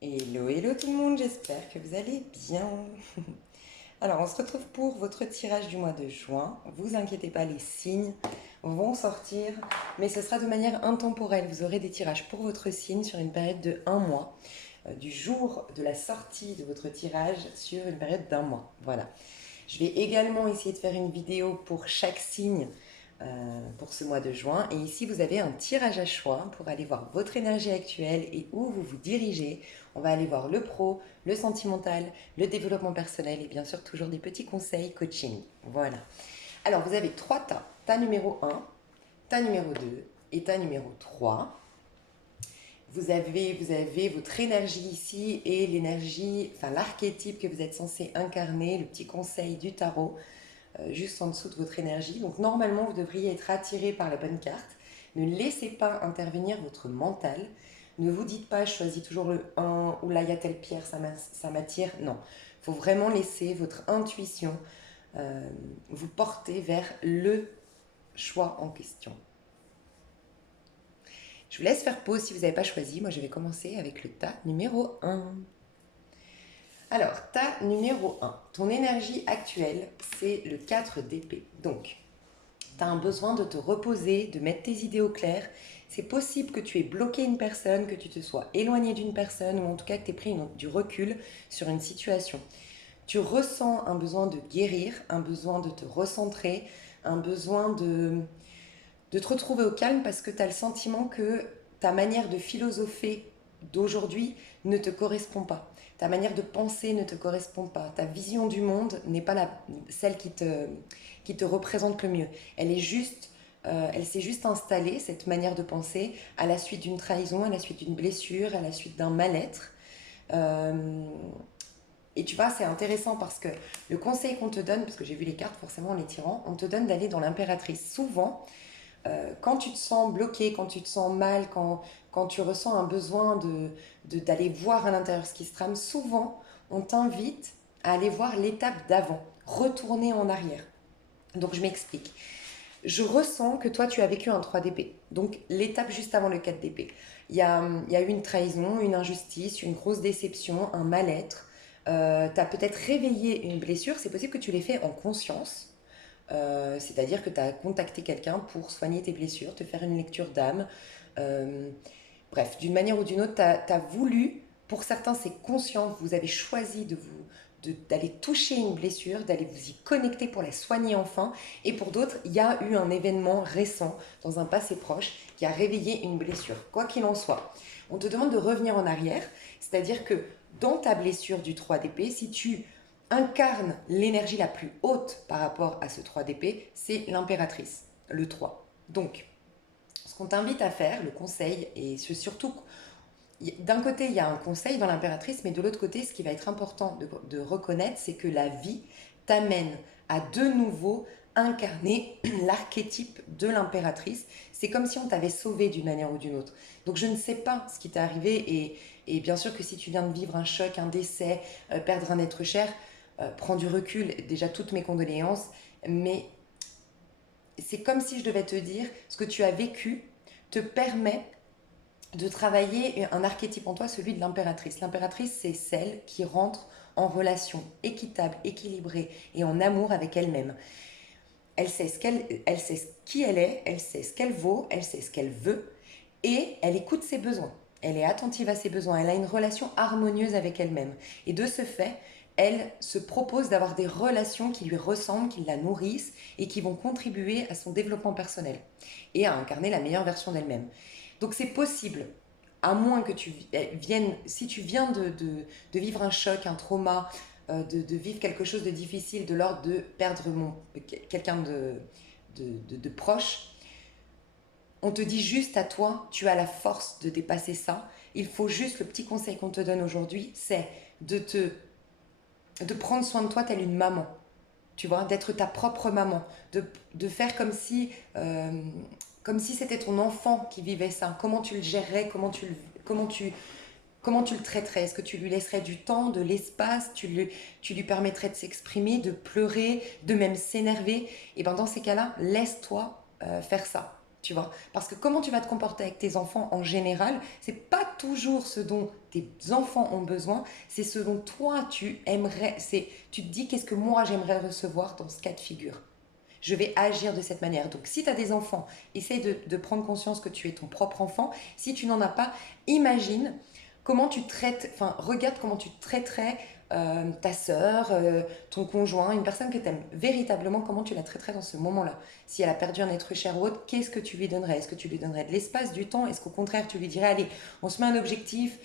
Hello, hello tout le monde, j'espère que vous allez bien. Alors, on se retrouve pour votre tirage du mois de juin. Vous inquiétez pas, les signes vont sortir, mais ce sera de manière intemporelle. Vous aurez des tirages pour votre signe sur une période de un mois, du jour de la sortie de votre tirage sur une période d'un mois. Voilà. Je vais également essayer de faire une vidéo pour chaque signe pour ce mois de juin. Et ici, vous avez un tirage à choix pour aller voir votre énergie actuelle et où vous vous dirigez. On va aller voir le pro, le sentimental, le développement personnel et bien sûr toujours des petits conseils coaching. Voilà. Alors, vous avez trois tas. Tas numéro un, tas numéro 2 et tas numéro 3. Vous avez votre énergie ici et l'énergie, enfin l'archétype que vous êtes censé incarner, le petit conseil du tarot juste en dessous de votre énergie. Donc normalement, vous devriez être attiré par la bonne carte. Ne laissez pas intervenir votre mental. Ne vous dites pas, je choisis toujours le 1, ou là, il y a telle pierre, ça m'attire. Non, il faut vraiment laisser votre intuition vous porter vers le choix en question. Je vous laisse faire pause si vous n'avez pas choisi. Moi, je vais commencer avec le tas numéro 1. Alors, tas numéro 1. Ton énergie actuelle, c'est le 4 d'épée. Donc, tu as un besoin de te reposer, de mettre tes idées au clair. C'est possible que tu aies bloqué une personne, que tu te sois éloigné d'une personne ou en tout cas que tu aies pris du recul sur une situation. Tu ressens un besoin de guérir, un besoin de te recentrer, un besoin de te retrouver au calme parce que tu as le sentiment que ta manière de philosopher d'aujourd'hui ne te correspond pas. Ta manière de penser ne te correspond pas. Ta vision du monde n'est pas celle qui te représente le mieux. Elle s'est juste installée, cette manière de penser, à la suite d'une trahison, à la suite d'une blessure, à la suite d'un mal-être. Euh, et tu vois, c'est intéressant parce que le conseil qu'on te donne, parce que j'ai vu les cartes forcément en les tirant, on te donne d'aller dans l'impératrice. Souvent, quand tu te sens bloqué, quand tu te sens mal, quand tu ressens un besoin d'aller voir à l'intérieur ce qui se trame, souvent on t'invite à aller voir l'étape d'avant, retourner en arrière. Donc je m'explique. Je ressens que toi tu as vécu un 3 d'épée, donc l'étape juste avant le 4 d'épée. Il y a eu une trahison, une injustice, une grosse déception, un mal-être. Tu as peut-être réveillé une blessure, c'est possible que tu l'aies fait en conscience. C'est-à-dire que tu as contacté quelqu'un pour soigner tes blessures, te faire une lecture d'âme. Euh, Bref, d'une manière ou d'une autre, tu as voulu, pour certains c'est conscient, vous avez choisi d'aller toucher une blessure, d'aller vous y connecter pour la soigner enfin. Et pour d'autres, il y a eu un événement récent, dans un passé proche, qui a réveillé une blessure. Quoi qu'il en soit, on te demande de revenir en arrière, c'est-à-dire que dans ta blessure du 3 d'épée, si tu incarne l'énergie la plus haute par rapport à ce 3 d'épée, c'est l'impératrice, le 3. Donc, ce qu'on t'invite à faire, le conseil, et surtout, d'un côté, il y a un conseil dans l'impératrice, mais de l'autre côté, ce qui va être important de reconnaître, c'est que la vie t'amène à de nouveau incarner l'archétype de l'impératrice. C'est comme si on t'avait sauvé d'une manière ou d'une autre. Donc je ne sais pas ce qui t'est arrivé et bien sûr que si tu viens de vivre un choc, un décès, perdre un être cher, prends du recul, déjà toutes mes condoléances, mais c'est comme si je devais te dire ce que tu as vécu te permet de travailler un archétype en toi, celui de l'impératrice. L'impératrice, c'est celle qui rentre en relation équitable, équilibrée et en amour avec elle-même. Elle sait qui elle est, elle sait ce qu'elle vaut, elle sait ce qu'elle veut et elle écoute ses besoins. Elle est attentive à ses besoins, elle a une relation harmonieuse avec elle-même. Et de ce fait, elle se propose d'avoir des relations qui lui ressemblent, qui la nourrissent et qui vont contribuer à son développement personnel et à incarner la meilleure version d'elle-même. Donc c'est possible, à moins que tu viennes, si tu viens de vivre un choc, un trauma, de vivre quelque chose de difficile, de l'ordre de perdre quelqu'un de proche, on te dit juste à toi, tu as la force de dépasser ça. Il faut juste, le petit conseil qu'on te donne aujourd'hui, c'est de prendre soin de toi telle une maman. Tu vois, d'être ta propre maman. De faire comme si c'était ton enfant qui vivait ça. Comment tu le gérerais, comment tu le traiterais. Est-ce que tu lui laisserais du temps, de l'espace, tu lui permettrais de s'exprimer, de pleurer, de même s'énerver. Et ben dans ces cas-là, laisse-toi faire ça. tu vois. Parce que comment tu vas te comporter avec tes enfants en général, c'est pas toujours ce dont tes enfants ont besoin, c'est ce dont toi tu aimerais, tu te dis qu'est-ce que moi j'aimerais recevoir dans ce cas de figure. Je vais agir de cette manière. Donc si tu as des enfants, essaye de prendre conscience que tu es ton propre enfant. Si tu n'en as pas, imagine comment tu traites, enfin regarde comment tu traiterais ta sœur, ton conjoint, une personne que tu aimes véritablement, comment tu la traiterais dans ce moment-là. Si elle a perdu un être cher ou autre, qu'est-ce que tu lui donnerais? Est-ce que tu lui donnerais de l'espace, du temps? Est-ce qu'au contraire tu lui dirais, allez, on se met un objectif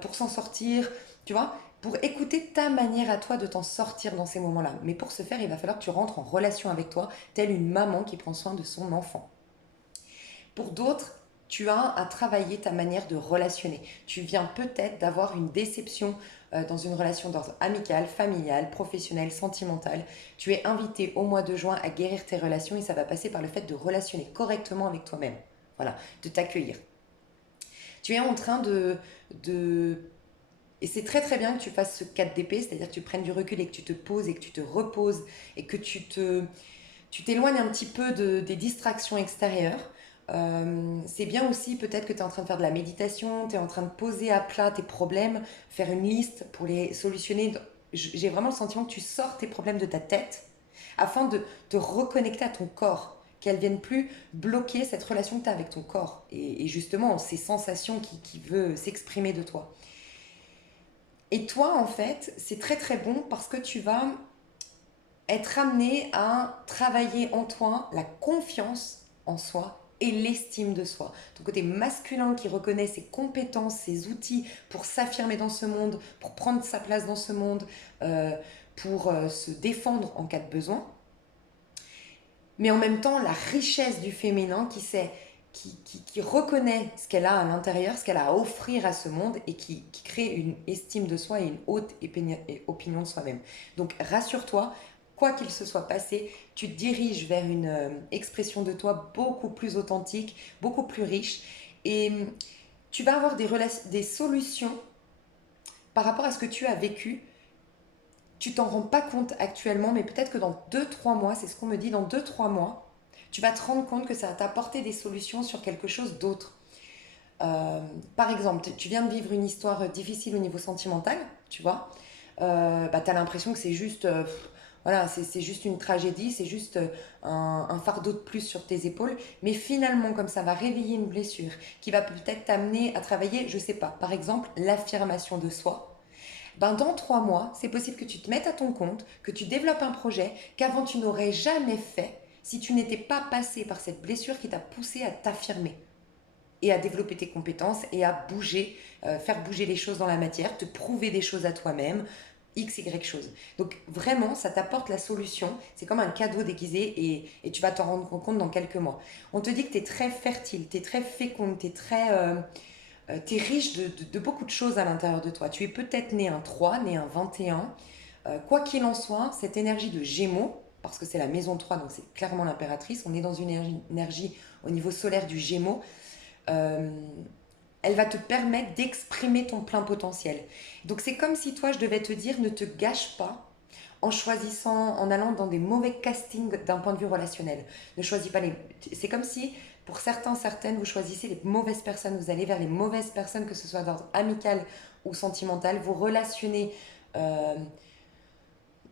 pour s'en sortir, tu vois, pour écouter ta manière à toi de t'en sortir dans ces moments-là. Mais pour ce faire, il va falloir que tu rentres en relation avec toi, telle une maman qui prend soin de son enfant. Pour d'autres, tu as à travailler ta manière de relationner. Tu viens peut-être d'avoir une déception dans une relation d'ordre amical, familial, professionnel, sentimental. Tu es invité au mois de juin à guérir tes relations et ça va passer par le fait de relationner correctement avec toi-même. Voilà, de t'accueillir. Tu es en train de et c'est très très bien que tu fasses ce 4 d'épée, c'est-à-dire que tu prennes du recul et que tu te poses et que tu te reposes et que tu t'éloignes un petit peu des distractions extérieures. C'est bien aussi peut-être que tu es en train de faire de la méditation, tu es en train de poser à plat tes problèmes, faire une liste pour les solutionner. J'ai vraiment le sentiment que tu sors tes problèmes de ta tête afin de te reconnecter à ton corps, qu'elle ne vienne plus bloquer cette relation que tu as avec ton corps et justement ces sensations qui veulent s'exprimer de toi. Et toi, en fait, c'est très très bon parce que tu vas être amené à travailler en toi la confiance en soi et l'estime de soi. Ton côté masculin qui reconnaît ses compétences, ses outils pour s'affirmer dans ce monde, pour prendre sa place dans ce monde, pour se défendre en cas de besoin. Mais en même temps, la richesse du féminin qui reconnaît ce qu'elle a à l'intérieur, ce qu'elle a à offrir à ce monde et qui crée une estime de soi et une haute opinion de soi-même. Donc rassure-toi, quoi qu'il se soit passé, tu te diriges vers une expression de toi beaucoup plus authentique, beaucoup plus riche et tu vas avoir des solutions par rapport à ce que tu as vécu. Tu t'en rends pas compte actuellement, mais peut-être que dans 2-3 mois, c'est ce qu'on me dit, dans 2-3 mois, tu vas te rendre compte que ça va t'apporter des solutions sur quelque chose d'autre. Par exemple, tu viens de vivre une histoire difficile au niveau sentimental, tu vois. Bah, tu as l'impression que c'est juste, voilà, c'est juste une tragédie, c'est juste un fardeau de plus sur tes épaules. Mais finalement, comme ça va réveiller une blessure qui va peut-être t'amener à travailler, je sais pas, par exemple, l'affirmation de soi. Ben dans 3 mois, c'est possible que tu te mettes à ton compte, que tu développes un projet qu'avant tu n'aurais jamais fait si tu n'étais pas passé par cette blessure qui t'a poussé à t'affirmer et à développer tes compétences et à bouger, faire bouger les choses dans la matière, te prouver des choses à toi-même, X, Y choses. Donc vraiment, ça t'apporte la solution. C'est comme un cadeau déguisé et tu vas t'en rendre compte dans quelques mois. On te dit que tu es très fertile, tu es très féconde, tu es très... t'es riche de beaucoup de choses à l'intérieur de toi. Tu es peut-être né un 3, né un 21. Quoi qu'il en soit, cette énergie de Gémeaux, parce que c'est la maison 3, donc c'est clairement l'impératrice, on est dans une énergie au niveau solaire du Gémeaux, euh, elle va te permettre d'exprimer ton plein potentiel. Donc c'est comme si toi, je devais te dire, ne te gâche pas en choisissant, en allant dans des mauvais castings d'un point de vue relationnel. Ne choisis pas les... C'est comme si, pour certains, certaines, vous choisissez les mauvaises personnes, vous allez vers les mauvaises personnes, que ce soit d'ordre amical ou sentimental, vous relationnez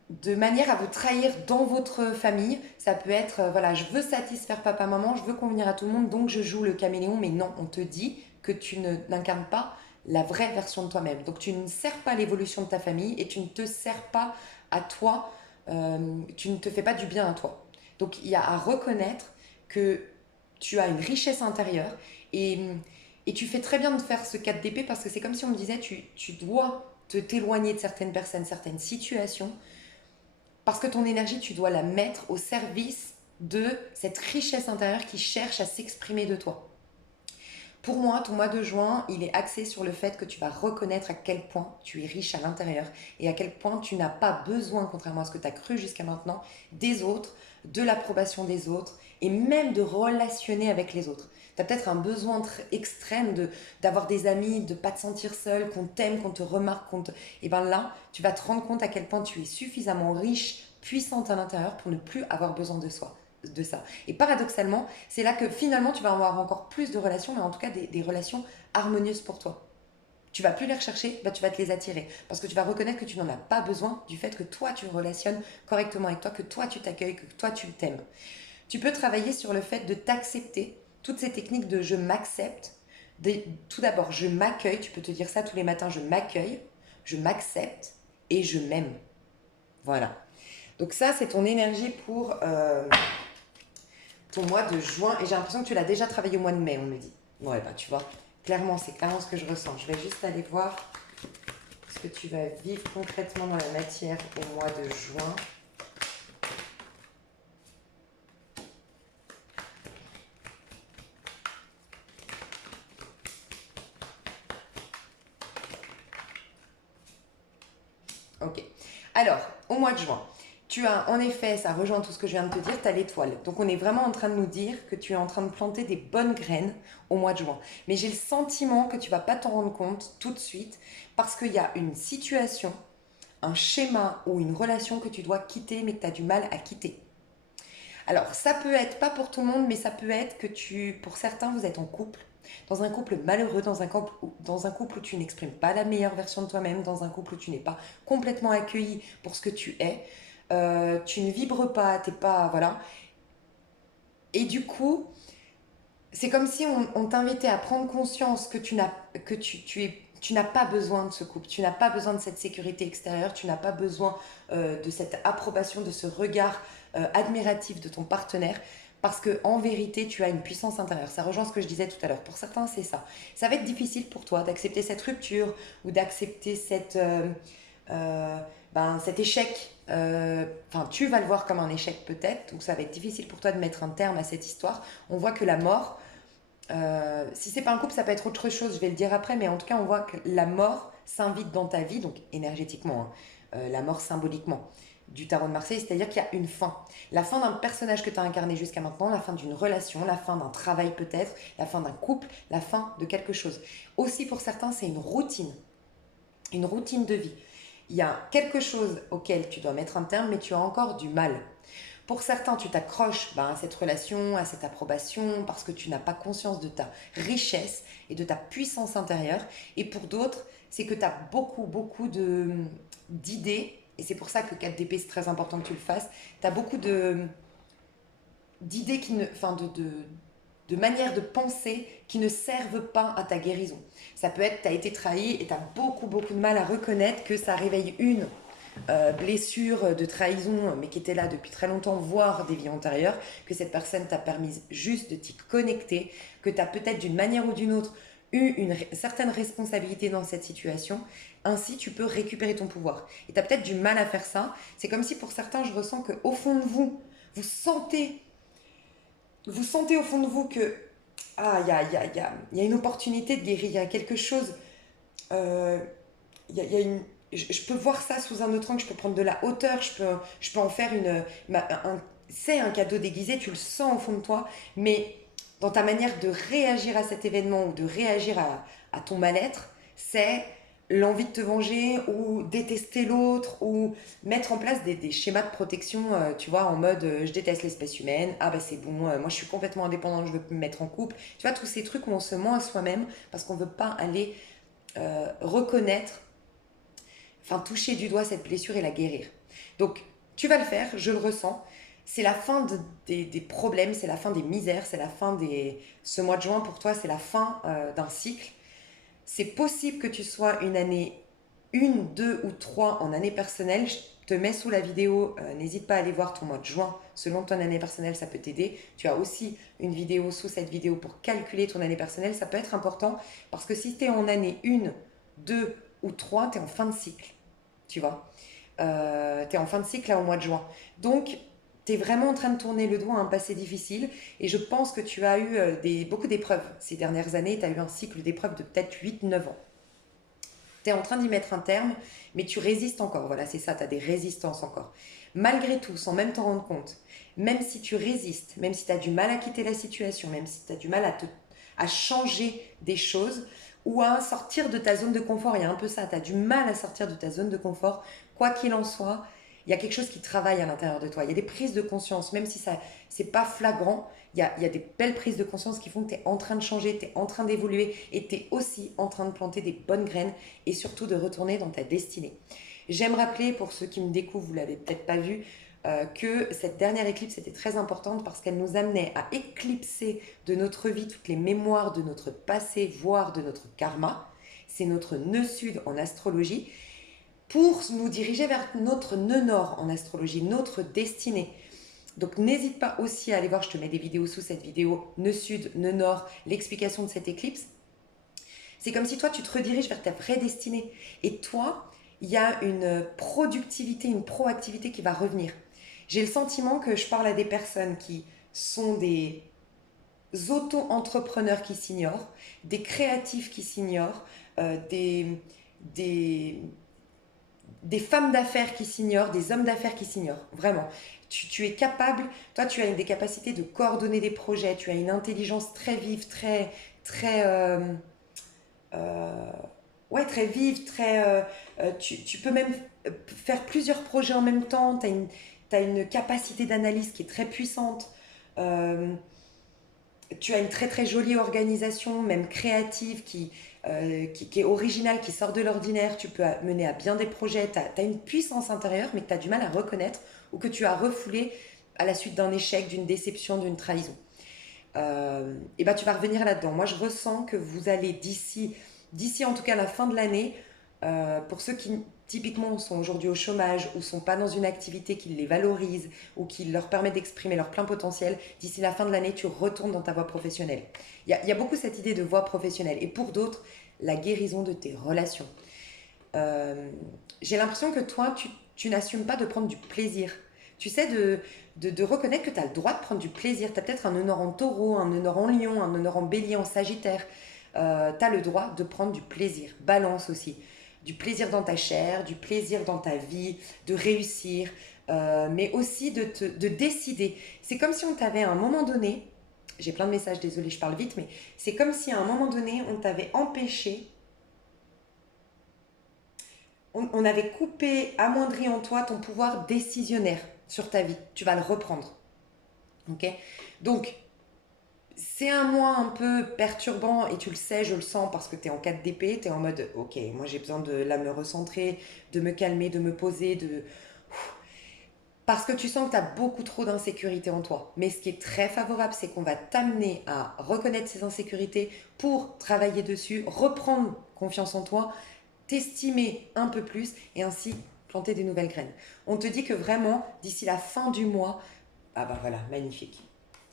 de manière à vous trahir dans votre famille. Ça peut être, voilà, je veux satisfaire papa, maman, je veux convenir à tout le monde, donc je joue le caméléon, mais non, on te dit que tu n'incarnes pas la vraie version de toi-même. Donc tu ne sers pas l'évolution de ta famille et tu ne te sers pas à toi, tu ne te fais pas du bien à toi. Donc il y a à reconnaître que tu as une richesse intérieure et tu fais très bien de faire ce 4 d'épée parce que c'est comme si on me disait tu dois t'éloigner de certaines personnes, certaines situations parce que ton énergie, tu dois la mettre au service de cette richesse intérieure qui cherche à s'exprimer de toi. Pour moi, ton mois de juin, il est axé sur le fait que tu vas reconnaître à quel point tu es riche à l'intérieur et à quel point tu n'as pas besoin, contrairement à ce que tu as cru jusqu'à maintenant, des autres, de l'approbation des autres et même de relationner avec les autres. Tu as peut-être un besoin extrême d'avoir des amis, de ne pas te sentir seul, qu'on t'aime, qu'on te remarque. Et bien là, tu vas te rendre compte à quel point tu es suffisamment riche, puissante à l'intérieur pour ne plus avoir besoin de soi. de ça. Et paradoxalement, c'est là que finalement tu vas avoir encore plus de relations, mais en tout cas des relations harmonieuses pour toi. Tu vas plus les rechercher, bah, tu vas te les attirer. Parce que tu vas reconnaître que tu n'en as pas besoin du fait que toi tu relationnes correctement avec toi, que toi tu t'accueilles, que toi tu t'aimes. Tu peux travailler sur le fait de t'accepter, toutes ces techniques de je m'accepte. Tout d'abord, je m'accueille, tu peux te dire ça tous les matins, je m'accueille, je m'accepte et je m'aime. Voilà. Donc ça, c'est ton énergie pour ton mois de juin. Et j'ai l'impression que tu l'as déjà travaillé au mois de mai, on me dit. Ouais, bah tu vois, clairement, c'est clairement ce que je ressens. Je vais juste aller voir ce que tu vas vivre concrètement dans la matière au mois de juin. Ok. Alors, au mois de juin, tu as en effet, ça rejoint tout ce que je viens de te dire, tu as l'étoile. Donc on est vraiment en train de nous dire que tu es en train de planter des bonnes graines au mois de juin. Mais j'ai le sentiment que tu vas pas t'en rendre compte tout de suite parce qu'il y a une situation, un schéma ou une relation que tu dois quitter mais que tu as du mal à quitter. Alors ça peut être, pas pour tout le monde, mais ça peut être que pour certains, vous êtes en couple. Dans un couple malheureux, dans un couple où tu n'exprimes pas la meilleure version de toi-même, dans un couple où tu n'es pas complètement accueilli pour ce que tu es, tu ne vibres pas, t'es pas, voilà. Et du coup, c'est comme si on t'invitait à prendre conscience que tu n'as pas besoin de ce couple, tu n'as pas besoin de cette sécurité extérieure, tu n'as pas besoin de cette approbation, de ce regard admiratif de ton partenaire, parce que en vérité, tu as une puissance intérieure. Ça rejoint ce que je disais tout à l'heure. Pour certains, c'est ça. Ça va être difficile pour toi d'accepter cette rupture ou d'accepter euh, cet échec. Enfin, tu vas le voir comme un échec peut-être, donc ça va être difficile pour toi de mettre un terme à cette histoire. On voit que la mort, si c'est pas un couple, ça peut être autre chose, je vais le dire après, mais en tout cas, on voit que la mort s'invite dans ta vie, donc énergétiquement, hein, la mort symboliquement du tarot de Marseille, c'est-à-dire qu'il y a une fin. La fin d'un personnage que tu as incarné jusqu'à maintenant, la fin d'une relation, la fin d'un travail peut-être, la fin d'un couple, la fin de quelque chose. Aussi pour certains, c'est une routine de vie. Il y a quelque chose auquel tu dois mettre un terme, mais tu as encore du mal. Pour certains, tu t'accroches à cette relation, à cette approbation, parce que tu n'as pas conscience de ta richesse et de ta puissance intérieure. Et pour d'autres, c'est que tu as beaucoup, beaucoup d'idées, et c'est pour ça que 4DP, c'est très important que tu le fasses. Tu as beaucoup d'idées de manières de penser qui ne servent pas à ta guérison. Ça peut être, tu as été trahi et tu as beaucoup, beaucoup de mal à reconnaître que ça réveille une blessure de trahison, mais qui était là depuis très longtemps, voire des vies antérieures, que cette personne t'a permis juste de t'y connecter, que tu as peut-être d'une manière ou d'une autre eu une certaine responsabilité dans cette situation, ainsi tu peux récupérer ton pouvoir. Et tu as peut-être du mal à faire ça. C'est comme si pour certains, je ressens qu'au fond de vous, vous sentez au fond de vous que il y a une opportunité de guérir, il y a quelque chose, euh, il y a une, je peux voir ça sous un autre angle, je peux prendre de la hauteur, je peux en faire c'est un cadeau déguisé, tu le sens au fond de toi, mais dans ta manière de réagir à cet événement ou de réagir à ton mal-être, c'est l'envie de te venger ou détester l'autre ou mettre en place des schémas de protection, tu vois, en mode je déteste l'espèce humaine, ah bah c'est bon, moi je suis complètement indépendante, je veux me mettre en couple. Tu vois, tous ces trucs où on se ment à soi-même parce qu'on ne veut pas aller reconnaître, enfin toucher du doigt cette blessure et la guérir. Donc tu vas le faire, je le ressens. C'est la fin des problèmes, c'est la fin des misères, c'est la fin des... Ce mois de juin pour toi, c'est la fin d'un cycle. C'est possible que tu sois une année 1, 2 ou 3 en année personnelle. Je te mets sous la vidéo, n'hésite pas à aller voir ton mois de juin. Selon ton année personnelle, ça peut t'aider. Tu as aussi une vidéo sous cette vidéo pour calculer ton année personnelle. Ça peut être important parce que si tu es en année 1, 2 ou 3, tu es en fin de cycle. Tu vois, tu es en fin de cycle là au mois de juin. Donc, tu es vraiment en train de tourner le doigt à un passé difficile et je pense que tu as eu beaucoup d'épreuves ces dernières années. Tu as eu un cycle d'épreuves de peut-être 8, 9 ans. Tu es en train d'y mettre un terme, mais tu résistes encore. Voilà, c'est ça, tu as des résistances encore. Malgré tout, sans même t'en rendre compte, même si tu résistes, même si tu as du mal à quitter la situation, même si tu as du mal à changer des choses ou à sortir de ta zone de confort, il y a un peu ça, tu as du mal à sortir de ta zone de confort, quoi qu'il en soit, il y a quelque chose qui travaille à l'intérieur de toi. Il y a des prises de conscience, même si ça c'est pas flagrant, il y a des belles prises de conscience qui font que tu es en train de changer, tu es en train d'évoluer et tu es aussi en train de planter des bonnes graines et surtout de retourner dans ta destinée. J'aime rappeler, pour ceux qui me découvrent, vous l'avez peut-être pas vu, que cette dernière éclipse était très importante parce qu'elle nous amenait à éclipser de notre vie toutes les mémoires de notre passé, voire de notre karma. C'est notre nœud sud en astrologie pour nous diriger vers notre nœud nord en astrologie, notre destinée. Donc n'hésite pas aussi à aller voir, je te mets des vidéos sous cette vidéo, nœud sud, nœud nord, l'explication de cette éclipse. C'est comme si toi, tu te rediriges vers ta vraie destinée. Et toi, il y a une productivité, une proactivité qui va revenir. J'ai le sentiment que je parle à des personnes qui sont des auto-entrepreneurs qui s'ignorent, des créatifs qui s'ignorent, des, des femmes d'affaires qui s'ignorent, des hommes d'affaires qui s'ignorent. Vraiment. Tu es capable, toi tu as des capacités de coordonner des projets, tu as une intelligence très vive, très, euh, ouais, très vive, tu peux même faire plusieurs projets en même temps, t'as une capacité d'analyse qui est très puissante. Euh, Tu as une très jolie organisation, même créative, qui est originale, qui sort de l'ordinaire. Tu peux mener à bien des projets. Tu as une puissance intérieure, mais que tu as du mal à reconnaître ou que tu as refoulé à la suite d'un échec, d'une déception, d'une trahison. Et ben tu vas revenir là-dedans. Moi, je ressens que vous allez d'ici en tout cas la fin de l'année, pour ceux qui typiquement sont aujourd'hui au chômage ou sont pas dans une activité qui les valorise ou qui leur permet d'exprimer leur plein potentiel, d'ici la fin de l'année, tu retournes dans ta voie professionnelle. Il y a beaucoup cette idée de voie professionnelle. Et pour d'autres, la guérison de tes relations. Euh, j'ai l'impression que toi, tu n'assumes pas de prendre du plaisir. Tu sais, de reconnaître que tu as le droit de prendre du plaisir. Tu as peut-être un nœud nord en taureau, un nœud nord en lion, un nœud nord en bélier, en sagittaire. Tu as le droit de prendre du plaisir. Balance aussi. Du plaisir dans ta chair, du plaisir dans ta vie, de réussir, mais aussi de décider. C'est comme si on t'avait à un moment donné, j'ai plein de messages, désolée, je parle vite, mais c'est comme si à un moment donné, on t'avait empêché, on avait coupé, amoindri en toi ton pouvoir décisionnaire sur ta vie. Tu vas le reprendre. Ok. Donc, c'est un mois un peu perturbant et tu le sais, je le sens parce que tu es en 4 d'épée, tu es en mode ok, moi j'ai besoin de là me recentrer, de me calmer, de me poser, parce que tu sens que tu as beaucoup trop d'insécurité en toi. Mais ce qui est très favorable, c'est qu'on va t'amener à reconnaître ces insécurités pour travailler dessus, reprendre confiance en toi, t'estimer un peu plus et ainsi planter des nouvelles graines. On te dit que vraiment, d'ici la fin du mois, ah ben voilà, magnifique.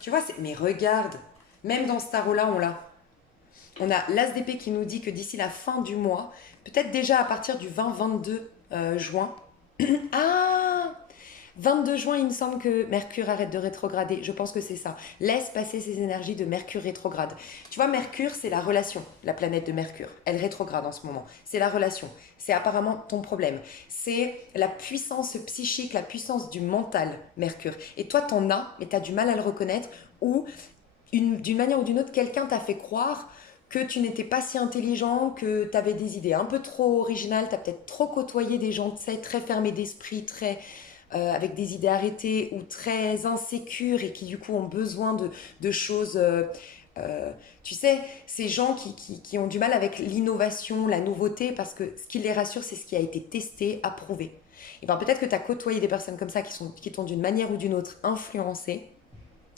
Tu vois, mais regarde, même dans ce tarot-là, on l'a. On a l'As d'épée qui nous dit que d'ici la fin du mois, peut-être déjà à partir du 20-22 juin. Ah, 22 juin, il me semble que Mercure arrête de rétrograder. Je pense que c'est ça. Laisse passer ces énergies de Mercure rétrograde. Tu vois, Mercure, c'est la relation, la planète de Mercure. Elle rétrograde en ce moment. C'est la relation. C'est apparemment ton problème. C'est la puissance psychique, la puissance du mental, Mercure. Et toi, t'en as, mais t'as du mal à le reconnaître. Ou d'une manière ou d'une autre, quelqu'un t'a fait croire que tu n'étais pas si intelligent, que tu avais des idées un peu trop originales, tu as peut-être trop côtoyé des gens, tu sais, très fermés d'esprit, très avec des idées arrêtées ou très insécures et qui du coup ont besoin de choses... tu sais, ces gens qui ont du mal avec l'innovation, la nouveauté, parce que ce qui les rassure, c'est ce qui a été testé, approuvé. Et bien peut-être que tu as côtoyé des personnes comme ça qui t'ont d'une manière ou d'une autre influencé,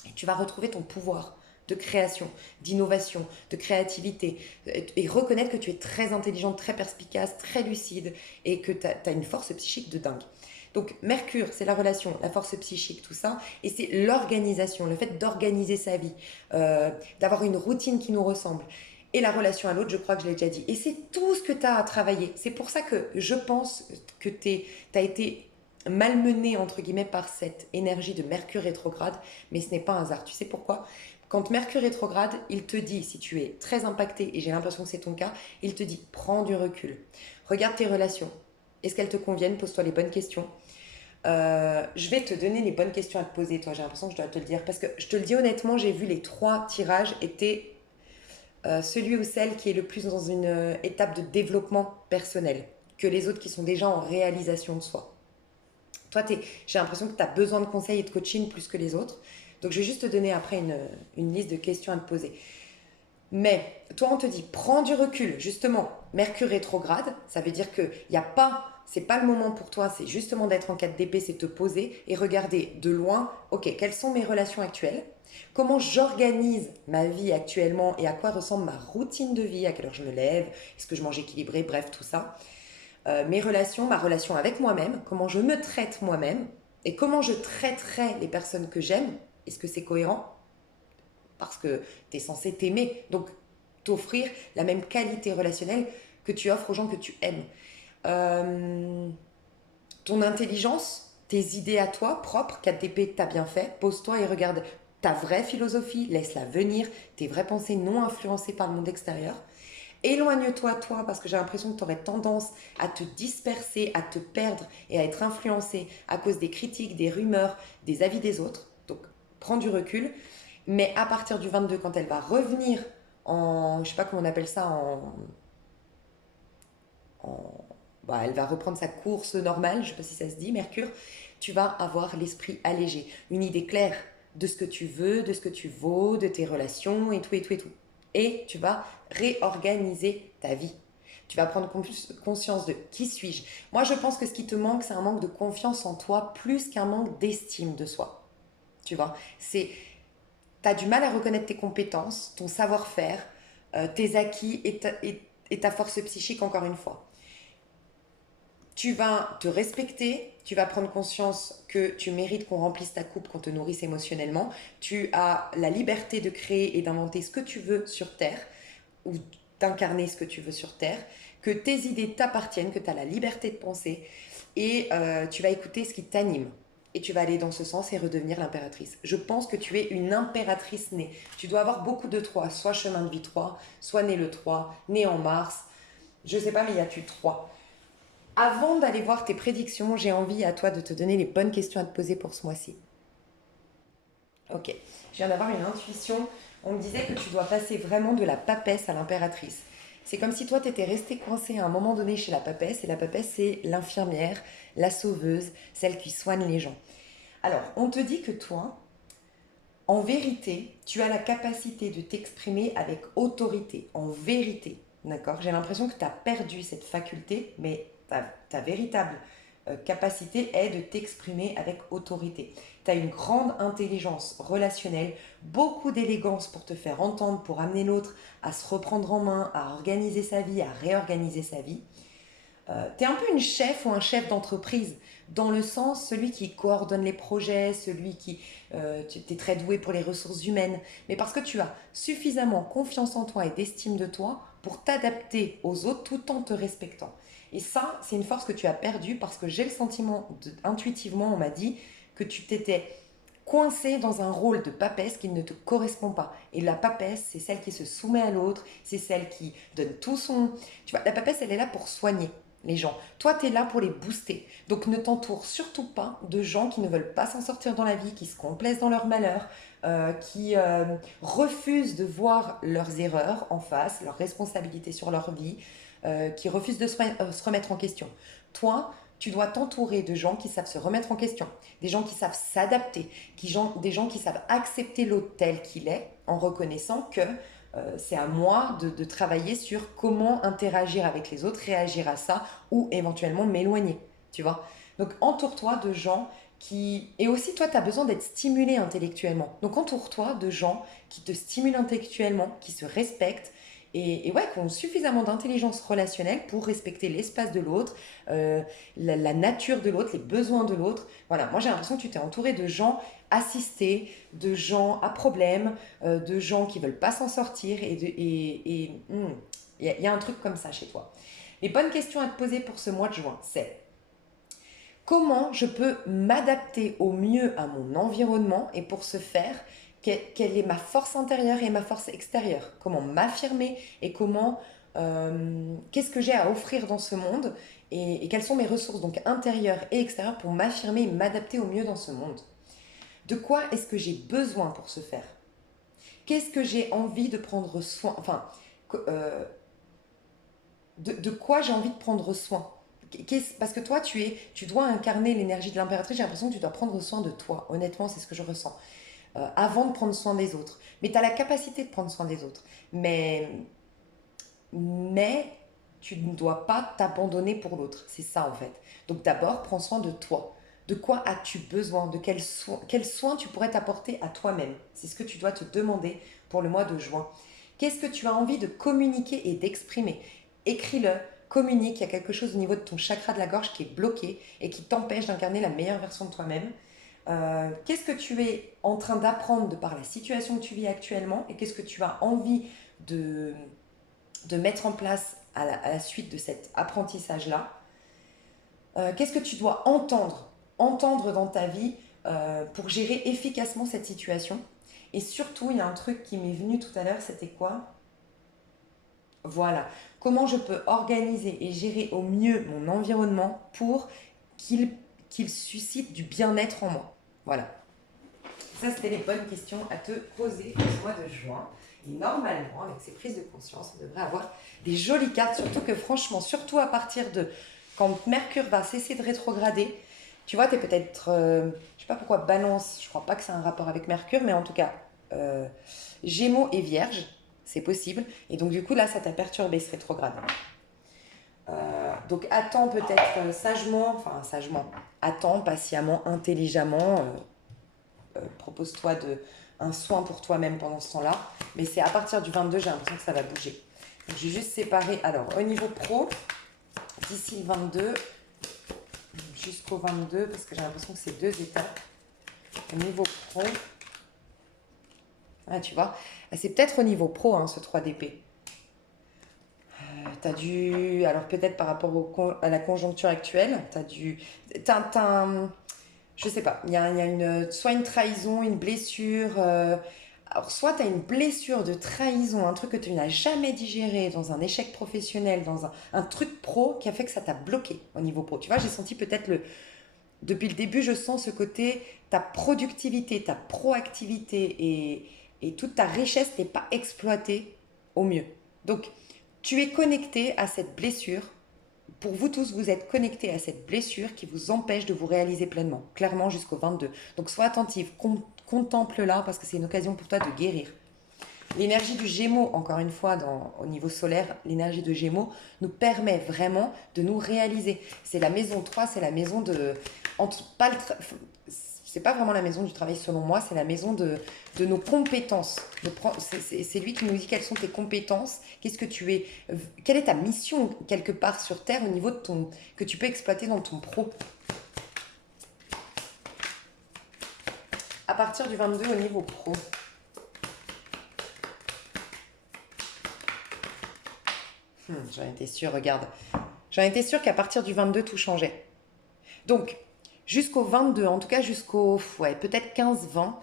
et tu vas retrouver ton pouvoir de création, d'innovation, de créativité, et reconnaître que tu es très intelligente, très perspicace, très lucide, et que tu as une force psychique de dingue. Donc Mercure, c'est la relation, la force psychique, tout ça, et c'est l'organisation, le fait d'organiser sa vie, d'avoir une routine qui nous ressemble. Et la relation à l'autre, je crois que je l'ai déjà dit. Et c'est tout ce que tu as à travailler. C'est pour ça que je pense que tu as été malmené, entre guillemets, par cette énergie de Mercure rétrograde, mais ce n'est pas un hasard. Tu sais pourquoi? Quand Mercure rétrograde, il te dit, si tu es très impacté, et j'ai l'impression que c'est ton cas, il te dit, prends du recul. Regarde tes relations. Est-ce qu'elles te conviennent? Pose-toi les bonnes questions. Je vais te donner les bonnes questions à te poser, toi. J'ai l'impression que je dois te le dire. Parce que je te le dis honnêtement, j'ai vu les 3 tirages étaient celui ou celle qui est le plus dans une étape de développement personnel que les autres qui sont déjà en réalisation de soi. Toi, j'ai l'impression que tu as besoin de conseils et de coaching plus que les autres. Donc, je vais juste te donner après une liste de questions à te poser. Mais toi, on te dit, prends du recul. Justement, Mercure rétrograde, ça veut dire que y a pas, c'est pas le moment pour toi, c'est justement d'être en 4DP, c'est te poser et regarder de loin, ok, quelles sont mes relations actuelles? Comment j'organise ma vie actuellement et à quoi ressemble ma routine de vie, à quelle heure je me lève, est-ce que je mange équilibré, bref, tout ça. Mes relations, ma relation avec moi-même, comment je me traite moi-même et comment je traiterai les personnes que j'aime. Est-ce que c'est cohérent? Parce que tu es censé t'aimer, donc t'offrir la même qualité relationnelle que tu offres aux gens que tu aimes. Euh, Ton intelligence, tes idées à toi propres, 4DP, t'as bien fait, pose-toi et regarde ta vraie philosophie, laisse-la venir, tes vraies pensées non influencées par le monde extérieur. Éloigne-toi, toi, parce que j'ai l'impression que tu aurais tendance à te disperser, à te perdre et à être influencé à cause des critiques, des rumeurs, des avis des autres. Donc, prends du recul. Mais à partir du 22, quand elle va revenir en, je sais pas comment on appelle ça, bah, elle va reprendre sa course normale, je sais pas si ça se dit, Mercure, tu vas avoir l'esprit allégé, une idée claire de ce que tu veux, de ce que tu vaux, de tes relations et tout et tout et tout. Et tu vas réorganiser ta vie. Tu vas prendre conscience de qui suis-je. Moi, je pense que ce qui te manque, c'est un manque de confiance en toi plus qu'un manque d'estime de soi. Tu vois, tu as du mal à reconnaître tes compétences, ton savoir-faire, tes acquis et ta force psychique, encore une fois. Tu vas te respecter, tu vas prendre conscience que tu mérites qu'on remplisse ta coupe, qu'on te nourrisse émotionnellement. Tu as la liberté de créer et d'inventer ce que tu veux sur Terre ou d'incarner ce que tu veux sur Terre, que tes idées t'appartiennent, que tu as la liberté de penser et tu vas écouter ce qui t'anime. Et tu vas aller dans ce sens et redevenir l'impératrice. Je pense que tu es une impératrice née. Tu dois avoir beaucoup de 3, soit chemin de vie 3, soit né le 3, né en mars. Je sais pas, mais il y a tu 3. Avant d'aller voir tes prédictions, j'ai envie à toi de te donner les bonnes questions à te poser pour ce mois-ci. Ok, je viens d'avoir une intuition. On me disait que tu dois passer vraiment de la papesse à l'impératrice. C'est comme si toi, tu étais resté coincé à un moment donné chez la papesse, et la papesse, c'est l'infirmière, la sauveuse, celle qui soigne les gens. Alors, on te dit que toi, en vérité, tu as la capacité de t'exprimer avec autorité, en vérité. D'accord? J'ai l'impression que tu as perdu cette faculté, mais ta véritable capacité est de t'exprimer avec autorité. Tu as une grande intelligence relationnelle, beaucoup d'élégance pour te faire entendre, pour amener l'autre à se reprendre en main, à organiser sa vie, à réorganiser sa vie. Tu es un peu une chef ou un chef d'entreprise, dans le sens celui qui coordonne les projets, celui qui... tu es très doué pour les ressources humaines, mais parce que tu as suffisamment confiance en toi et d'estime de toi pour t'adapter aux autres tout en te respectant. Et ça, c'est une force que tu as perdue parce que j'ai le sentiment, intuitivement, on m'a dit que tu t'étais coincé dans un rôle de papesse qui ne te correspond pas. Et la papesse, c'est celle qui se soumet à l'autre, c'est celle qui donne tout son... Tu vois, la papesse, elle est là pour soigner les gens. Toi, tu es là pour les booster. Donc ne t'entoure surtout pas de gens qui ne veulent pas s'en sortir dans la vie, qui se complaisent dans leur malheur, qui refusent de voir leurs erreurs en face, leurs responsabilités sur leur vie, qui refusent de se remettre en question. Toi, tu dois t'entourer de gens qui savent se remettre en question, des gens qui savent s'adapter, des gens qui savent accepter l'autre tel qu'il est en reconnaissant que c'est à moi de travailler sur comment interagir avec les autres, réagir à ça ou éventuellement m'éloigner, tu vois. Donc entoure-toi de gens qui... Et aussi, toi, tu as besoin d'être stimulé intellectuellement. Donc entoure-toi de gens qui te stimulent intellectuellement, qui se respectent et ouais, qui ont suffisamment d'intelligence relationnelle pour respecter l'espace de l'autre, la nature de l'autre, les besoins de l'autre. Voilà, moi j'ai l'impression que tu t'es entouré de gens assistés, de gens à problème, de gens qui veulent pas s'en sortir il y a un truc comme ça chez toi. Les bonnes questions à te poser pour ce mois de juin, c'est comment je peux m'adapter au mieux à mon environnement et pour ce faire, quelle est ma force intérieure et ma force extérieure? Comment m'affirmer et comment qu'est-ce que j'ai à offrir dans ce monde et quelles sont mes ressources donc intérieures et extérieures pour m'affirmer et m'adapter au mieux dans ce monde? De quoi est-ce que j'ai besoin pour ce faire? Qu'est-ce que j'ai envie de prendre soin? Enfin, de quoi j'ai envie de prendre soin? Parce que toi, tu dois incarner l'énergie de l'impératrice. J'ai l'impression que tu dois prendre soin de toi. Honnêtement, c'est ce que je ressens. Avant de prendre soin des autres. Mais tu as la capacité de prendre soin des autres. Mais tu ne dois pas t'abandonner pour l'autre. C'est ça en fait. Donc d'abord, prends soin de toi. De quoi as-tu besoin? De quel soin tu pourrais t'apporter à toi-même? C'est ce que tu dois te demander pour le mois de juin. Qu'est-ce que tu as envie de communiquer et d'exprimer? Écris-le, communique. Il y a quelque chose au niveau de ton chakra de la gorge qui est bloqué et qui t'empêche d'incarner la meilleure version de toi-même. Qu'est-ce que tu es en train d'apprendre de par la situation que tu vis actuellement et qu'est-ce que tu as envie de, de mettre en place à la suite de cet apprentissage-là? Qu'est-ce que tu dois entendre dans ta vie pour gérer efficacement cette situation? Et surtout, il y a un truc qui m'est venu tout à l'heure, c'était quoi? Voilà. Comment je peux organiser et gérer au mieux mon environnement pour qu'il suscite du bien-être en moi? Voilà. Ça, c'était les bonnes questions à te poser ce mois de juin. Et normalement, avec ces prises de conscience, on devrait avoir des jolies cartes. Surtout que franchement, surtout à partir de quand Mercure va cesser de rétrograder, tu vois, tu es peut-être, je sais pas pourquoi Balance, je crois pas que c'est un rapport avec Mercure, mais en tout cas, Gémeaux et Vierge, c'est possible. Et donc du coup, là, ça t'a perturbé ce rétrograde. Donc attends peut-être sagement, attends patiemment, intelligemment, propose-toi un soin pour toi-même pendant ce temps-là. Mais c'est à partir du 22, j'ai l'impression que ça va bouger. Donc j'ai juste séparé, alors au niveau pro, d'ici le 22 jusqu'au 22, parce que j'ai l'impression que c'est 2 étapes. Au niveau pro, ah, tu vois, c'est peut-être au niveau pro, hein, ce 3 d'épée. Alors peut-être par rapport à la conjoncture actuelle, je sais pas, il y a soit une trahison, une blessure. Alors soit tu as une blessure de trahison, un truc que tu n'as jamais digéré dans un échec professionnel, dans un truc pro qui a fait que ça t'a bloqué au niveau pro. Tu vois, j'ai senti peut-être depuis le début, je sens ce côté, ta productivité, ta proactivité et toute ta richesse n'est pas exploitée au mieux. Donc, tu es connecté à cette blessure. Pour vous tous, vous êtes connectés à cette blessure qui vous empêche de vous réaliser pleinement, clairement jusqu'au 22. Donc, sois attentive, contemple-la parce que c'est une occasion pour toi de guérir. L'énergie du Gémeaux, encore une fois, au niveau solaire, l'énergie de Gémeaux nous permet vraiment de nous réaliser. C'est la maison 3, c'est la maison de... C'est pas vraiment la maison du travail selon moi, c'est la maison de nos compétences. C'est lui qui nous dit quelles sont tes compétences, quelle est ta mission quelque part sur Terre au niveau de que tu peux exploiter dans ton pro. À partir du 22 au niveau pro. J'en étais sûre, regarde. J'en étais sûre qu'à partir du 22, tout changeait. Donc, jusqu'au 22, en tout cas jusqu'au peut-être 15-20,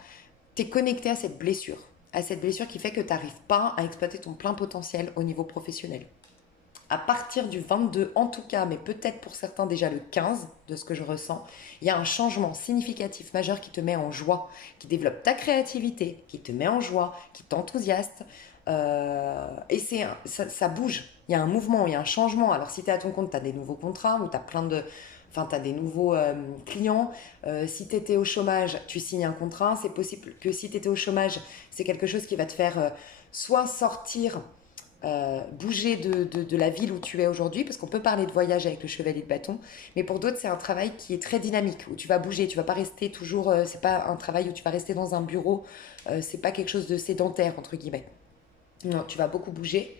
tu es connecté à cette blessure. À cette blessure qui fait que tu n'arrives pas à exploiter ton plein potentiel au niveau professionnel. À partir du 22, en tout cas, mais peut-être pour certains déjà le 15, de ce que je ressens, il y a un changement significatif majeur qui te met en joie, qui développe ta créativité, qui te met en joie, qui t'enthousiaste. Et ça bouge. Il y a un mouvement, il y a un changement. Alors si tu es à ton compte, tu as des nouveaux contrats ou tu as des nouveaux clients. Si tu étais au chômage, tu signes un contrat. C'est possible que si tu étais au chômage, c'est quelque chose qui va te faire soit sortir, bouger de la ville où tu es aujourd'hui, parce qu'on peut parler de voyage avec le chevalier de bâton, mais pour d'autres, c'est un travail qui est très dynamique, où tu vas bouger, tu vas pas rester toujours, c'est pas un travail où tu vas rester dans un bureau, c'est pas quelque chose de sédentaire, entre guillemets. Non, tu vas beaucoup bouger.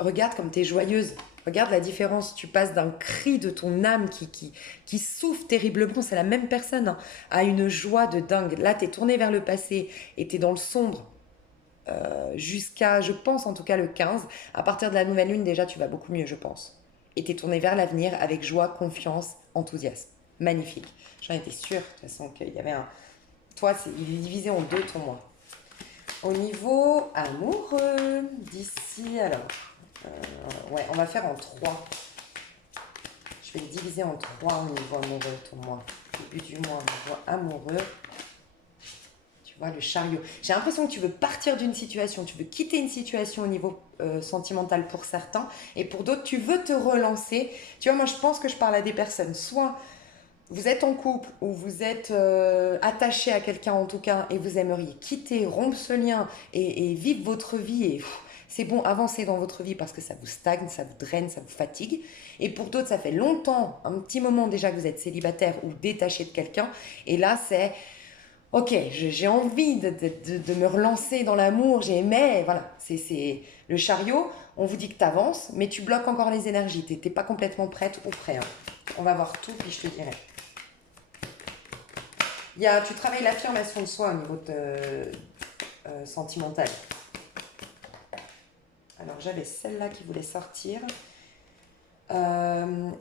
Regarde comme tu es joyeuse. Regarde la différence. Tu passes d'un cri de ton âme qui souffre terriblement, c'est la même personne, hein, à une joie de dingue. Là, tu es tourné vers le passé et tu es dans le sombre jusqu'à, je pense en tout cas, le 15. À partir de la nouvelle lune, déjà, tu vas beaucoup mieux, je pense. Et tu es tourné vers l'avenir avec joie, confiance, enthousiasme. Magnifique. J'en étais sûre, de toute façon, qu'il y avait un... Toi, il est divisé en deux, ton moi. Au niveau amoureux, d'ici, alors, on va faire en 3. Je vais le diviser en 3 au niveau amoureux, ton mois. Début du mois, au niveau amoureux. Tu Tu vois, le chariot. J'ai l'impression que tu veux partir d'une situation, tu veux quitter une situation au niveau sentimental pour certains, et pour d'autres, tu veux te relancer. Tu vois, moi, je pense que je parle à des personnes, soit vous êtes en couple ou vous êtes attaché à quelqu'un en tout cas, et vous aimeriez quitter, rompre ce lien et vivre votre vie, et c'est bon, avancer dans votre vie parce que ça vous stagne, ça vous draine, ça vous fatigue. Et pour d'autres, ça fait longtemps, un petit moment déjà que vous êtes célibataire ou détaché de quelqu'un, et là, c'est ok, j'ai envie de me relancer dans l'amour, mais voilà, c'est le chariot, on vous dit que tu avances, mais tu bloques encore les énergies, tu n'es pas complètement prête ou prêt, hein. On va voir tout, puis je te dirai. Tu travailles l'affirmation de soi au niveau sentimental. Alors j'avais celle-là qui voulait sortir.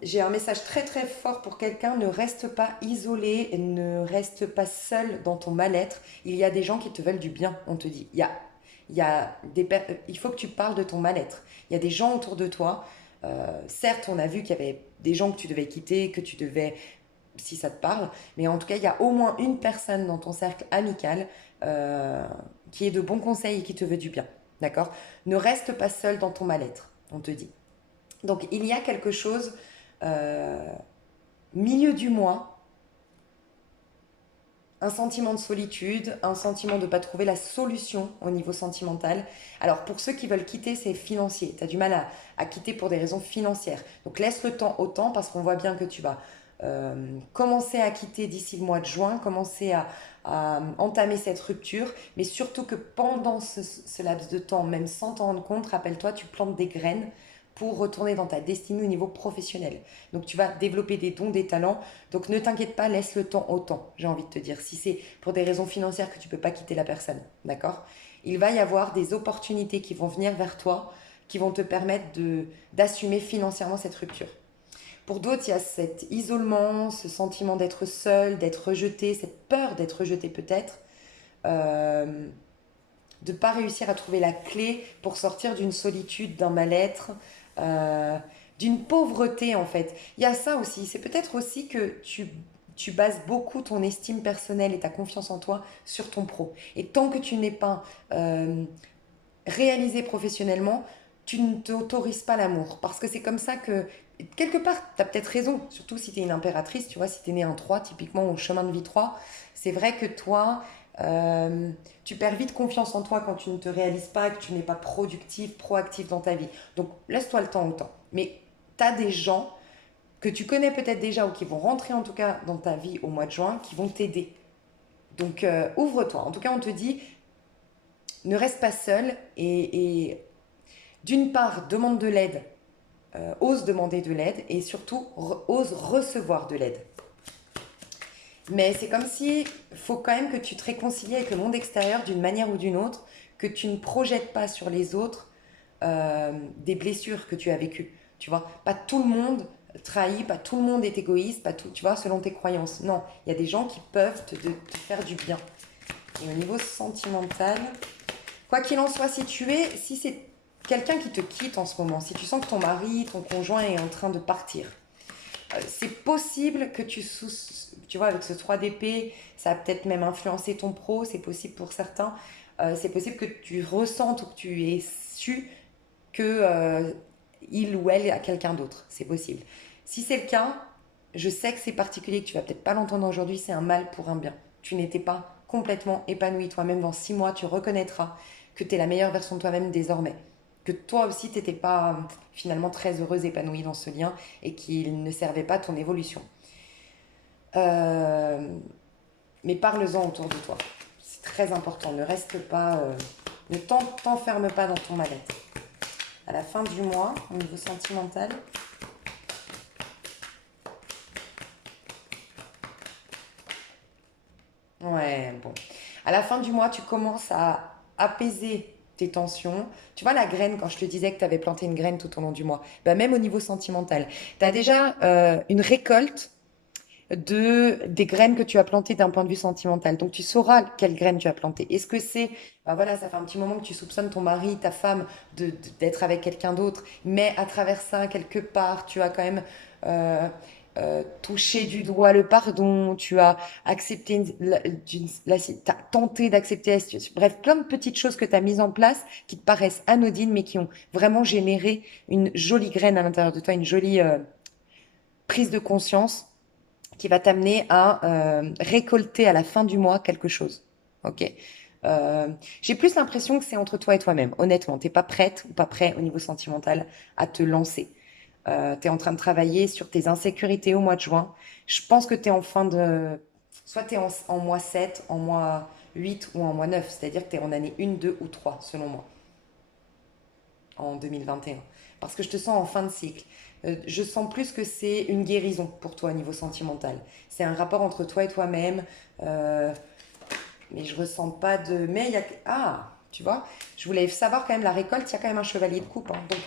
J'ai un message très très fort pour quelqu'un. Ne reste pas isolé, ne reste pas seul dans ton mal-être. Il y a des gens qui te veulent du bien, on te dit. Il faut que tu parles de ton mal-être. Il y a des gens autour de toi. Certes, on a vu qu'il y avait des gens que tu devais quitter, que tu devais, si ça te parle, mais en tout cas, il y a au moins une personne dans ton cercle amical qui est de bons conseils et qui te veut du bien. D'accord? Ne reste pas seul dans ton mal-être, on te dit. Donc il y a quelque chose, euh, milieu du mois, un sentiment de solitude, un sentiment de ne pas trouver la solution au niveau sentimental. Alors pour ceux qui veulent quitter, c'est financier. Tu as du mal à quitter pour des raisons financières. Donc laisse le temps au temps parce qu'on voit bien que tu vas commencer à quitter d'ici le mois de juin, commencer à entamer cette rupture, mais surtout que pendant ce laps de temps, même sans t'en rendre compte, rappelle-toi, tu plantes des graines pour retourner dans ta destinée au niveau professionnel. Donc tu vas développer des dons, des talents. Donc ne t'inquiète pas, laisse le temps au temps, j'ai envie de te dire. Si c'est pour des raisons financières que tu ne peux pas quitter la personne, d'accord? Il va y avoir des opportunités qui vont venir vers toi, qui vont te permettre d'assumer financièrement cette rupture. Pour d'autres, il y a cet isolement, ce sentiment d'être seul, d'être rejeté, cette peur d'être rejeté peut-être, euh, de ne pas réussir à trouver la clé pour sortir d'une solitude, d'un mal-être, euh, d'une pauvreté en fait. Il y a ça aussi, c'est peut-être aussi que tu bases beaucoup ton estime personnelle et ta confiance en toi sur ton pro. Et tant que tu n'es pas réalisé professionnellement, tu ne t'autorises pas l'amour. Parce que c'est comme ça que, quelque part, tu as peut-être raison, surtout si tu es une impératrice, tu vois, si tu es né un 3 typiquement au chemin de vie 3 c'est vrai que toi, euh, tu perds vite confiance en toi quand tu ne te réalises pas, que tu n'es pas productif, proactif dans ta vie. Donc laisse-toi le temps au temps. Mais tu as des gens que tu connais peut-être déjà ou qui vont rentrer en tout cas dans ta vie au mois de juin, qui vont t'aider. Donc ouvre-toi. En tout cas, on te dit, ne reste pas seul et d'une part, demande de l'aide, ose demander de l'aide et surtout ose recevoir de l'aide. Mais c'est comme si faut quand même que tu te réconcilies avec le monde extérieur d'une manière ou d'une autre, que tu ne projettes pas sur les autres des blessures que tu as vécues. Tu vois, pas tout le monde trahit, pas tout le monde est égoïste, pas tout, tu vois, selon tes croyances. Non, il y a des gens qui peuvent te faire du bien. Et au niveau sentimental, quoi qu'il en soit, si c'est quelqu'un qui te quitte en ce moment, si tu sens que ton mari, ton conjoint est en train de partir, c'est possible que tu vois, avec ce 3 d'épée, ça a peut-être même influencé ton pro, c'est possible pour certains. C'est possible que tu ressentes ou que tu aies su que il ou elle a quelqu'un d'autre. C'est possible. Si c'est le cas, je sais que c'est particulier, que tu vas peut-être pas l'entendre aujourd'hui, c'est un mal pour un bien. Tu n'étais pas complètement épanoui toi-même. Dans 6 mois, tu reconnaîtras que tu es la meilleure version de toi-même désormais. Que toi aussi, tu n'étais pas finalement très heureuse, épanouie dans ce lien et qu'il ne servait pas ton évolution. Euh, mais parle-en autour de toi. C'est très important. Ne reste pas, ne t'enferme pas dans ton mal-être. À la fin du mois, au niveau sentimental, ouais, bon. À la fin du mois, tu commences à apaiser tes tensions. Tu vois la graine, quand je te disais que tu avais planté une graine tout au long du mois, ben, même au niveau sentimental, tu as déjà une récolte des graines que tu as plantées d'un point de vue sentimental. Donc tu sauras quelles graines tu as plantées. Est-ce que c'est, ben voilà, ça fait un petit moment que tu soupçonnes ton mari, ta femme d'être avec quelqu'un d'autre, mais à travers ça, quelque part, tu as quand même touché du doigt le pardon, tu as accepté, t'as tenté d'accepter la situation. Bref, plein de petites choses que tu as mises en place qui te paraissent anodines, mais qui ont vraiment généré une jolie graine à l'intérieur de toi, une jolie prise de conscience qui va t'amener à récolter à la fin du mois quelque chose. Ok. Euh, j'ai plus l'impression que c'est entre toi et toi-même. Honnêtement, t'es pas prête ou pas prêt au niveau sentimental à te lancer. Tu es en train de travailler sur tes insécurités au mois de juin. Je pense que tu es en fin de... Soit tu es en mois 7, en mois 8 ou en mois 9. C'est-à-dire que tu es en année 1, 2 ou 3, selon moi, en 2021. Parce que je te sens en fin de cycle. Je sens plus que c'est une guérison pour toi au niveau sentimental. C'est un rapport entre toi et toi-même. Euh, mais je ressens pas de... Mais il y a... Ah, tu vois, je voulais savoir quand même la récolte, il y a quand même un chevalier de coupe. Hein. Donc,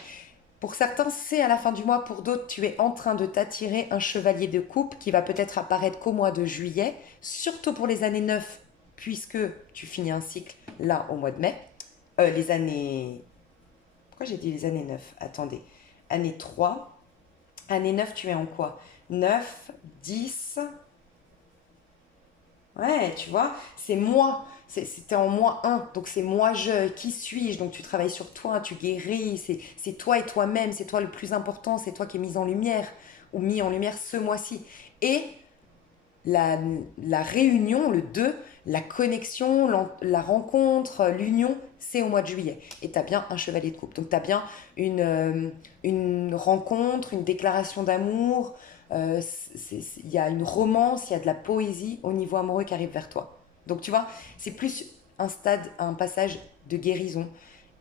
pour certains, c'est à la fin du mois. Pour d'autres, tu es en train de t'attirer un chevalier de coupe qui va peut-être apparaître qu'au mois de juillet, surtout pour les années 9, puisque tu finis un cycle là au mois de mai. Les années... Pourquoi j'ai dit les années 9? Attendez. Année 3. Année 9, tu es en quoi? 9, 10. Ouais, tu vois, c'est moi. C'était en moi un, donc c'est moi je, qui suis-je? Donc tu travailles sur toi, tu guéris, c'est toi et toi-même, c'est toi le plus important, c'est toi qui es mis en lumière ou mis en lumière ce mois-ci. Et la, la réunion, le 2, la connexion, la rencontre, l'union, c'est au mois de juillet. Et tu as bien un chevalier de coupe. Donc tu as bien une rencontre, une déclaration d'amour. Il y a une romance, il y a de la poésie au niveau amoureux qui arrive vers toi. Donc tu vois, c'est plus un stade, un passage de guérison.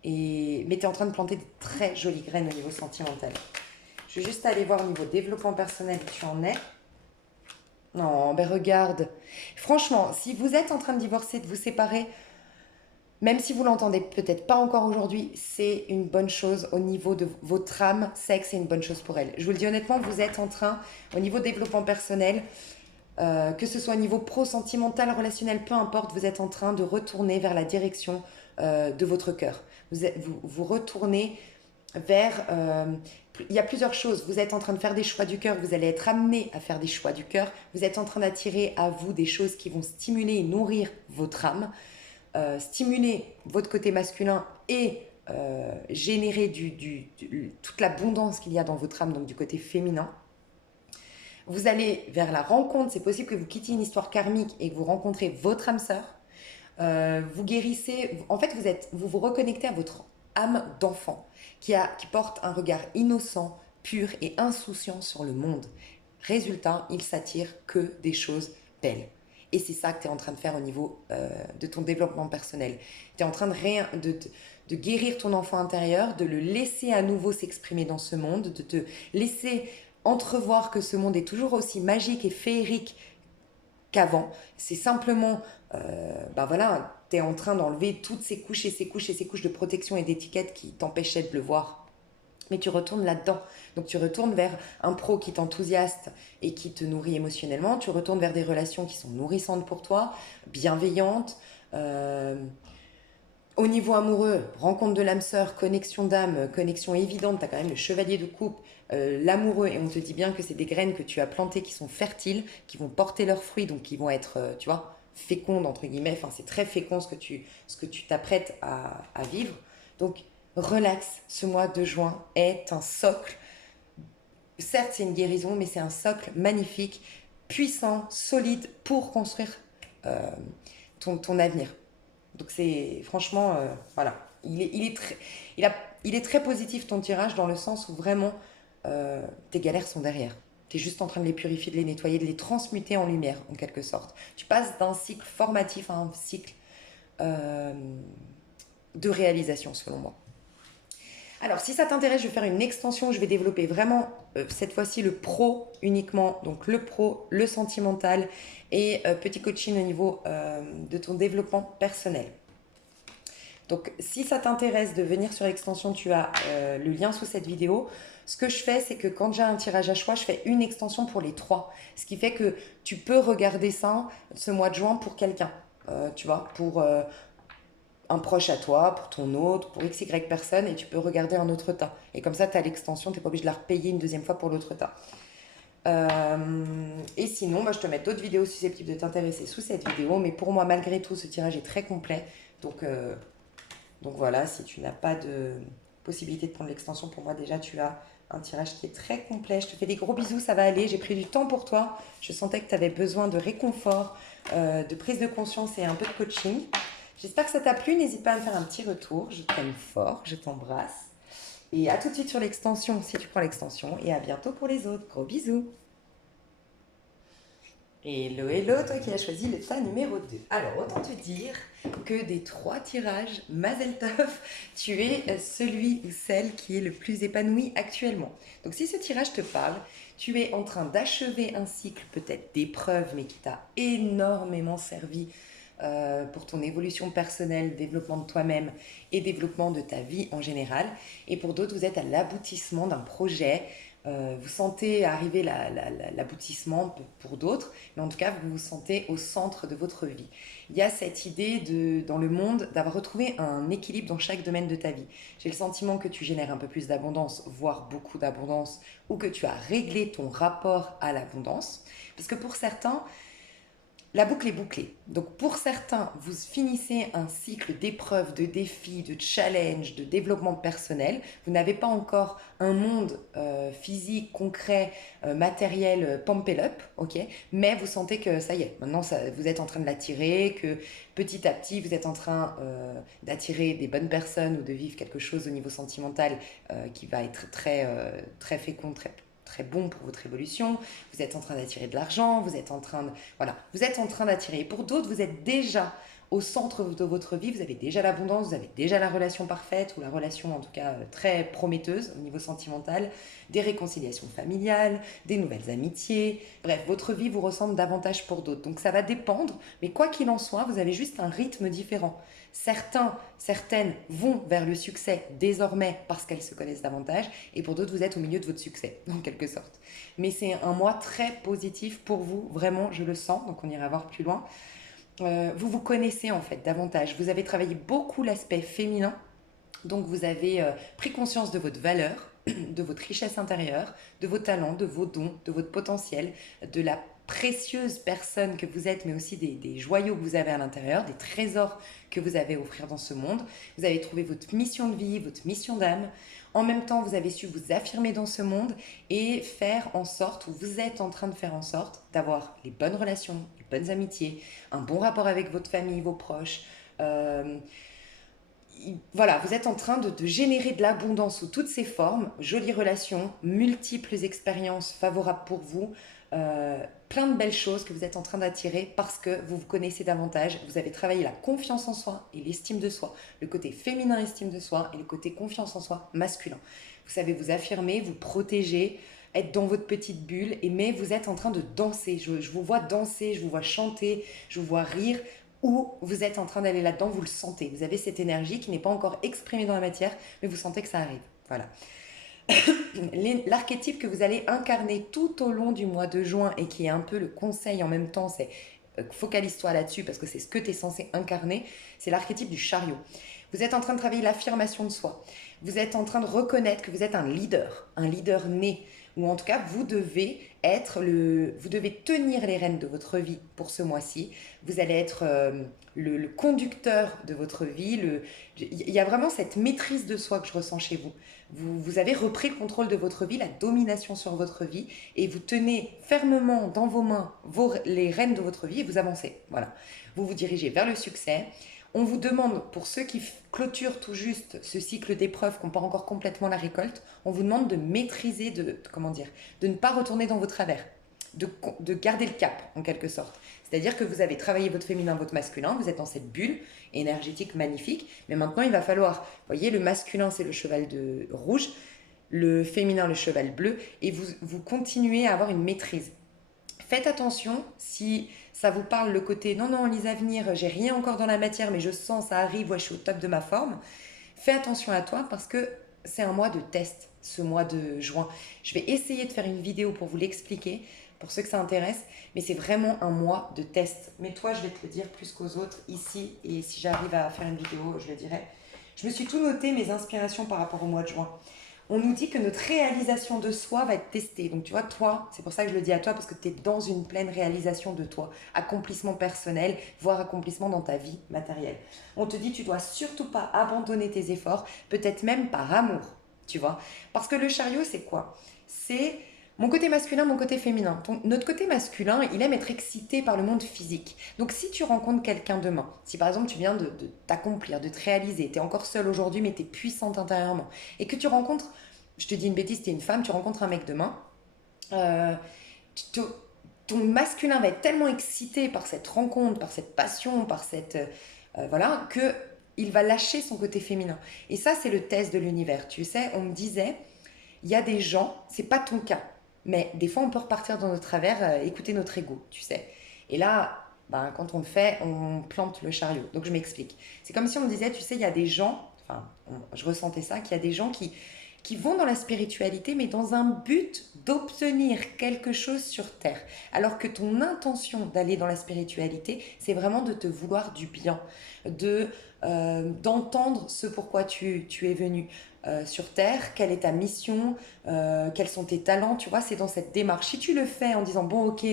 Mais tu es en train de planter de très jolies graines au niveau sentimental. Je vais juste aller voir au niveau développement personnel où tu en es. Non, ben regarde. Franchement, si vous êtes en train de divorcer, de vous séparer, même si vous l'entendez peut-être pas encore aujourd'hui, c'est une bonne chose au niveau de votre âme. Sexe, c'est une bonne chose pour elle. Je vous le dis honnêtement, vous êtes en train, au niveau développement personnel, que ce soit au niveau pro-sentimental, relationnel, peu importe, vous êtes en train de retourner vers la direction de votre cœur. Vous retournez vers... il y a plusieurs choses. Vous êtes en train de faire des choix du cœur, vous allez être amené à faire des choix du cœur. Vous êtes en train d'attirer à vous des choses qui vont stimuler et nourrir votre âme, stimuler votre côté masculin et générer toute l'abondance qu'il y a dans votre âme, donc du côté féminin. Vous allez vers la rencontre. C'est possible que vous quittiez une histoire karmique et que vous rencontrez votre âme sœur. Vous guérissez. En fait, vous vous reconnectez à votre âme d'enfant qui porte un regard innocent, pur et insouciant sur le monde. Résultat, il s'attire que des choses belles. Et c'est ça que tu es en train de faire au niveau de ton développement personnel. Tu es en train de guérir ton enfant intérieur, de le laisser à nouveau s'exprimer dans ce monde, de te laisser entrevoir que ce monde est toujours aussi magique et féerique qu'avant. C'est simplement, ben voilà, tu es en train d'enlever toutes ces couches et ces couches et ces couches de protection et d'étiquette qui t'empêchaient de le voir. Mais tu retournes là-dedans. Donc tu retournes vers un pro qui t'enthousiaste et qui te nourrit émotionnellement. Tu retournes vers des relations qui sont nourrissantes pour toi, bienveillantes. Au niveau amoureux, rencontre de l'âme sœur, connexion d'âme, connexion évidente, tu as quand même le chevalier de coupe, l'amoureux, et on te dit bien que c'est des graines que tu as plantées qui sont fertiles, qui vont porter leurs fruits, donc qui vont être, tu vois, fécondes, entre guillemets. Enfin, c'est très fécond ce que tu t'apprêtes à vivre. Donc, relax, ce mois de juin est un socle. Certes, c'est une guérison, mais c'est un socle magnifique, puissant, solide pour construire euh, ton avenir. Donc c'est franchement, voilà, il est très positif ton tirage dans le sens où vraiment tes galères sont derrière. Tu es juste en train de les purifier, de les nettoyer, de les transmuter en lumière en quelque sorte. Tu passes d'un cycle formatif à un cycle euh, de réalisation selon moi. Alors, si ça t'intéresse, je vais faire une extension. Je vais développer vraiment cette fois-ci le pro uniquement. Donc, le pro, le sentimental et petit coaching au niveau de ton développement personnel. Donc, si ça t'intéresse de venir sur extension, tu as le lien sous cette vidéo. Ce que je fais, c'est que quand j'ai un tirage à choix, je fais une extension pour les trois. Ce qui fait que tu peux regarder ça ce mois de juin pour quelqu'un. Tu vois, pour un proche à toi, pour ton autre, pour x, y personne, et tu peux regarder un autre tas. Et comme ça, tu as l'extension, tu n'es pas obligé de la repayer une deuxième fois pour l'autre tas. Et sinon, je te mets d'autres vidéos susceptibles de t'intéresser sous cette vidéo. Mais pour moi, malgré tout, ce tirage est très complet. Donc voilà, si tu n'as pas de possibilité de prendre l'extension, pour moi déjà, tu as un tirage qui est très complet. Je te fais des gros bisous, ça va aller. J'ai pris du temps pour toi. Je sentais que tu avais besoin de réconfort, de prise de conscience et un peu de coaching. J'espère que ça t'a plu. N'hésite pas à me faire un petit retour. Je t'aime fort, je t'embrasse. Et à tout de suite sur l'extension, si tu prends l'extension. Et à bientôt pour les autres. Gros bisous. Hello, hello, toi qui as choisi le tas numéro 2. Alors, autant te dire que des 3 tirages, Mazel Tov, tu es celui ou celle qui est le plus épanoui actuellement. Donc, si ce tirage te parle, tu es en train d'achever un cycle peut-être d'épreuves, mais qui t'a énormément servi pour ton évolution personnelle, développement de toi-même et développement de ta vie en général. Et pour d'autres, vous êtes à l'aboutissement d'un projet. Vous sentez arriver l'aboutissement pour d'autres, mais en tout cas, vous vous sentez au centre de votre vie. Il y a cette idée dans le monde d'avoir retrouvé un équilibre dans chaque domaine de ta vie. J'ai le sentiment que tu génères un peu plus d'abondance, voire beaucoup d'abondance, ou que tu as réglé ton rapport à l'abondance. Parce que pour certains, la boucle est bouclée. Donc pour certains, vous finissez un cycle d'épreuves, de défis, de challenges, de développement personnel. Vous n'avez pas encore un monde physique, concret, matériel, pump it up, ok. Mais vous sentez que ça y est, maintenant vous êtes en train de l'attirer, que petit à petit vous êtes en train d'attirer des bonnes personnes ou de vivre quelque chose au niveau sentimental qui va être très fécond, très bon pour votre évolution. Vous êtes en train d'attirer de l'argent, vous êtes en train d'attirer. Et pour d'autres, vous êtes déjà au centre de votre vie, vous avez déjà l'abondance, vous avez déjà la relation parfaite, ou la relation en tout cas très prometteuse au niveau sentimental, des réconciliations familiales, des nouvelles amitiés. Bref, votre vie vous ressemble davantage pour d'autres. Donc ça va dépendre, mais quoi qu'il en soit, vous avez juste un rythme différent. Certaines vont vers le succès désormais parce qu'elles se connaissent davantage, et pour d'autres, vous êtes au milieu de votre succès, en quelque sorte. Mais c'est un mois très positif pour vous, vraiment, je le sens, donc on ira voir plus loin. Vous vous connaissez en fait davantage, vous avez travaillé beaucoup l'aspect féminin, donc vous avez pris conscience de votre valeur, de votre richesse intérieure, de vos talents, de vos dons, de votre potentiel, de la précieuse personne que vous êtes, mais aussi des joyaux que vous avez à l'intérieur, des trésors que vous avez à offrir dans ce monde. Vous avez trouvé votre mission de vie, votre mission d'âme. En même temps, vous avez su vous affirmer dans ce monde et faire en sorte, ou vous êtes en train de faire en sorte, d'avoir les bonnes relations, les bonnes amitiés, un bon rapport avec votre famille, vos proches. Voilà, vous êtes en train de générer de l'abondance sous toutes ses formes, jolies relations, multiples expériences favorables pour vous, plein de belles choses que vous êtes en train d'attirer parce que vous vous connaissez davantage, vous avez travaillé la confiance en soi et l'estime de soi, le côté féminin estime de soi et le côté confiance en soi masculin. Vous savez vous affirmer, vous protéger, être dans votre petite bulle, mais vous êtes en train de danser. Je vous vois danser, je vous vois chanter, je vous vois rire, ou vous êtes en train d'aller là-dedans, vous le sentez. Vous avez cette énergie qui n'est pas encore exprimée dans la matière, mais vous sentez que ça arrive. Voilà. L'archétype que vous allez incarner tout au long du mois de juin et qui est un peu le conseil en même temps, c'est focalise-toi là-dessus parce que c'est ce que tu es censé incarner, c'est l'archétype du chariot. Vous êtes en train de travailler l'affirmation de soi. Vous êtes en train de reconnaître que vous êtes un leader né, ou en tout cas vous devez tenir les rênes de votre vie pour ce mois-ci. Vous allez être le conducteur de votre vie. Il y a vraiment cette maîtrise de soi que je ressens chez vous. Vous avez repris le contrôle de votre vie, la domination sur votre vie, et vous tenez fermement dans vos mains les rênes de votre vie et vous avancez. Voilà. Vous vous dirigez vers le succès. On vous demande, pour ceux qui clôturent tout juste ce cycle d'épreuves, qui n'ont pas encore complètement la récolte, on vous demande de maîtriser, de ne pas retourner dans vos travers, de garder le cap en quelque sorte. C'est-à-dire que vous avez travaillé votre féminin, votre masculin, vous êtes dans cette bulle énergétique magnifique, mais maintenant il va falloir, vous voyez, le masculin c'est le cheval de rouge, le féminin le cheval bleu, et vous continuez à avoir une maîtrise. Faites attention si ça vous parle le côté non, Lisa, venir, j'ai rien encore dans la matière, mais je sens, ça arrive, ouais, je suis au top de ma forme. Fais attention à toi parce que c'est un mois de test, ce mois de juin. Je vais essayer de faire une vidéo pour vous l'expliquer, pour ceux que ça intéresse, mais c'est vraiment un mois de test. Mais toi, je vais te le dire plus qu'aux autres ici, et si j'arrive à faire une vidéo, je le dirai. Je me suis tout noté, mes inspirations par rapport au mois de juin. on nous dit que notre réalisation de soi va être testée. Donc tu vois, toi, c'est pour ça que je le dis à toi, parce que tu es dans une pleine réalisation de toi, accomplissement personnel, voire accomplissement dans ta vie matérielle. On te dit, tu dois surtout pas abandonner tes efforts, peut-être même par amour, tu vois. Parce que le chariot, c'est quoi? C'est mon côté masculin, mon côté féminin. Notre côté masculin, il aime être excité par le monde physique. Donc si tu rencontres quelqu'un demain, si par exemple tu viens de t'accomplir, de te réaliser, tu es encore seule aujourd'hui mais tu es puissante intérieurement, et que tu rencontres, je te dis une bêtise, tu es une femme, tu rencontres un mec demain, euh, tu- ton masculin va être tellement excité par cette rencontre, par cette passion, par cette... voilà, que il va lâcher son côté féminin. Et ça, c'est le test de l'univers. Tu sais, on me disait, il y a des gens, c'est pas ton cas, mais des fois on peut repartir dans notre travers, écouter notre ego, tu sais. Et là, ben, quand on le fait, on plante le chariot. Donc je m'explique. C'est comme si on me disait, tu sais, il y a des gens, enfin, je ressentais ça, qu'il y a des gens qui vont dans la spiritualité, mais dans un but d'obtenir quelque chose sur Terre. Alors que ton intention d'aller dans la spiritualité, c'est vraiment de te vouloir du bien, d'entendre ce pourquoi tu es venu sur Terre, quelle est ta mission, quels sont tes talents, tu vois, c'est dans cette démarche. Si tu le fais en disant, bon ok,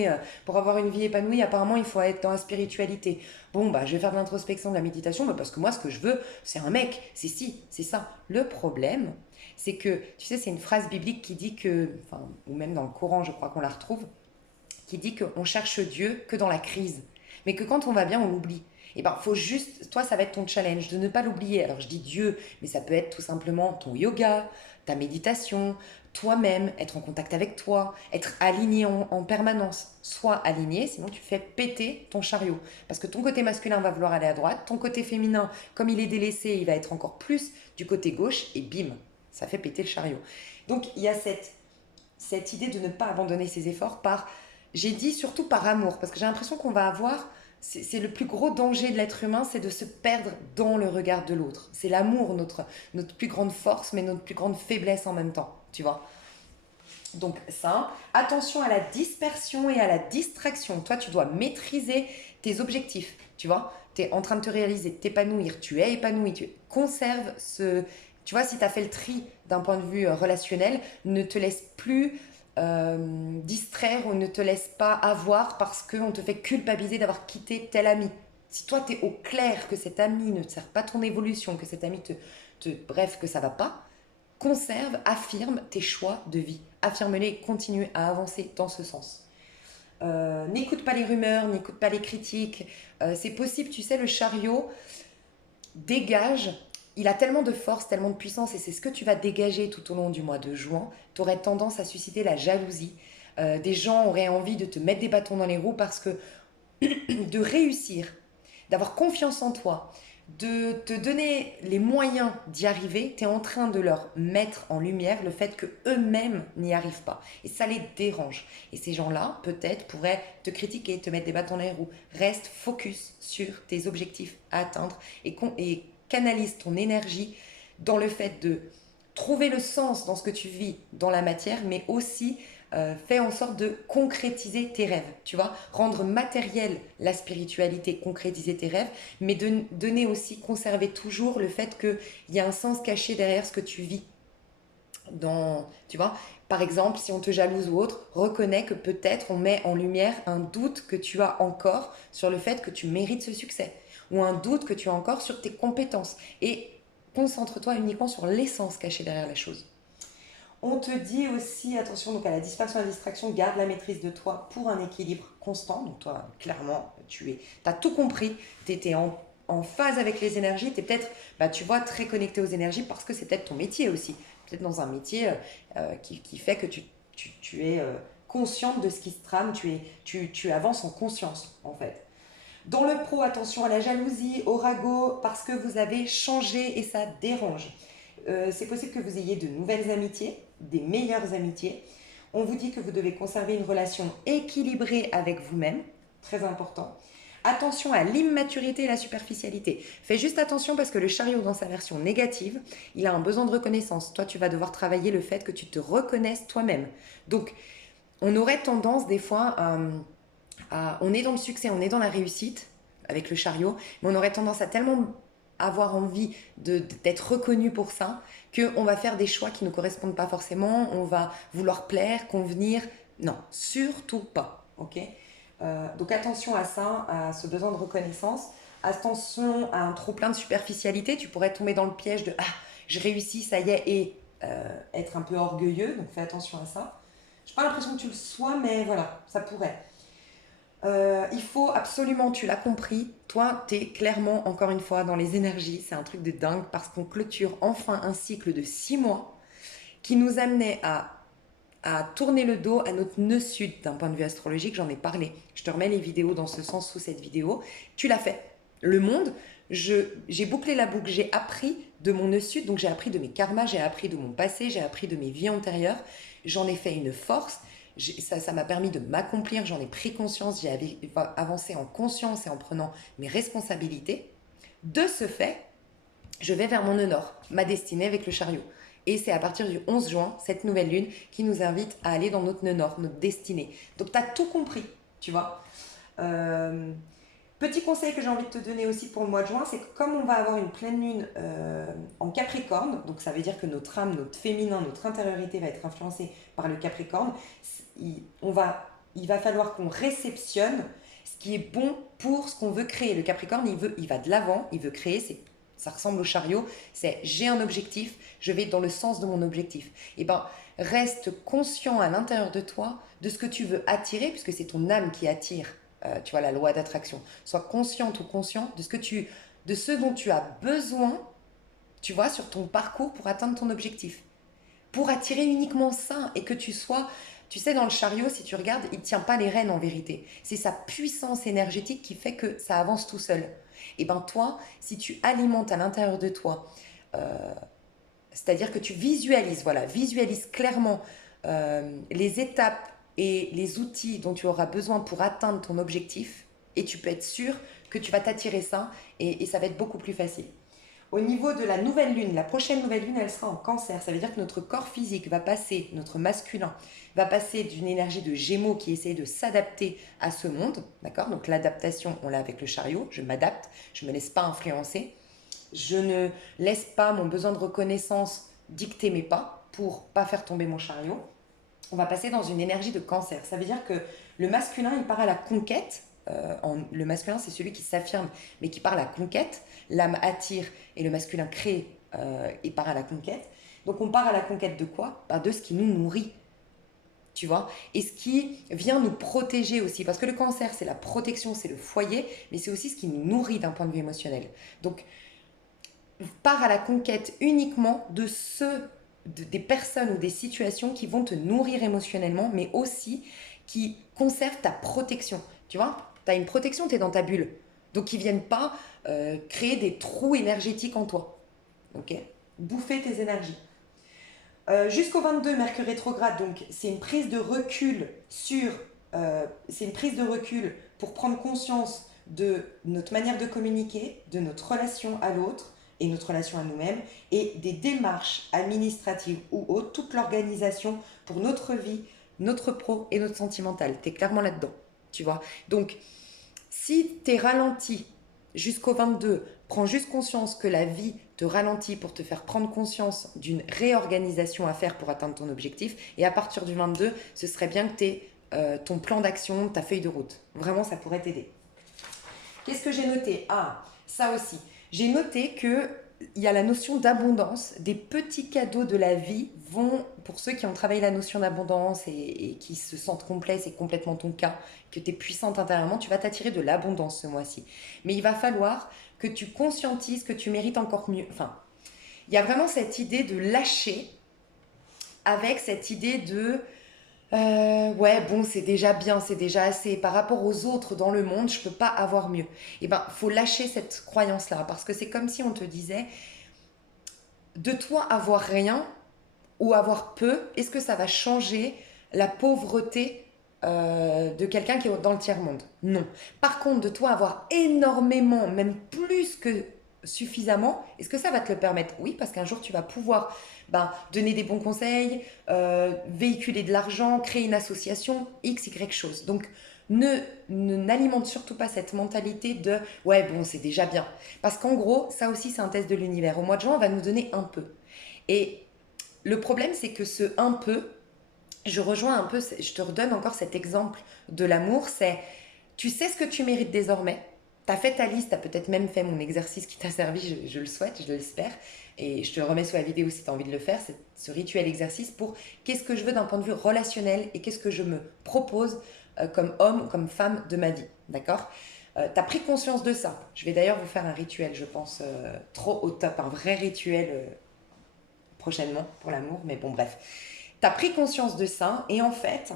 pour avoir une vie épanouie, apparemment il faut être dans la spiritualité. Bon, bah je vais faire de l'introspection, de la méditation, bah, parce que moi ce que je veux, c'est un mec, c'est ci, c'est ça. Le problème, c'est que, tu sais, c'est une phrase biblique qui dit que, enfin, ou même dans le Coran, je crois qu'on la retrouve, qui dit qu'on cherche Dieu que dans la crise, mais que quand on va bien, on l'oublie. Et ben, faut juste, toi, ça va être ton challenge de ne pas l'oublier. Alors, je dis Dieu, mais ça peut être tout simplement ton yoga, ta méditation, toi-même, être en contact avec toi, être aligné en permanence. Sois aligné, sinon tu fais péter ton chariot. Parce que ton côté masculin va vouloir aller à droite, ton côté féminin, comme il est délaissé, il va être encore plus du côté gauche, et bim, ça fait péter le chariot. Donc, il y a cette idée de ne pas abandonner ses efforts par, j'ai dit surtout par amour, parce que j'ai l'impression qu'on va avoir, c'est le plus gros danger de l'être humain, c'est de se perdre dans le regard de l'autre. C'est l'amour, notre plus grande force, mais notre plus grande faiblesse en même temps, tu vois. Donc ça, attention à la dispersion et à la distraction. Toi, tu dois maîtriser tes objectifs, tu vois. Tu es en train de te réaliser, de t'épanouir, tu es épanoui, tu conserves ce... Tu vois, si tu as fait le tri d'un point de vue relationnel, ne te laisse plus distraire ou ne te laisse pas avoir parce qu'on te fait culpabiliser d'avoir quitté tel ami. Si toi, tu es au clair que cet ami ne te sert pas ton évolution, que cet ami bref, que ça va pas, conserve, affirme tes choix de vie. Affirme-les et continue à avancer dans ce sens. N'écoute pas les rumeurs, n'écoute pas les critiques. C'est possible, tu sais, le chariot dégage. Il a tellement de force, tellement de puissance, et c'est ce que tu vas dégager tout au long du mois de juin. Tu aurais tendance à susciter la jalousie. Des gens auraient envie de te mettre des bâtons dans les roues parce que de réussir, d'avoir confiance en toi, de te donner les moyens d'y arriver, tu es en train de leur mettre en lumière le fait que eux-mêmes n'y arrivent pas. Et ça les dérange. Et ces gens-là, peut-être, pourraient te critiquer, te mettre des bâtons dans les roues. Reste focus sur tes objectifs à atteindre et canalise ton énergie dans le fait de trouver le sens dans ce que tu vis dans la matière, mais aussi fais en sorte de concrétiser tes rêves, tu vois, rendre matériel la spiritualité, concrétiser tes rêves, mais de donner aussi, conserver toujours le fait qu'il y a un sens caché derrière ce que tu vis. Tu vois, par exemple, si on te jalouse ou autre, reconnais que peut-être on met en lumière un doute que tu as encore sur le fait que tu mérites ce succès, ou un doute que tu as encore sur tes compétences, et concentre-toi uniquement sur l'essence cachée derrière la chose. On te dit aussi, attention donc à la dispersion et à la distraction, garde la maîtrise de toi pour un équilibre constant. Donc toi, clairement, tu as tout compris, tu étais en phase avec les énergies, tu es peut-être, bah, tu vois, très connecté aux énergies parce que c'est peut-être ton métier aussi. Peut-être dans un métier qui fait que tu es consciente de ce qui se trame, tu avances en conscience en fait. Dans le pro, attention à la jalousie, au ragot, parce que vous avez changé et ça dérange. C'est possible que vous ayez de nouvelles amitiés, des meilleures amitiés. On vous dit que vous devez conserver une relation équilibrée avec vous-même, très important. Attention à l'immaturité et la superficialité. Fais juste attention parce que le chariot dans sa version négative, il a un besoin de reconnaissance. Toi, tu vas devoir travailler le fait que tu te reconnaisses toi-même. Donc, on aurait tendance des fois on est dans le succès, on est dans la réussite avec le chariot, mais on aurait tendance à tellement avoir envie d'être reconnu pour ça, qu'on va faire des choix qui ne nous correspondent pas forcément, on va vouloir plaire, convenir. Non, surtout pas. Ok. Donc attention à ça, à ce besoin de reconnaissance. Attention à un trop plein de superficialité. Tu pourrais tomber dans le piège de ah, je réussis, ça y est, et être un peu orgueilleux. Donc fais attention à ça. Je n'ai pas l'impression que tu le sois, mais voilà, ça pourrait. Il faut absolument, tu l'as compris, toi, tu es clairement, encore une fois, dans les énergies. C'est un truc de dingue parce qu'on clôture enfin un cycle de 6 mois qui nous amenait à tourner le dos à notre nœud sud d'un point de vue astrologique. J'en ai parlé. Je te remets les vidéos dans ce sens sous cette vidéo. Tu l'as fait. Le monde, j'ai bouclé la boucle. J'ai appris de mon nœud sud, donc j'ai appris de mes karmas, j'ai appris de mon passé, j'ai appris de mes vies antérieures. J'en ai fait une force. Ça m'a permis de m'accomplir, j'en ai pris conscience, j'ai avancé en conscience et en prenant mes responsabilités. De ce fait, je vais vers mon nœud nord, ma destinée avec le chariot. Et c'est à partir du 11 juin, cette nouvelle lune, qui nous invite à aller dans notre nœud nord, notre destinée. Donc tu as tout compris, tu vois. Petit conseil que j'ai envie de te donner aussi pour le mois de juin, c'est que comme on va avoir une pleine lune en Capricorne, donc ça veut dire que notre âme, notre féminin, notre intériorité va être influencée par le Capricorne, il va falloir qu'on réceptionne ce qui est bon pour ce qu'on veut créer. Le Capricorne, il va de l'avant, il veut créer, ça ressemble au chariot, c'est j'ai un objectif, je vais dans le sens de mon objectif. Et ben, reste conscient à l'intérieur de toi de ce que tu veux attirer, puisque c'est ton âme qui attire, tu vois, la loi d'attraction. Sois consciente ou conscient de ce dont tu as besoin, tu vois, sur ton parcours pour atteindre ton objectif. Pour attirer uniquement ça et que tu sois... Tu sais, dans le chariot, si tu regardes, il ne tient pas les rênes en vérité. C'est sa puissance énergétique qui fait que ça avance tout seul. Et bien toi, si tu alimentes à l'intérieur de toi, c'est-à-dire que tu visualises, voilà, visualise clairement les étapes et les outils dont tu auras besoin pour atteindre ton objectif, et tu peux être sûr que tu vas t'attirer ça et ça va être beaucoup plus facile. Au niveau de la nouvelle lune, la prochaine nouvelle lune, elle sera en Cancer. Ça veut dire que notre corps physique va passer, notre masculin, va passer d'une énergie de Gémeaux qui essaie de s'adapter à ce monde. D'accord? Donc l'adaptation, on l'a avec le chariot. Je m'adapte, je ne me laisse pas influencer. Je ne laisse pas mon besoin de reconnaissance dicter mes pas pour pas faire tomber mon chariot. On va passer dans une énergie de Cancer. Ça veut dire que le masculin, il part à la conquête. Le masculin, c'est celui qui s'affirme, mais qui part à la conquête. L'âme attire et le masculin crée et part à la conquête. Donc on part à la conquête de quoi? De ce qui nous nourrit, tu vois, et ce qui vient nous protéger aussi. Parce que le Cancer, c'est la protection, c'est le foyer, mais c'est aussi ce qui nous nourrit d'un point de vue émotionnel. Donc, part à la conquête uniquement des personnes ou des situations qui vont te nourrir émotionnellement, mais aussi qui conservent ta protection. Tu vois, tu as une protection, tu es dans ta bulle. Donc, ils ne viennent pas créer des trous énergétiques en toi. Ok? Bouffer tes énergies. Jusqu'au 22, Mercure rétrograde, donc c'est une prise de recul c'est une prise de recul pour prendre conscience de notre manière de communiquer, de notre relation à l'autre et notre relation à nous-mêmes, et des démarches administratives ou autres, toute l'organisation pour notre vie, notre pro et notre sentimental. Tu es clairement là-dedans, tu vois. Donc, si tu es ralenti jusqu'au 22, prends juste conscience que la vie te ralentit pour te faire prendre conscience d'une réorganisation à faire pour atteindre ton objectif. Et à partir du 22, ce serait bien que tu aies ton plan d'action, ta feuille de route. Vraiment, ça pourrait t'aider. Qu'est-ce que j'ai noté? Ah, ça aussi. J'ai noté qu'il y a la notion d'abondance. Des petits cadeaux de la vie vont, pour ceux qui ont travaillé la notion d'abondance et qui se sentent complets, c'est complètement ton cas, que tu es puissante intérieurement, tu vas t'attirer de l'abondance ce mois-ci. Mais il va falloir que tu conscientises que tu mérites encore mieux. Enfin, il y a vraiment cette idée de lâcher avec cette idée de ouais, bon, c'est déjà bien, c'est déjà assez. Par rapport aux autres dans le monde, je ne peux pas avoir mieux. Eh bien, il faut lâcher cette croyance-là parce que c'est comme si on te disait de toi avoir rien ou avoir peu, est-ce que ça va changer la pauvreté de quelqu'un qui est dans le tiers-monde? Non. Par contre, de toi avoir énormément, même plus que suffisamment, est-ce que ça va te le permettre? Oui, parce qu'un jour, tu vas pouvoir donner des bons conseils, véhiculer de l'argent, créer une association, X, Y chose. Donc, N'alimente surtout pas cette mentalité de ouais, bon, c'est déjà bien. Parce qu'en gros, ça aussi, c'est un test de l'univers. Au mois de juin, on va nous donner un peu. Et le problème, c'est que ce un peu, je rejoins un peu, je te redonne encore cet exemple de l'amour, c'est tu sais ce que tu mérites désormais. Tu as fait ta liste, tu as peut-être même fait mon exercice qui t'a servi, je le souhaite, je l'espère. Et je te le remets sous la vidéo si tu as envie de le faire, c'est ce rituel exercice pour qu'est-ce que je veux d'un point de vue relationnel et qu'est-ce que je me propose comme homme, comme femme de ma vie. D'accord. Tu as pris conscience de ça. Je vais d'ailleurs vous faire un rituel, je pense, trop au top, un vrai rituel prochainement pour l'amour, mais bon, bref. Tu as pris conscience de ça et en fait,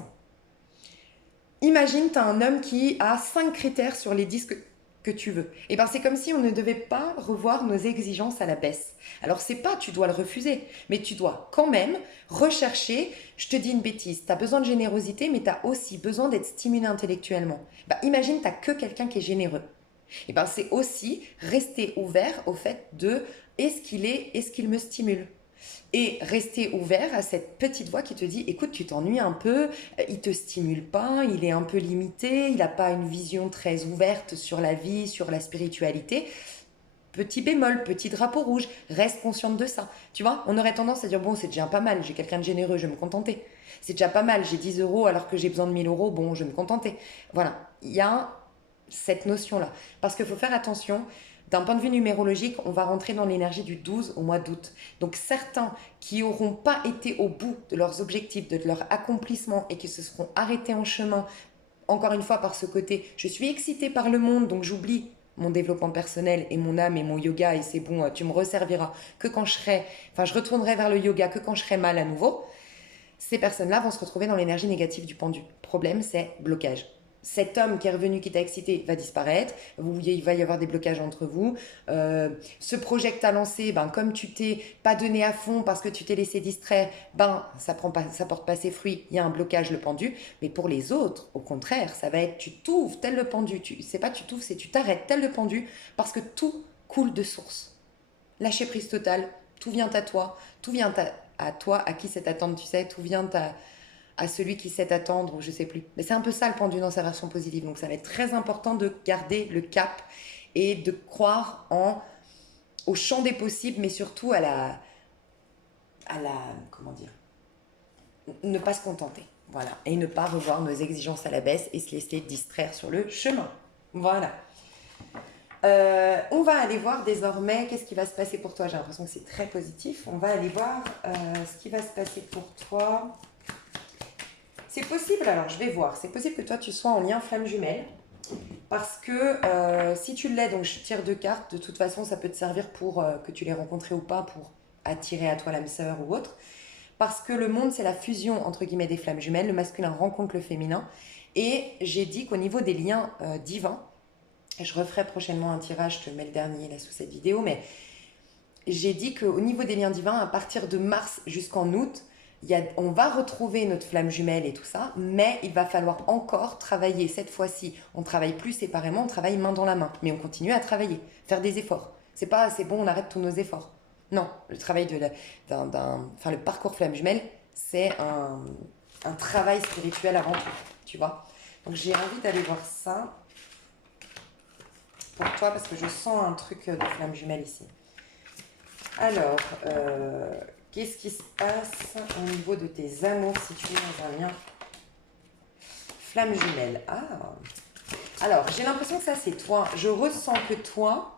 imagine, tu as un homme qui a 5 critères sur les 10 que tu veux. Et bien c'est comme si on ne devait pas revoir nos exigences à la baisse. Alors c'est pas tu dois le refuser, mais tu dois quand même rechercher, je te dis une bêtise, tu as besoin de générosité, mais tu as aussi besoin d'être stimulé intellectuellement. Ben, imagine, tu n'as que quelqu'un qui est généreux. Et ben c'est aussi rester ouvert au fait de est-ce qu'il me stimule et rester ouvert à cette petite voix qui te dit écoute, tu t'ennuies un peu, il te stimule pas, il est un peu limité, il n'a pas une vision très ouverte sur la vie, sur la spiritualité. Petit bémol, petit drapeau rouge, reste consciente de ça. Tu vois, on aurait tendance à dire bon, c'est déjà pas mal, j'ai quelqu'un de généreux, je vais me contenter. C'est déjà pas mal, j'ai 10 euros alors que j'ai besoin de 1000 euros, bon, je vais me contenter. Voilà, il y a cette notion-là. Parce qu'il faut faire attention, d'un point de vue numérologique, on va rentrer dans l'énergie du 12 au mois d'août. Donc certains qui n'auront pas été au bout de leurs objectifs, de leur accomplissement et qui se seront arrêtés en chemin, encore une fois par ce côté, je suis excitée par le monde, donc j'oublie mon développement personnel et mon âme et mon yoga et c'est bon, tu me resserviras que quand je retournerai vers le yoga que quand je serai mal à nouveau. Ces personnes-là vont se retrouver dans l'énergie négative du pendu. Problème, c'est blocage. Cet homme qui est revenu, qui t'a excité, va disparaître. Il va y avoir des blocages entre vous. Ce projet que tu as lancé, ben, comme tu t'es pas donné à fond parce que tu t'es laissé distraire, ben, ça porte pas ses fruits. Il y a un blocage, le pendu. Mais pour les autres, au contraire, ça va être tu t'ouvres tel le pendu. C'est pas tu t'ouvres, c'est tu t'arrêtes tel le pendu parce que tout coule de source. Lâcher prise totale, tout vient à toi. Tout vient à toi, à qui c'est attendre, tu sais. Tout vient à celui qui sait attendre, ou je sais plus. Mais c'est un peu ça le pendu dans sa version positive. Donc ça va être très important de garder le cap et de croire au champ des possibles, mais surtout comment dire, ne pas se contenter. Voilà. Et ne pas revoir nos exigences à la baisse et se laisser distraire sur le chemin. Voilà. On va aller voir désormais qu'est-ce qui va se passer pour toi. J'ai l'impression que c'est très positif. On va aller voir ce qui va se passer pour toi. C'est possible, alors je vais voir, c'est possible que toi tu sois en lien flamme jumelle. Parce que si tu l'es, donc je tire 2 cartes, de toute façon ça peut te servir pour que tu l'aies rencontré ou pas, pour attirer à toi l'âme sœur ou autre. Parce que le monde c'est la fusion entre guillemets des flammes jumelles, le masculin rencontre le féminin. Et j'ai dit qu'au niveau des liens divins, et je referai prochainement un tirage, je te mets le dernier là sous cette vidéo, mais j'ai dit qu'au niveau des liens divins, à partir de mars jusqu'en août, on va retrouver notre flamme jumelle et tout ça, mais il va falloir encore travailler. Cette fois-ci, on travaille plus séparément, on travaille main dans la main, mais on continue à travailler, faire des efforts. C'est pas c'est bon, on arrête tous nos efforts. Non, le travail le parcours flamme jumelle, c'est un travail spirituel avant tout, tu vois. Donc j'ai envie d'aller voir ça pour toi parce que je sens un truc de flamme jumelle ici. Alors, qu'est-ce qui se passe au niveau de tes amours si tu es dans un lien flamme jumelle? Ah. Alors, j'ai l'impression que ça, c'est toi. Je ressens que toi,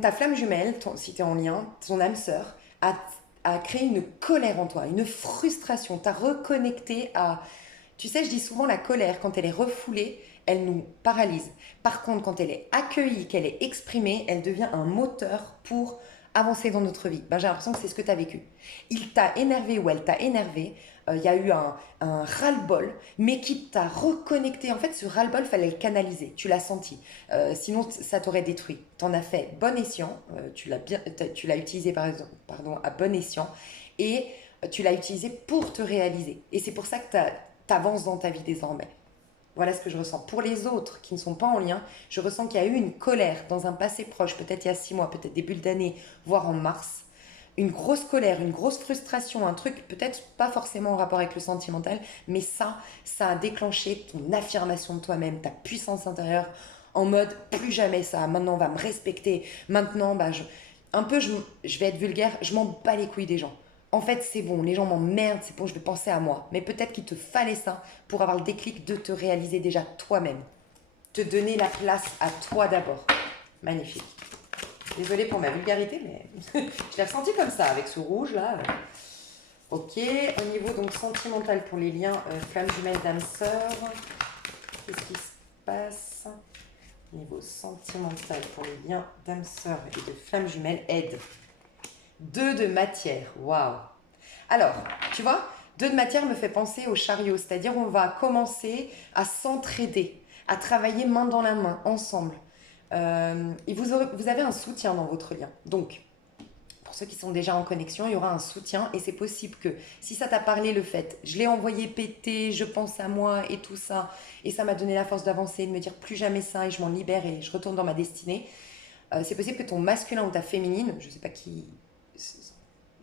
ta flamme jumelle, si tu es en lien, ton âme sœur, a créé une colère en toi, une frustration. T'as reconnecté à... Tu sais, je dis souvent la colère, quand elle est refoulée, elle nous paralyse. Par contre, quand elle est accueillie, qu'elle est exprimée, elle devient un moteur pour avancer dans notre vie. Ben, j'ai l'impression que c'est ce que tu as vécu. Il t'a énervé ou elle t'a énervé. Il y a eu un ras-le-bol, mais qui t'a reconnecté. En fait, ce ras-le-bol, il fallait le canaliser. Tu l'as senti. Sinon, ça t'aurait détruit. Tu en as fait bon escient. Tu l'as utilisé à bon escient. Et tu l'as utilisé pour te réaliser. Et c'est pour ça que tu avances dans ta vie désormais. Voilà ce que je ressens. Pour les autres qui ne sont pas en lien, je ressens qu'il y a eu une colère dans un passé proche, peut-être il y a 6 mois, peut-être début d'année, voire en mars. une grosse colère, une grosse frustration, un truc peut-être pas forcément en rapport avec le sentimental, mais ça a déclenché ton affirmation de toi-même, ta puissance intérieure, en mode plus jamais ça, maintenant on va me respecter, maintenant un peu je vais être vulgaire, je m'en bats les couilles des gens. En fait c'est bon, les gens m'emmerdent, c'est bon, je vais penser à moi. Mais peut-être qu'il te fallait ça pour avoir le déclic de te réaliser déjà toi-même. Te donner la place à toi d'abord. Magnifique. Désolée pour ma vulgarité, mais je l'ai ressenti comme ça, avec ce rouge là. Ok, au niveau donc sentimental pour les liens flamme jumelle d'âme sœur, qu'est-ce qui se passe? Au niveau sentimental pour les liens d'âme sœur et de flamme jumelle, aide. 2 de matière, waouh. Alors, tu vois, 2 de matière me fait penser au chariot, c'est-à-dire on va commencer à s'entraider, à travailler main dans la main, ensemble. Et vous avez un soutien dans votre lien. Donc, pour ceux qui sont déjà en connexion, il y aura un soutien et c'est possible que si ça t'a parlé le fait, je l'ai envoyé péter, je pense à moi et tout ça, et ça m'a donné la force d'avancer, de me dire plus jamais ça et je m'en libère et je retourne dans ma destinée, c'est possible que ton masculin ou ta féminine, je ne sais pas qui,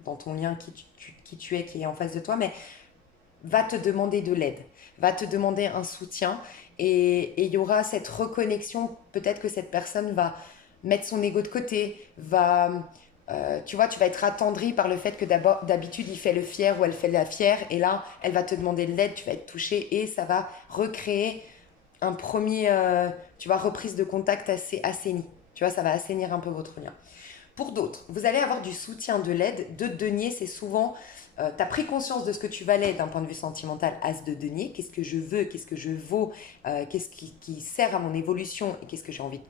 dans ton lien, qui tu es, qui est en face de toi, mais va te demander de l'aide, va te demander un soutien et il y aura cette reconnexion. Peut-être que cette personne va mettre son ego de côté, tu vois, tu vas être attendri par le fait que d'habitude il fait le fier ou elle fait la fière et là elle va te demander de l'aide, tu vas être touché et ça va recréer un premier, tu vois, reprise de contact assez assaini. Tu vois, ça va assainir un peu votre lien. Pour d'autres, vous allez avoir du soutien, de l'aide. De denier, c'est souvent, tu as pris conscience de ce que tu valais d'un point de vue sentimental, as de denier, qu'est-ce que je veux, qu'est-ce que je vaux, qu'est-ce qui sert à mon évolution et qu'est-ce que j'ai envie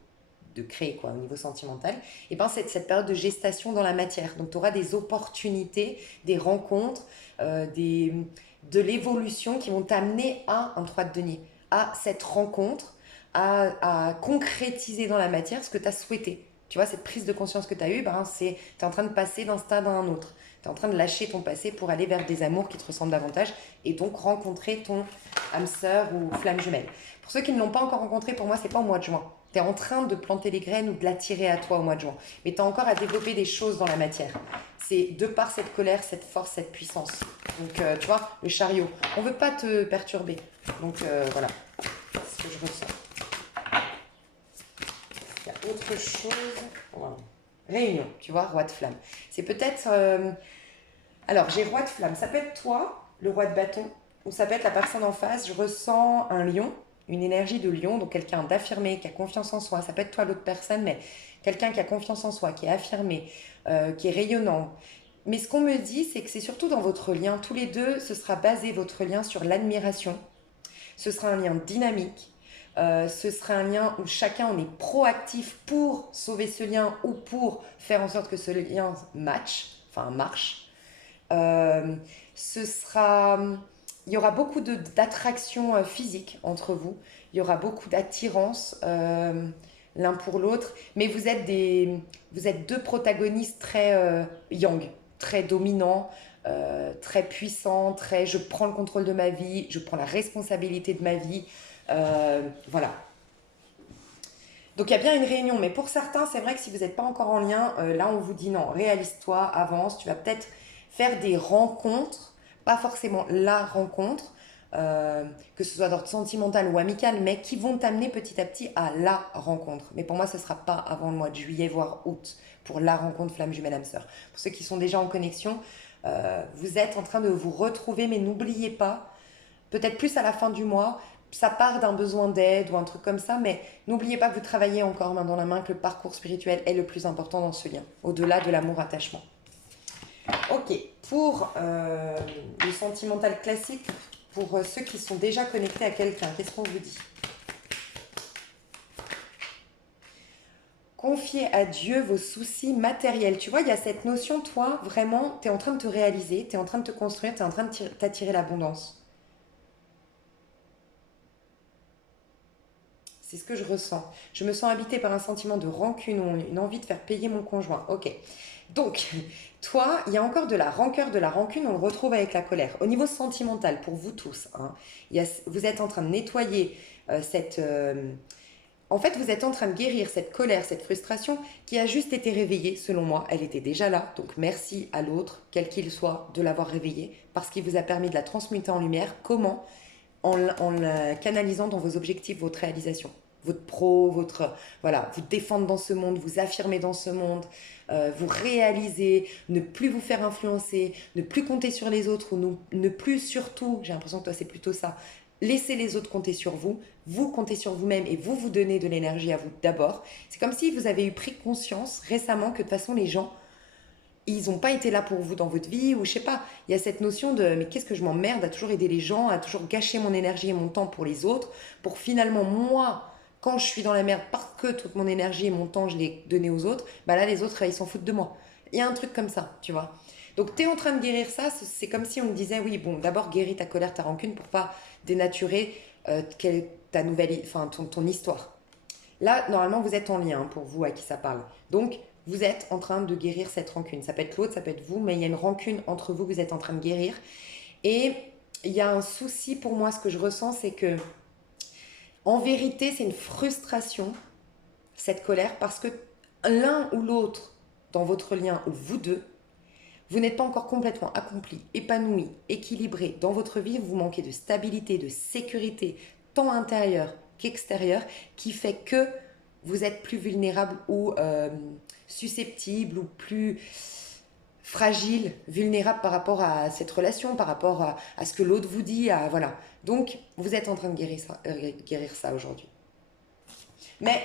de créer quoi, au niveau sentimental. Et bien c'est cette période de gestation dans la matière. Donc tu auras des opportunités, des rencontres, de l'évolution qui vont t'amener à un 3 de denier, à cette rencontre, à concrétiser dans la matière ce que tu as souhaité. Tu vois, cette prise de conscience que tu as eue, ben, tu es en train de passer d'un stade à un autre. Tu es en train de lâcher ton passé pour aller vers des amours qui te ressemblent davantage et donc rencontrer ton âme sœur ou flamme jumelle. Pour ceux qui ne l'ont pas encore rencontré, pour moi, c'est pas au mois de juin. Tu es en train de planter les graines ou de l'attirer à toi au mois de juin. Mais tu as encore à développer des choses dans la matière. C'est de par cette colère, cette force, cette puissance. Donc, tu vois, le chariot. On ne veut pas te perturber. Donc, voilà. C'est ce que je ressens. Il y a autre chose. Voilà. Réunion, tu vois, roi de flamme. C'est peut-être... Alors, j'ai roi de flamme. Ça peut être toi, le roi de bâton, ou ça peut être la personne en face. Je ressens un lion, une énergie de lion, donc quelqu'un d'affirmé, qui a confiance en soi. Ça peut être toi, l'autre personne, mais quelqu'un qui a confiance en soi, qui est affirmé, qui est rayonnant. Mais ce qu'on me dit, c'est que c'est surtout dans votre lien. Tous les deux, ce sera basé, votre lien, sur l'admiration. Ce sera un lien dynamique. Ce sera un lien où chacun on est proactif pour sauver ce lien ou pour faire en sorte que ce lien marche. Euh, ce sera, il y aura beaucoup d'attraction physique entre vous. Il y aura beaucoup d'attirance l'un pour l'autre. Mais vous êtes deux protagonistes très yang, très dominants, très puissants, très je prends le contrôle de ma vie, je prends la responsabilité de ma vie. Voilà. Donc il y a bien une réunion, mais pour certains, c'est vrai que si vous n'êtes pas encore en lien, là on vous dit non, réalise-toi, avance, tu vas peut-être faire des rencontres, pas forcément la rencontre, que ce soit d'ordre sentimental ou amical, mais qui vont t'amener petit à petit à la rencontre. Mais pour moi, ce ne sera pas avant le mois de juillet, voire août, pour la rencontre flamme jumelle âme sœur. Pour ceux qui sont déjà en connexion, vous êtes en train de vous retrouver, mais n'oubliez pas, peut-être plus à la fin du mois, ça part d'un besoin d'aide ou un truc comme ça, mais n'oubliez pas que vous travaillez encore main dans la main, que le parcours spirituel est le plus important dans ce lien, au-delà de l'amour-attachement. Ok, pour le sentimental classique, pour ceux qui sont déjà connectés à quelqu'un, qu'est-ce qu'on vous dit? Confiez à Dieu vos soucis matériels. Tu vois, il y a cette notion, toi, vraiment, tu es en train de te réaliser, tu es en train de te construire, tu es en train de t'attirer l'abondance. C'est ce que je ressens. Je me sens habitée par un sentiment de rancune ou une envie de faire payer mon conjoint. Ok. Donc, toi, il y a encore de la rancœur, de la rancune, on le retrouve avec la colère. Au niveau sentimental, pour vous tous, hein, vous êtes en train de nettoyer cette, En fait, vous êtes en train de guérir cette colère, cette frustration qui a juste été réveillée, selon moi. Elle était déjà là, donc merci à l'autre, quel qu'il soit, de l'avoir réveillée, parce qu'il vous a permis de la transmuter en lumière. Comment? En la canalisant dans vos objectifs, votre réalisation. Votre pro, votre... Voilà, vous défendre dans ce monde, vous affirmer dans ce monde, vous réaliser, ne plus vous faire influencer, ne plus compter sur les autres, ou ne plus surtout, j'ai l'impression que toi c'est plutôt ça, laisser les autres compter sur vous, vous comptez sur vous-même et vous vous donnez de l'énergie à vous d'abord. C'est comme si vous avez eu pris conscience récemment que de toute façon les gens, ils n'ont pas été là pour vous dans votre vie, ou je sais pas, il y a cette notion de mais qu'est-ce que je m'emmerde à toujours aider les gens, à toujours gâcher mon énergie et mon temps pour les autres, pour finalement moi, quand je suis dans la merde parce que toute mon énergie et mon temps je l'ai donné aux autres, bah là les autres ils s'en foutent de moi. Il y a un truc comme ça, tu vois. Donc tu es en train de guérir ça, c'est comme si on me disait oui bon d'abord guéris ta colère, ta rancune pour pas dénaturer ta nouvelle, enfin ton histoire. Là, normalement, vous êtes en lien pour vous à qui ça parle. Donc, vous êtes en train de guérir cette rancune. Ça peut être l'autre, ça peut être vous, mais il y a une rancune entre vous que vous êtes en train de guérir. Et il y a un souci pour moi, ce que je ressens, c'est que, en vérité, c'est une frustration, cette colère, parce que l'un ou l'autre, dans votre lien, ou vous deux, vous n'êtes pas encore complètement accompli, épanoui, équilibré dans votre vie. Vous manquez de stabilité, de sécurité, tant intérieure qu'extérieure, qui fait que vous êtes plus vulnérable ou susceptible ou plus fragile, vulnérable par rapport à cette relation, par rapport à ce que l'autre vous dit. Voilà. Donc, vous êtes en train de guérir ça aujourd'hui. Mais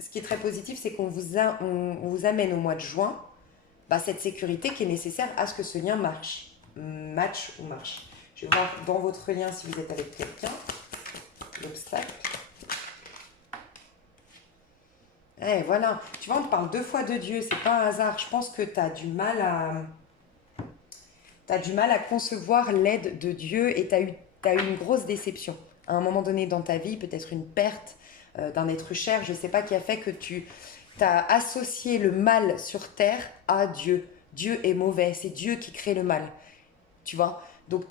ce qui est très positif, c'est qu'on on vous amène au mois de juin cette sécurité qui est nécessaire à ce que ce lien marche. Match ou marche. Je vais voir dans votre lien si vous êtes avec quelqu'un. L'obstacle. Eh, voilà. Tu vois, on te parle deux fois de Dieu. C'est pas un hasard. Je pense que tu as du mal à concevoir l'aide de Dieu et tu as eu une grosse déception. À un moment donné dans ta vie, peut-être une perte d'un être cher, je ne sais pas, qui a fait que tu as associé le mal sur terre à Dieu. Dieu est mauvais, c'est Dieu qui crée le mal. Tu vois? Donc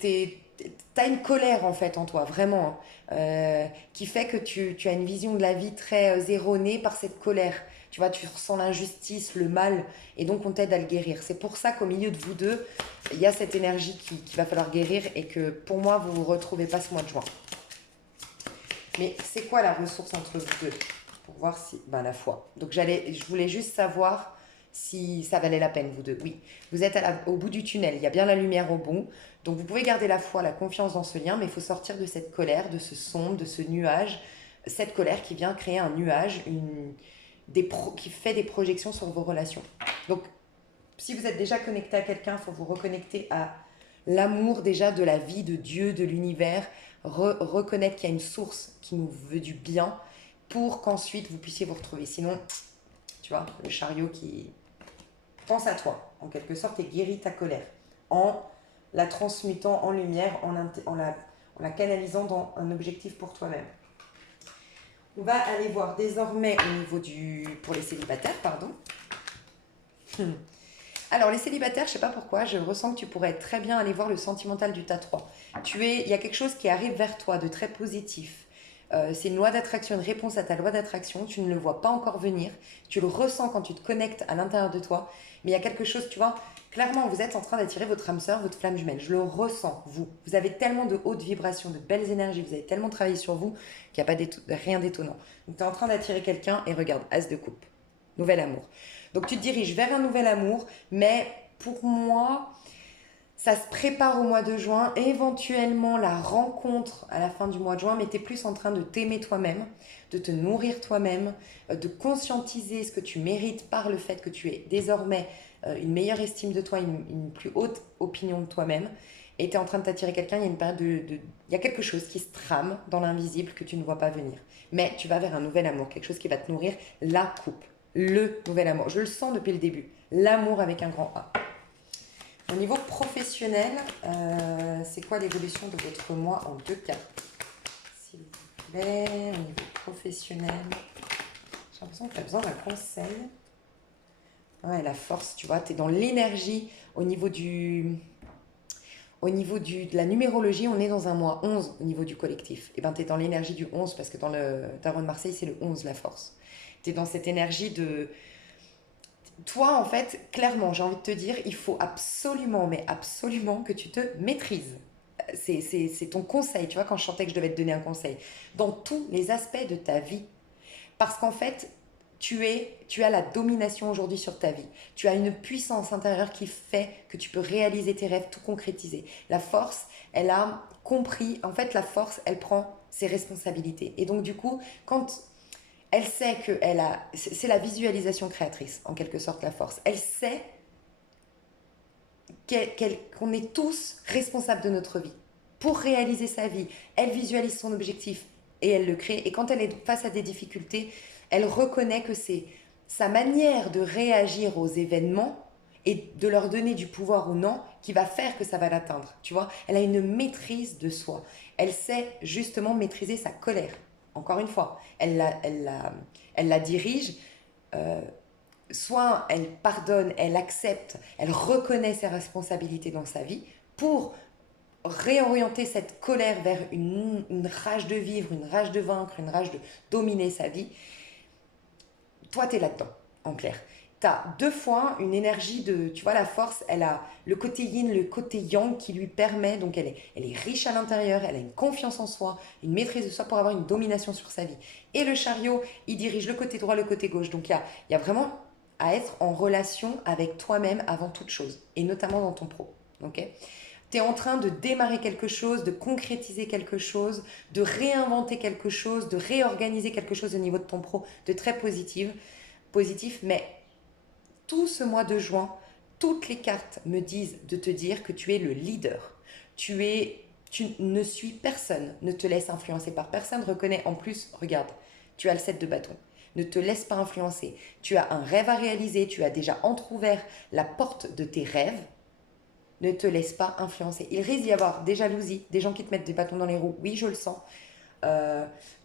t'as une colère en fait en toi, vraiment, qui fait que tu as une vision de la vie très erronée par cette colère. Tu vois, tu ressens l'injustice, le mal, et donc on t'aide à le guérir. C'est pour ça qu'au milieu de vous deux, il y a cette énergie qu'il va falloir guérir et que pour moi, vous ne vous retrouvez pas ce mois de juin. Mais c'est quoi la ressource entre vous deux? Pour voir si... la foi. Donc je voulais juste savoir si ça valait la peine, vous deux. Oui, vous êtes au bout du tunnel, il y a bien la lumière au bout. Donc vous pouvez garder la foi, la confiance dans ce lien, mais il faut sortir de cette colère, de ce sonde, de ce nuage. Cette colère qui vient créer un nuage, qui fait des projections sur vos relations. Donc, si vous êtes déjà connecté à quelqu'un, il faut vous reconnecter à l'amour déjà de la vie, de Dieu, de l'univers, reconnaître qu'il y a une source qui nous veut du bien pour qu'ensuite vous puissiez vous retrouver. Sinon, tu vois, le chariot qui pense à toi, en quelque sorte, et guérit ta colère en la transmutant en lumière, en la canalisant dans un objectif pour toi-même. On va aller voir désormais au niveau pour les célibataires, pardon. Alors, les célibataires, je ne sais pas pourquoi, je ressens que tu pourrais très bien aller voir le sentimental du tas 3. Il y a quelque chose qui arrive vers toi de très positif. C'est une loi d'attraction, une réponse à ta loi d'attraction. Tu ne le vois pas encore venir. Tu le ressens quand tu te connectes à l'intérieur de toi. Mais il y a quelque chose, tu vois, clairement, vous êtes en train d'attirer votre âme sœur, votre flamme jumelle. Je le ressens, vous. Vous avez tellement de hautes vibrations, de belles énergies. Vous avez tellement travaillé sur vous qu'il n'y a pas rien d'étonnant. Donc, tu es en train d'attirer quelqu'un et regarde, as de coupe. Nouvel amour. Donc, tu te diriges vers un nouvel amour, mais pour moi, ça se prépare au mois de juin. Éventuellement, la rencontre à la fin du mois de juin, mais tu es plus en train de t'aimer toi-même, de te nourrir toi-même, de conscientiser ce que tu mérites par le fait que tu aies désormais une meilleure estime de toi, une plus haute opinion de toi-même. Et tu es en train de t'attirer quelqu'un, il y a une période il y a quelque chose qui se trame dans l'invisible que tu ne vois pas venir. Mais tu vas vers un nouvel amour, quelque chose qui va te nourrir, la coupe. Le nouvel amour. Je le sens depuis le début. L'amour avec un grand A. Au niveau professionnel, c'est quoi l'évolution de votre mois en 2 cartes? S'il vous plaît, au niveau professionnel. J'ai l'impression que tu as besoin d'un conseil. Ouais, la force, tu vois, tu es dans l'énergie au niveau au niveau de la numérologie, on est dans un mois 11 au niveau du collectif. Et ben, tu es dans l'énergie du 11 parce que dans le tarot de Marseille, c'est le 11, la force. Tu es dans cette énergie de... Toi, en fait, clairement, j'ai envie de te dire, il faut absolument, mais absolument que tu te maîtrises. C'est ton conseil, tu vois, quand je sentais que je devais te donner un conseil. Dans tous les aspects de ta vie. Parce qu'en fait, tu as la domination aujourd'hui sur ta vie. Tu as une puissance intérieure qui fait que tu peux réaliser tes rêves, tout concrétiser. La force, elle a compris, en fait, la force, elle prend ses responsabilités. Et donc, du coup, quand elle sait que elle a, c'est la visualisation créatrice, en quelque sorte, la force. Elle sait qu'on est tous responsables de notre vie. Pour réaliser sa vie, elle visualise son objectif et elle le crée. Et quand elle est face à des difficultés, elle reconnaît que c'est sa manière de réagir aux événements et de leur donner du pouvoir ou non qui va faire que ça va l'atteindre. Tu vois, elle a une maîtrise de soi. Elle sait justement maîtriser sa colère. Encore une fois, elle la dirige. euh, Soit elle pardonne, elle accepte, elle reconnaît ses responsabilités dans sa vie pour réorienter cette colère vers une rage de vivre, une rage de vaincre, une rage de dominer sa vie. Toi, tu es là-dedans, en clair. Tu as deux fois une énergie de, tu vois, la force, elle a le côté yin, le côté yang qui lui permet, donc elle est riche à l'intérieur, elle a une confiance en soi, une maîtrise de soi pour avoir une domination sur sa vie. Et le chariot, il dirige le côté droit, le côté gauche. Donc il y a vraiment à être en relation avec toi-même avant toute chose, et notamment dans ton pro. Ok. Tu es en train de démarrer quelque chose, de concrétiser quelque chose, de réinventer quelque chose, de réorganiser quelque chose au niveau de ton pro, de très positif. Mais tout ce mois de juin, toutes les cartes me disent de te dire que tu es le leader. Tu ne suis personne, ne te laisse influencer par personne. Reconnais en plus, regarde, tu as le 7 de bâton. Ne te laisse pas influencer. Tu as un rêve à réaliser, tu as déjà entrouvert la porte de tes rêves. Ne te laisse pas influencer. Il risque d'y avoir des jalousies, des gens qui te mettent des bâtons dans les roues. Oui, je le sens.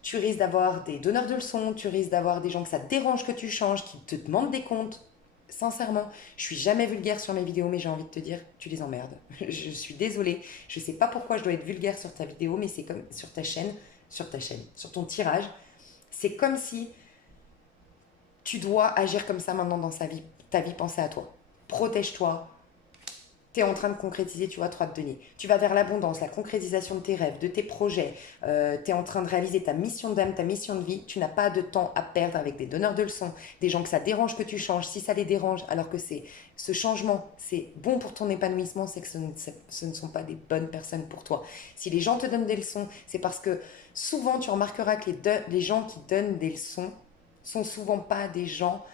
Tu risques d'avoir des donneurs de leçons, tu risques d'avoir des gens que ça te dérange que tu changes, qui te demandent des comptes. Sincèrement, je suis jamais vulgaire sur mes vidéos, mais j'ai envie de te dire, tu les emmerdes. Je suis désolée. Je sais pas pourquoi je dois être vulgaire sur ta vidéo, mais c'est comme sur ta chaîne, sur ton tirage. C'est comme si tu dois agir comme ça maintenant dans ta vie, pensez à toi. Protège-toi, tu es en train de concrétiser, tu vois, 3 de denier. Tu vas vers l'abondance, la concrétisation de tes rêves, de tes projets. Tu es en train de réaliser ta mission d'âme, ta mission de vie. Tu n'as pas de temps à perdre avec des donneurs de leçons, des gens que ça dérange que tu changes. Si ça les dérange, alors que ce changement, c'est bon pour ton épanouissement, c'est que ce ne sont pas des bonnes personnes pour toi. Si les gens te donnent des leçons, c'est parce que souvent, tu remarqueras que les gens qui donnent des leçons sont souvent pas des gens...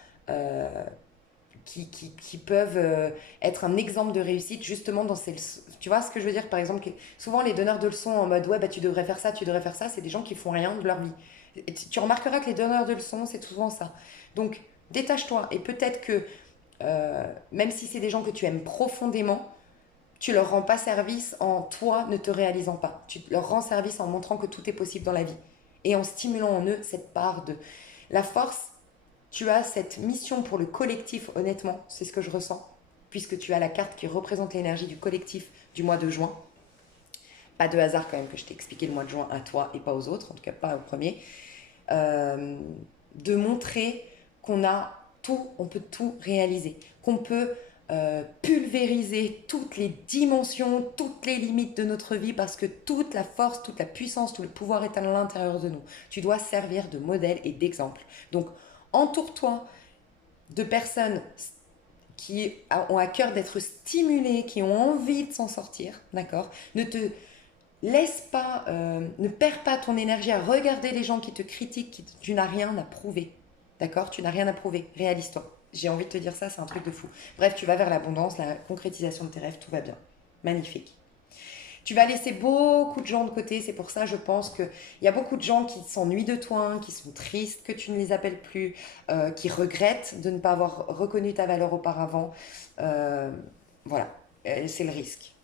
qui peuvent être un exemple de réussite justement dans ces leçons. Tu vois ce que je veux dire? Par exemple, souvent les donneurs de leçons en mode ouais, bah, tu devrais faire ça, c'est des gens qui font rien de leur vie. Et tu remarqueras que les donneurs de leçons, c'est souvent ça. Donc, détache-toi. Et peut-être que même si c'est des gens que tu aimes profondément, tu leur rends pas service en toi ne te réalisant pas. Tu leur rends service en montrant que tout est possible dans la vie. Et en stimulant en eux cette part de... La force, tu as cette mission pour le collectif, honnêtement, c'est ce que je ressens, puisque tu as la carte qui représente l'énergie du collectif du mois de juin. Pas de hasard quand même que je t'ai expliqué le mois de juin à toi et pas aux autres, en tout cas pas au premier. De montrer qu'on a tout, on peut tout réaliser, qu'on peut pulvériser toutes les dimensions, toutes les limites de notre vie parce que toute la force, toute la puissance, tout le pouvoir est à l'intérieur de nous. Tu dois servir de modèle et d'exemple. Donc, entoure-toi de personnes qui ont à cœur d'être stimulées, qui ont envie de s'en sortir, d'accord? Ne te laisse pas, ne perds pas ton énergie à regarder les gens qui te critiquent, tu n'as rien à prouver, d'accord? Tu n'as rien à prouver, réalise-toi. J'ai envie de te dire ça, c'est un truc de fou. Bref, tu vas vers l'abondance, la concrétisation de tes rêves, tout va bien. Magnifique. Tu vas laisser beaucoup de gens de côté. C'est pour ça, je pense qu'il y a beaucoup de gens qui s'ennuient de toi, qui sont tristes que tu ne les appelles plus, qui regrettent de ne pas avoir reconnu ta valeur auparavant. Voilà, c'est le risque.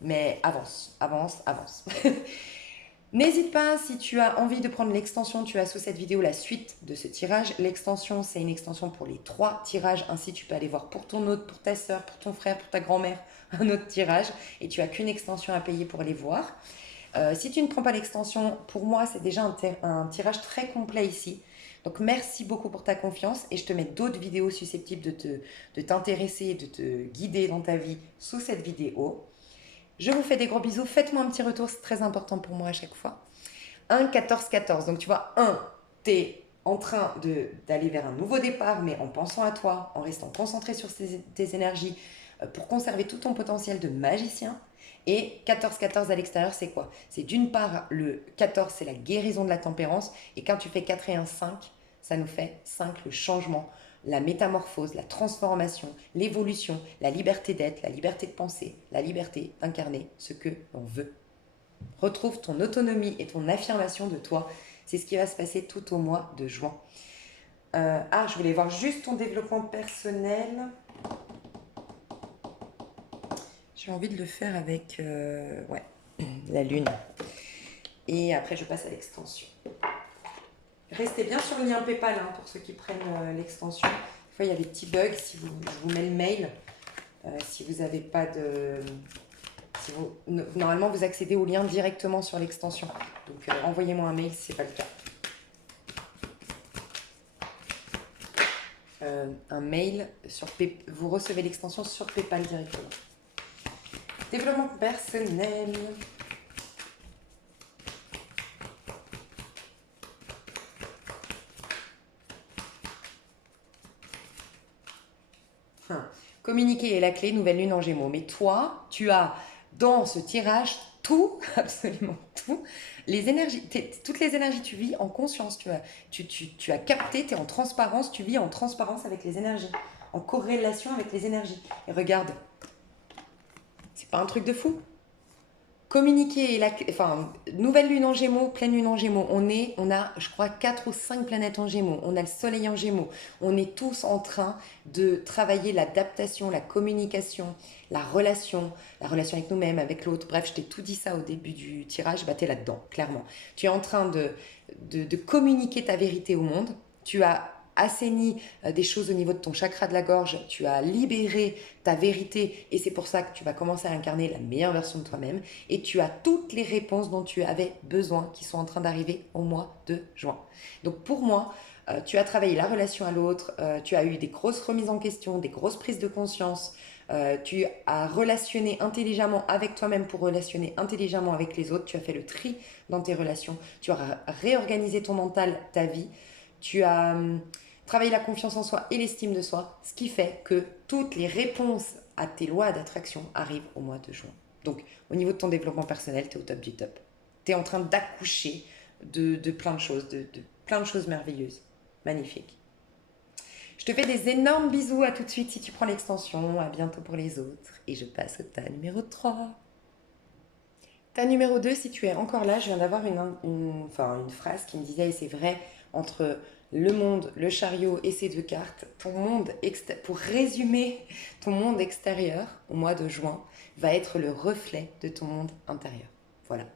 Mais avance, avance, avance. N'hésite pas, si tu as envie de prendre l'extension, tu as sous cette vidéo la suite de ce tirage. L'extension, c'est une extension pour les 3 tirages. Ainsi, tu peux aller voir pour ton autre, pour ta soeur, pour ton frère, pour ta grand-mère, un autre tirage. Et tu n'as qu'une extension à payer pour les voir. Si tu ne prends pas l'extension, pour moi, c'est déjà un tirage très complet ici. Donc, merci beaucoup pour ta confiance et je te mets d'autres vidéos susceptibles de t'intéresser, de te guider dans ta vie sous cette vidéo. Je vous fais des gros bisous. Faites-moi un petit retour, c'est très important pour moi à chaque fois. 1, 14, 14. Donc, tu vois, 1, tu es en train d'aller vers un nouveau départ, mais en pensant à toi, en restant concentré sur tes énergies pour conserver tout ton potentiel de magicien. Et 14, 14 à l'extérieur, c'est quoi? C'est d'une part, le 14, c'est la guérison de la tempérance. Et quand tu fais 4 et 1, 5, ça nous fait 5, le changement, la métamorphose, la transformation, l'évolution, la liberté d'être, la liberté de penser, la liberté d'incarner ce que l'on veut. Retrouve ton autonomie et ton affirmation de toi. C'est ce qui va se passer tout au mois de juin. Je voulais voir juste ton développement personnel. J'ai envie de le faire avec la lune. Et après, je passe à l'extension. Restez bien sur le lien PayPal pour ceux qui prennent l'extension. Des fois, il y a des petits bugs. Je vous mets le mail. Si vous n'avez pas de... Normalement, vous accédez au lien directement sur l'extension. Donc, envoyez-moi un mail si ce n'est pas le cas. Un mail, vous recevez l'extension sur PayPal directement. Développement personnel. Communiquer est la clé, nouvelle lune en Gémeaux. Mais toi, tu as dans ce tirage tout, absolument tout, les énergies, toutes les énergies, tu vis en conscience. Tu as capté, tu es en transparence, tu vis en transparence avec les énergies, en corrélation avec les énergies. Et regarde, c'est pas un truc de fou? Communiquer, nouvelle lune en Gémeaux, pleine lune en Gémeaux. On a, je crois, 4 ou 5 planètes en Gémeaux. On a le soleil en Gémeaux. On est tous en train de travailler l'adaptation, la communication, la relation avec nous-mêmes, avec l'autre. Bref, je t'ai tout dit ça au début du tirage. Bah, t'es là-dedans, clairement. Tu es en train de communiquer ta vérité au monde. Tu as assaini des choses au niveau de ton chakra de la gorge, tu as libéré ta vérité et c'est pour ça que tu vas commencer à incarner la meilleure version de toi-même et tu as toutes les réponses dont tu avais besoin qui sont en train d'arriver au mois de juin. Donc pour moi, tu as travaillé la relation à l'autre, tu as eu des grosses remises en question, des grosses prises de conscience, tu as relationné intelligemment avec toi-même pour relationner intelligemment avec les autres, tu as fait le tri dans tes relations, tu as réorganisé ton mental, ta vie, tu as travailler la confiance en soi et l'estime de soi, ce qui fait que toutes les réponses à tes lois d'attraction arrivent au mois de juin. Donc, au niveau de ton développement personnel, tu es au top du top. Tu es en train d'accoucher de plein de choses, de plein de choses merveilleuses. Magnifique. Je te fais des énormes bisous, à tout de suite si tu prends l'extension, à bientôt pour les autres. Et je passe au tas numéro 3. Tas numéro 2, si tu es encore là, je viens d'avoir une phrase qui me disait, et c'est vrai, entre le monde, le chariot et ces 2 cartes, pour résumer ton monde extérieur au mois de juin, va être le reflet de ton monde intérieur. Voilà.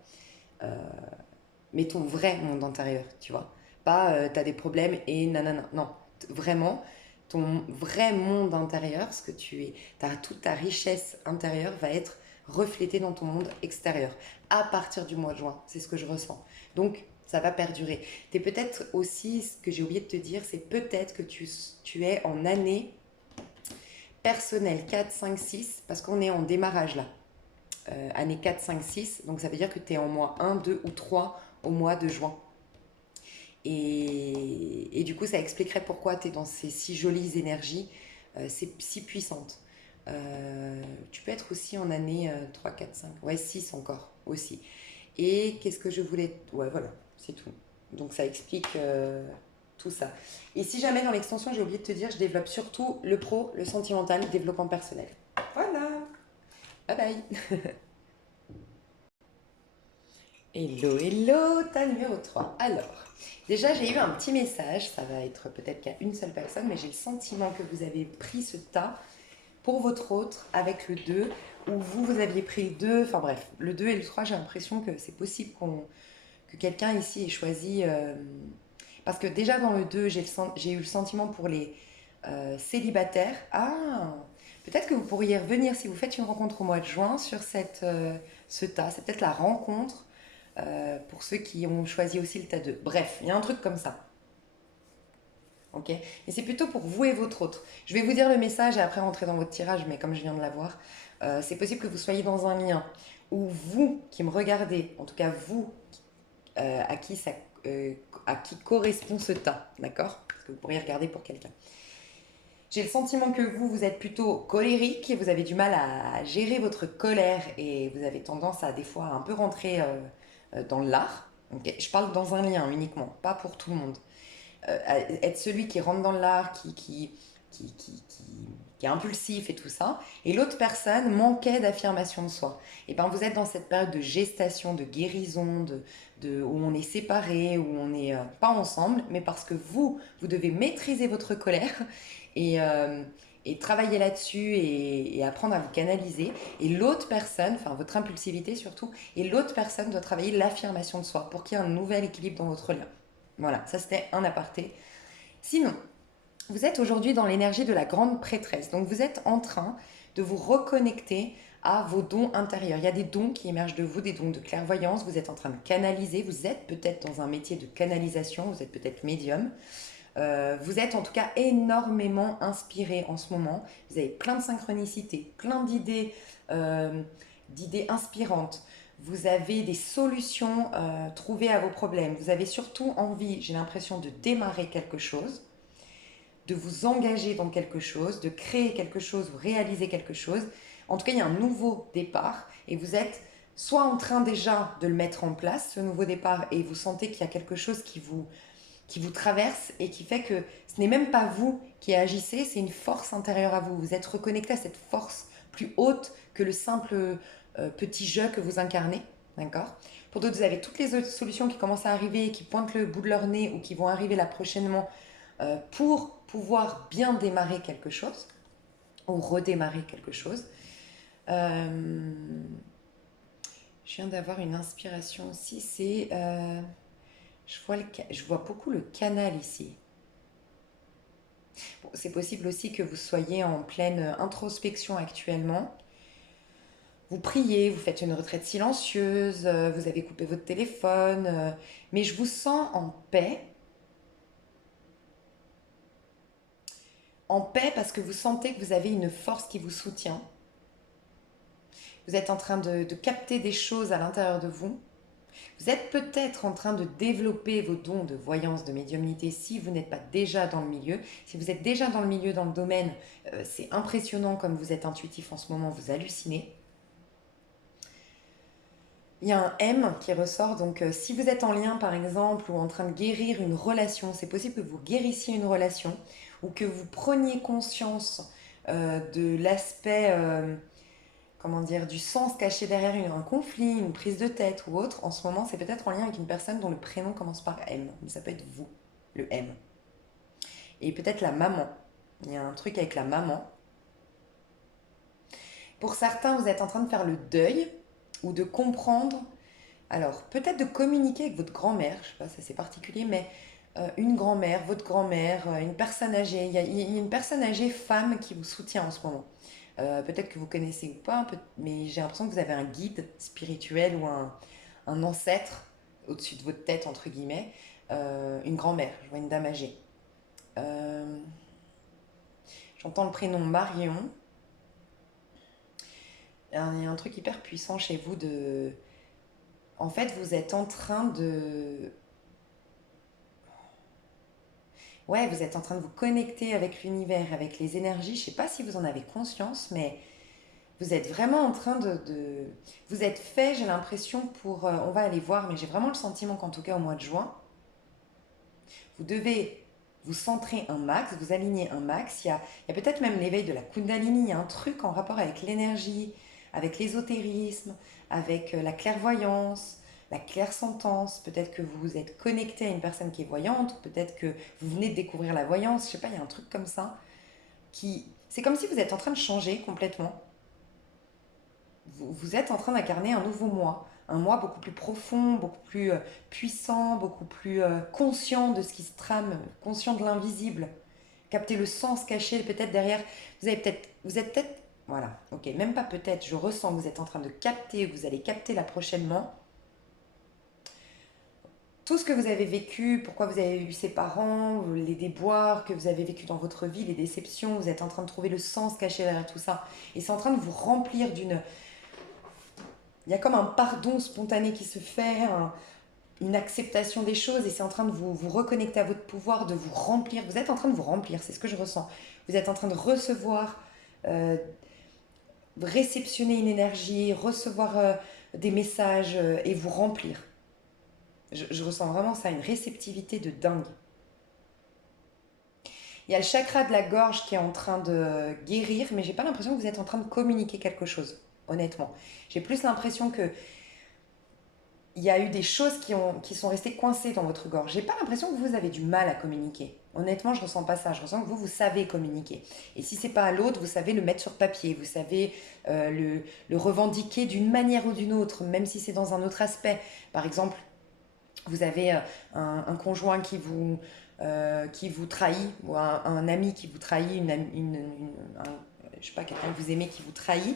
Mais ton vrai monde intérieur, tu vois. Pas t'as des problèmes et nanana. Non, vraiment, ton vrai monde intérieur, ce que tu es, toute ta richesse intérieure va être reflétée dans ton monde extérieur à partir du mois de juin. C'est ce que je ressens. Donc, ça va perdurer. Tu es peut-être aussi, ce que j'ai oublié de te dire, c'est peut-être que tu es en année personnelle 4, 5, 6, parce qu'on est en démarrage là. Année 4, 5, 6, donc ça veut dire que tu es en mois 1, 2 ou 3 au mois de juin. Et du coup, ça expliquerait pourquoi tu es dans ces si jolies énergies, si puissantes. Tu peux être aussi en année 3, 4, 5, ouais 6 encore aussi. Et qu'est-ce que je voulais... Ouais, voilà, c'est tout. Donc ça explique tout ça. Et si jamais dans l'extension, j'ai oublié de te dire, je développe surtout le pro, le sentimental, le développement personnel. Voilà. Bye bye. Hello, hello, tas numéro 3. Alors, déjà, j'ai eu un petit message. Ça va être peut-être qu'à une seule personne, mais j'ai le sentiment que vous avez pris ce tas pour votre autre avec le 2, ou vous aviez pris le 2. Enfin bref, le 2 et le 3, j'ai l'impression que c'est possible que quelqu'un ici ait choisi... parce que déjà dans le 2, j'ai eu le sentiment pour les célibataires. Ah, peut-être que vous pourriez revenir si vous faites une rencontre au mois de juin sur ce tas. C'est peut-être la rencontre pour ceux qui ont choisi aussi le tas 2. Bref, il y a un truc comme ça. Ok. Et c'est plutôt pour vous et votre autre. Je vais vous dire le message et après rentrer dans votre tirage, mais comme je viens de l'avoir, c'est possible que vous soyez dans un lien où vous qui me regardez, en tout cas vous à qui euh, à qui correspond ce tas, d'accord? Parce que vous pourriez regarder pour quelqu'un. J'ai le sentiment que vous êtes plutôt colérique et vous avez du mal à gérer votre colère et vous avez tendance à des fois un peu rentrer dans l'art. Okay. Je parle dans un lien uniquement, pas pour tout le monde. Être celui qui rentre dans l'art, qui est impulsif et tout ça, et l'autre personne manquait d'affirmation de soi. Et bien vous êtes dans cette période de gestation, de guérison, où on est séparés, où on n'est pas ensemble, mais parce que vous devez maîtriser votre colère et, euh, et travailler là-dessus et apprendre à vous canaliser. Et l'autre personne, enfin votre impulsivité surtout, et l'autre personne doit travailler l'affirmation de soi pour qu'il y ait un nouvel équilibre dans votre lien. Voilà, ça c'était un aparté. Sinon, vous êtes aujourd'hui dans l'énergie de la grande prêtresse. Donc vous êtes en train de vous reconnecter à vos dons intérieurs. Il y a des dons qui émergent de vous, des dons de clairvoyance. Vous êtes en train de canaliser. Vous êtes peut-être dans un métier de canalisation. Vous êtes peut-être médium. Vous êtes en tout cas énormément inspiré en ce moment. Vous avez plein de synchronicités, plein d'idées inspirantes. Vous avez des solutions trouvées à vos problèmes. Vous avez surtout envie, j'ai l'impression, de démarrer quelque chose, de vous engager dans quelque chose, de créer quelque chose ou réaliser quelque chose. En tout cas, il y a un nouveau départ et vous êtes soit en train déjà de le mettre en place, ce nouveau départ, et vous sentez qu'il y a quelque chose qui vous traverse et qui fait que ce n'est même pas vous qui agissez, c'est une force intérieure à vous. Vous êtes reconnecté à cette force plus haute que le simple petit jeu que vous incarnez. D'accord. Pour d'autres, vous avez toutes les autres solutions qui commencent à arriver, qui pointent le bout de leur nez ou qui vont arriver là prochainement pour pouvoir bien démarrer quelque chose ou redémarrer quelque chose. Je viens d'avoir une inspiration aussi, c'est... je vois beaucoup le canal ici. Bon, c'est possible aussi que vous soyez en pleine introspection actuellement. Vous priez, vous faites une retraite silencieuse, vous avez coupé votre téléphone, mais je vous sens en paix parce que vous sentez que vous avez une force qui vous soutient. Vous êtes en train de capter des choses à l'intérieur de vous. Vous êtes peut-être en train de développer vos dons de voyance, de médiumnité si vous n'êtes pas déjà dans le milieu. Si vous êtes déjà dans le milieu, dans le domaine, c'est impressionnant comme vous êtes intuitif en ce moment, vous hallucinez. Il y a un M qui ressort, donc si vous êtes en lien par exemple ou en train de guérir une relation, c'est possible que vous guérissiez une relation ou que vous preniez conscience de l'aspect, comment dire, du sens caché derrière un conflit, une prise de tête ou autre. En ce moment, c'est peut-être en lien avec une personne dont le prénom commence par M, mais ça peut être vous, le M. Et peut-être la maman. Il y a un truc avec la maman. Pour certains, vous êtes en train de faire le deuil ou de comprendre. Alors, peut-être de communiquer avec votre grand-mère, je sais pas, ça c'est particulier, mais une grand-mère, votre grand-mère, une personne âgée. Il y a une personne âgée femme qui vous soutient en ce moment. Peut-être que vous connaissez ou pas, mais j'ai l'impression que vous avez un guide spirituel ou un ancêtre au-dessus de votre tête, entre guillemets. Une grand-mère, je vois une dame âgée. Euh, J'entends le prénom Marion. Il y a un truc hyper puissant chez vous de... En fait, vous êtes en train de... Ouais, vous êtes en train de vous connecter avec l'univers, avec les énergies. Je sais pas si vous en avez conscience, mais vous êtes vraiment en train vous êtes fait, j'ai l'impression, pour... on va aller voir, mais j'ai vraiment le sentiment qu'en tout cas au mois de juin, vous devez vous centrer un max, vous aligner un max. Il y a peut-être même l'éveil de la Kundalini, il y a un truc en rapport avec l'énergie, avec l'ésotérisme, avec la clairvoyance, la clairsentence. Peut-être que vous vous êtes connecté à une personne qui est voyante, peut-être que vous venez de découvrir la voyance, je sais pas, il y a un truc comme ça. C'est comme si vous êtes en train de changer complètement. Vous êtes en train d'incarner un nouveau moi, un moi beaucoup plus profond, beaucoup plus puissant, beaucoup plus conscient de ce qui se trame, conscient de l'invisible. Capter le sens caché peut-être derrière. Vous êtes peut-être, voilà, ok, même pas peut-être, je ressens que vous êtes en train de capter, vous allez capter là prochainement tout ce que vous avez vécu, pourquoi vous avez eu ces parents, les déboires que vous avez vécu dans votre vie, les déceptions, vous êtes en train de trouver le sens caché derrière tout ça. Et c'est en train de vous remplir d'une... Il y a comme un pardon spontané qui se fait, une acceptation des choses, et c'est en train de vous reconnecter à votre pouvoir, de vous remplir. Vous êtes en train de vous remplir, c'est ce que je ressens. Vous êtes en train de recevoir, réceptionner une énergie, recevoir des messages et vous remplir. Je ressens vraiment ça, une réceptivité de dingue. Il y a le chakra de la gorge qui est en train de guérir, mais j'ai pas l'impression que vous êtes en train de communiquer quelque chose, honnêtement. J'ai plus l'impression que il y a eu des choses qui sont restées coincées dans votre gorge. J'ai pas l'impression que vous avez du mal à communiquer. Honnêtement, je ressens pas ça. Je ressens que vous savez communiquer. Et si c'est pas à l'autre, vous savez le mettre sur papier. Vous savez le revendiquer d'une manière ou d'une autre, même si c'est dans un autre aspect. Par exemple, vous avez un conjoint qui vous trahit, ou un ami qui vous trahit, je sais pas, quelqu'un que vous aimez qui vous trahit,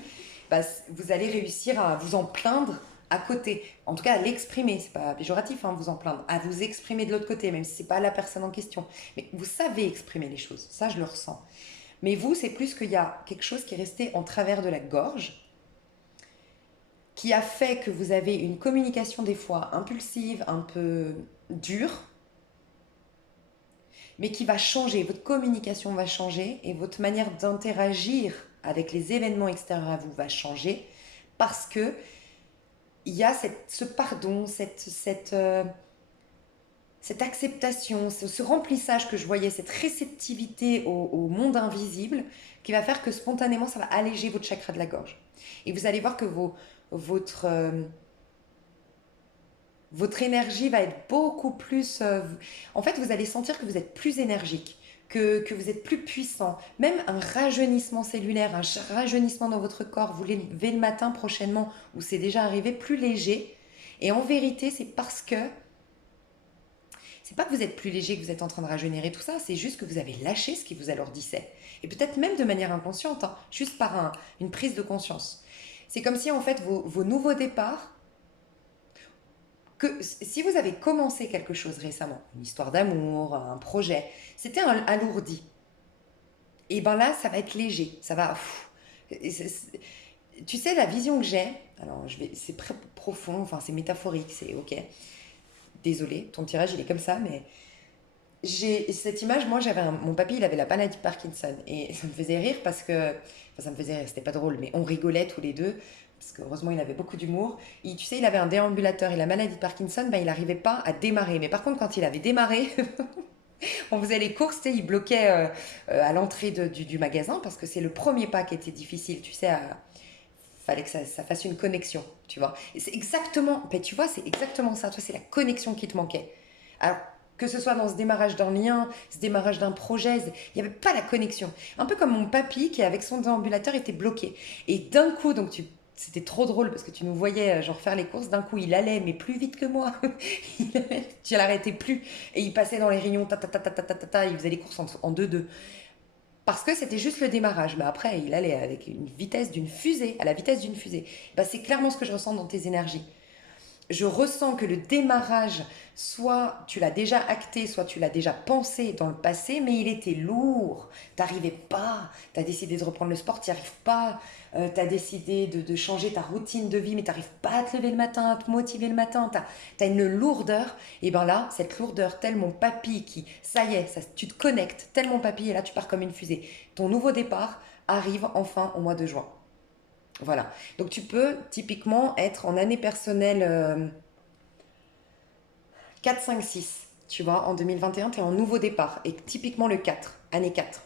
bah, vous allez réussir à vous en plaindre à côté. En tout cas, à l'exprimer. C'est pas péjoratif, hein, vous en plaindre. À vous exprimer de l'autre côté, même si c'est pas la personne en question. Mais vous savez exprimer les choses. Ça, je le ressens. Mais vous, c'est plus qu'il y a quelque chose qui est resté en travers de la gorge, qui a fait que vous avez une communication des fois impulsive, un peu dure, mais qui va changer. Votre communication va changer et votre manière d'interagir avec les événements extérieurs à vous va changer parce que il y a ce pardon, cette acceptation, ce remplissage que je voyais, cette réceptivité au monde invisible qui va faire que spontanément ça va alléger votre chakra de la gorge. Et vous allez voir que votre, votre énergie va être beaucoup plus... en fait, vous allez sentir que vous êtes plus énergique, que vous êtes plus puissant. Même un rajeunissement cellulaire, un rajeunissement dans votre corps, vous levez le matin prochainement, ou c'est déjà arrivé, plus léger. Et en vérité, c'est parce que... C'est pas que vous êtes plus léger, que vous êtes en train de rajeunir et tout ça, c'est juste que vous avez lâché ce qui vous alourdissait. Et peut-être même de manière inconsciente, hein, juste par une prise de conscience. C'est comme si en fait vos nouveaux départs, que si vous avez commencé quelque chose récemment, une histoire d'amour, un projet, c'était alourdi. Et ben là, ça va être léger, ça va... Tu sais, la vision que j'ai, alors c'est profond, enfin c'est métaphorique, c'est ok. Désolée, ton tirage il est comme ça, mais j'ai cette image, moi mon papy il avait la maladie de Parkinson et ça me faisait rire parce que, enfin ça me faisait rire, c'était pas drôle, mais on rigolait tous les deux parce que heureusement il avait beaucoup d'humour. Tu sais, il avait un déambulateur et la maladie de Parkinson, ben, il n'arrivait pas à démarrer. Mais par contre, quand il avait démarré, on faisait les courses, tu sais, il bloquait à l'entrée du magasin parce que c'est le premier pas qui était difficile, tu sais, fallait que ça fasse une connexion, tu vois. Et c'est exactement, ben, tu vois, c'est exactement ça, toi, c'est la connexion qui te manquait. Alors, que ce soit dans ce démarrage d'un lien, ce démarrage d'un projet, il n'y avait pas la connexion. Un peu comme mon papy qui, avec son déambulateur, était bloqué. Et d'un coup, donc c'était trop drôle parce que tu nous voyais genre faire les courses, d'un coup il allait mais plus vite que moi, tu l'arrêtais plus et il passait dans les rayons, il faisait les courses en 2-2. Parce que c'était juste le démarrage, mais après il allait avec une vitesse d'une fusée, à la vitesse d'une fusée. Bah, c'est clairement ce que je ressens dans tes énergies. Je ressens que le démarrage, soit tu l'as déjà acté, soit tu l'as déjà pensé dans le passé, mais il était lourd. T'arrivais pas. T'as décidé de reprendre le sport, t'y arrives pas. T'as décidé de changer ta routine de vie, mais t'arrives pas à te lever le matin, à te motiver le matin. T'as une lourdeur. Et ben là, cette lourdeur, tel mon papy qui, ça y est, tu te connectes, tel mon papy, et là tu pars comme une fusée. Ton nouveau départ arrive enfin au mois de juin. Voilà. Donc tu peux typiquement être en année personnelle 4, 5, 6. Tu vois, en 2021, tu es en nouveau départ. Et typiquement le 4, année 4,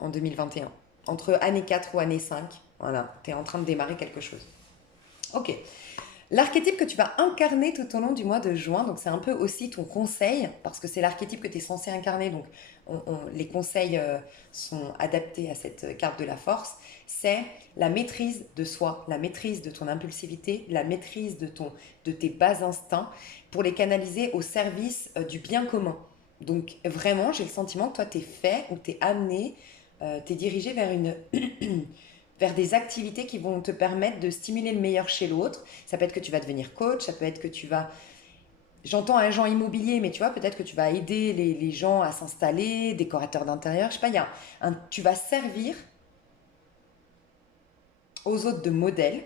en 2021. Entre année 4 ou année 5, voilà, tu es en train de démarrer quelque chose. Ok. L'archétype que tu vas incarner tout au long du mois de juin, donc c'est un peu aussi ton conseil, parce que c'est l'archétype que tu es censé incarner, donc les conseils sont adaptés à cette carte de la force, c'est la maîtrise de soi, la maîtrise de ton impulsivité, la maîtrise de tes bas instincts, pour les canaliser au service du bien commun. Donc vraiment, j'ai le sentiment que toi, tu es fait ou tu es amené, tu es dirigé vers vers des activités qui vont te permettre de stimuler le meilleur chez l'autre. Ça peut être que tu vas devenir coach, ça peut être que tu vas... J'entends agent immobilier, mais tu vois, peut-être que tu vas aider les gens à s'installer, décorateur d'intérieur, je sais pas, tu vas servir aux autres de modèle,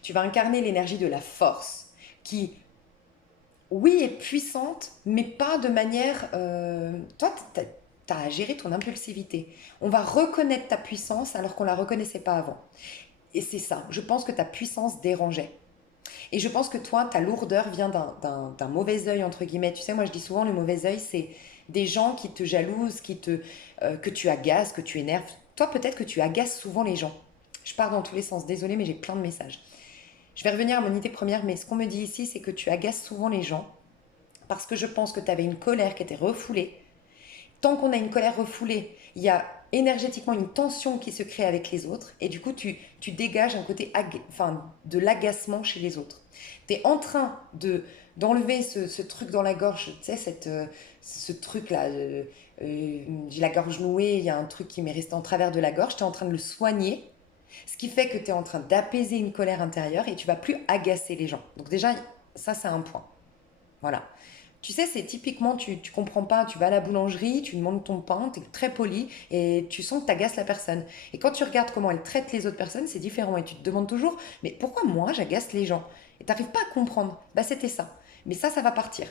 tu vas incarner l'énergie de la force, qui, oui, est puissante, mais pas de manière... Toi, tu as à gérer ton impulsivité. On va reconnaître ta puissance alors qu'on ne la reconnaissait pas avant. Et c'est ça, je pense que ta puissance dérangeait. Et je pense que toi, ta lourdeur vient d'un mauvais œil, entre guillemets. Tu sais, moi je dis souvent, le mauvais œil, c'est des gens qui te jalousent, que tu agaces, que tu énerves. Toi, peut-être que tu agaces souvent les gens. Je pars dans tous les sens, désolée, mais j'ai plein de messages. Je vais revenir à mon idée première, mais ce qu'on me dit ici, c'est que tu agaces souvent les gens parce que je pense que tu avais une colère qui était refoulée. Tant qu'on a une colère refoulée, il y a énergétiquement une tension qui se crée avec les autres et du coup tu dégages un côté enfin, de l'agacement chez les autres. Tu es en train d'enlever ce truc dans la gorge, tu sais, ce truc là, j'ai la gorge nouée, il y a un truc qui m'est resté en travers de la gorge, tu es en train de le soigner, ce qui fait que tu es en train d'apaiser une colère intérieure et tu vas plus agacer les gens. Donc déjà, ça c'est un point. Voilà. Tu sais, c'est typiquement, tu comprends pas, tu vas à la boulangerie, tu demandes ton pain, tu es très poli et tu sens que tu agaces la personne. Et quand tu regardes comment elle traite les autres personnes, c'est différent. Et tu te demandes toujours, mais pourquoi moi j'agace les gens? Et tu n'arrives pas à comprendre. Bah, c'était ça. Mais ça va partir.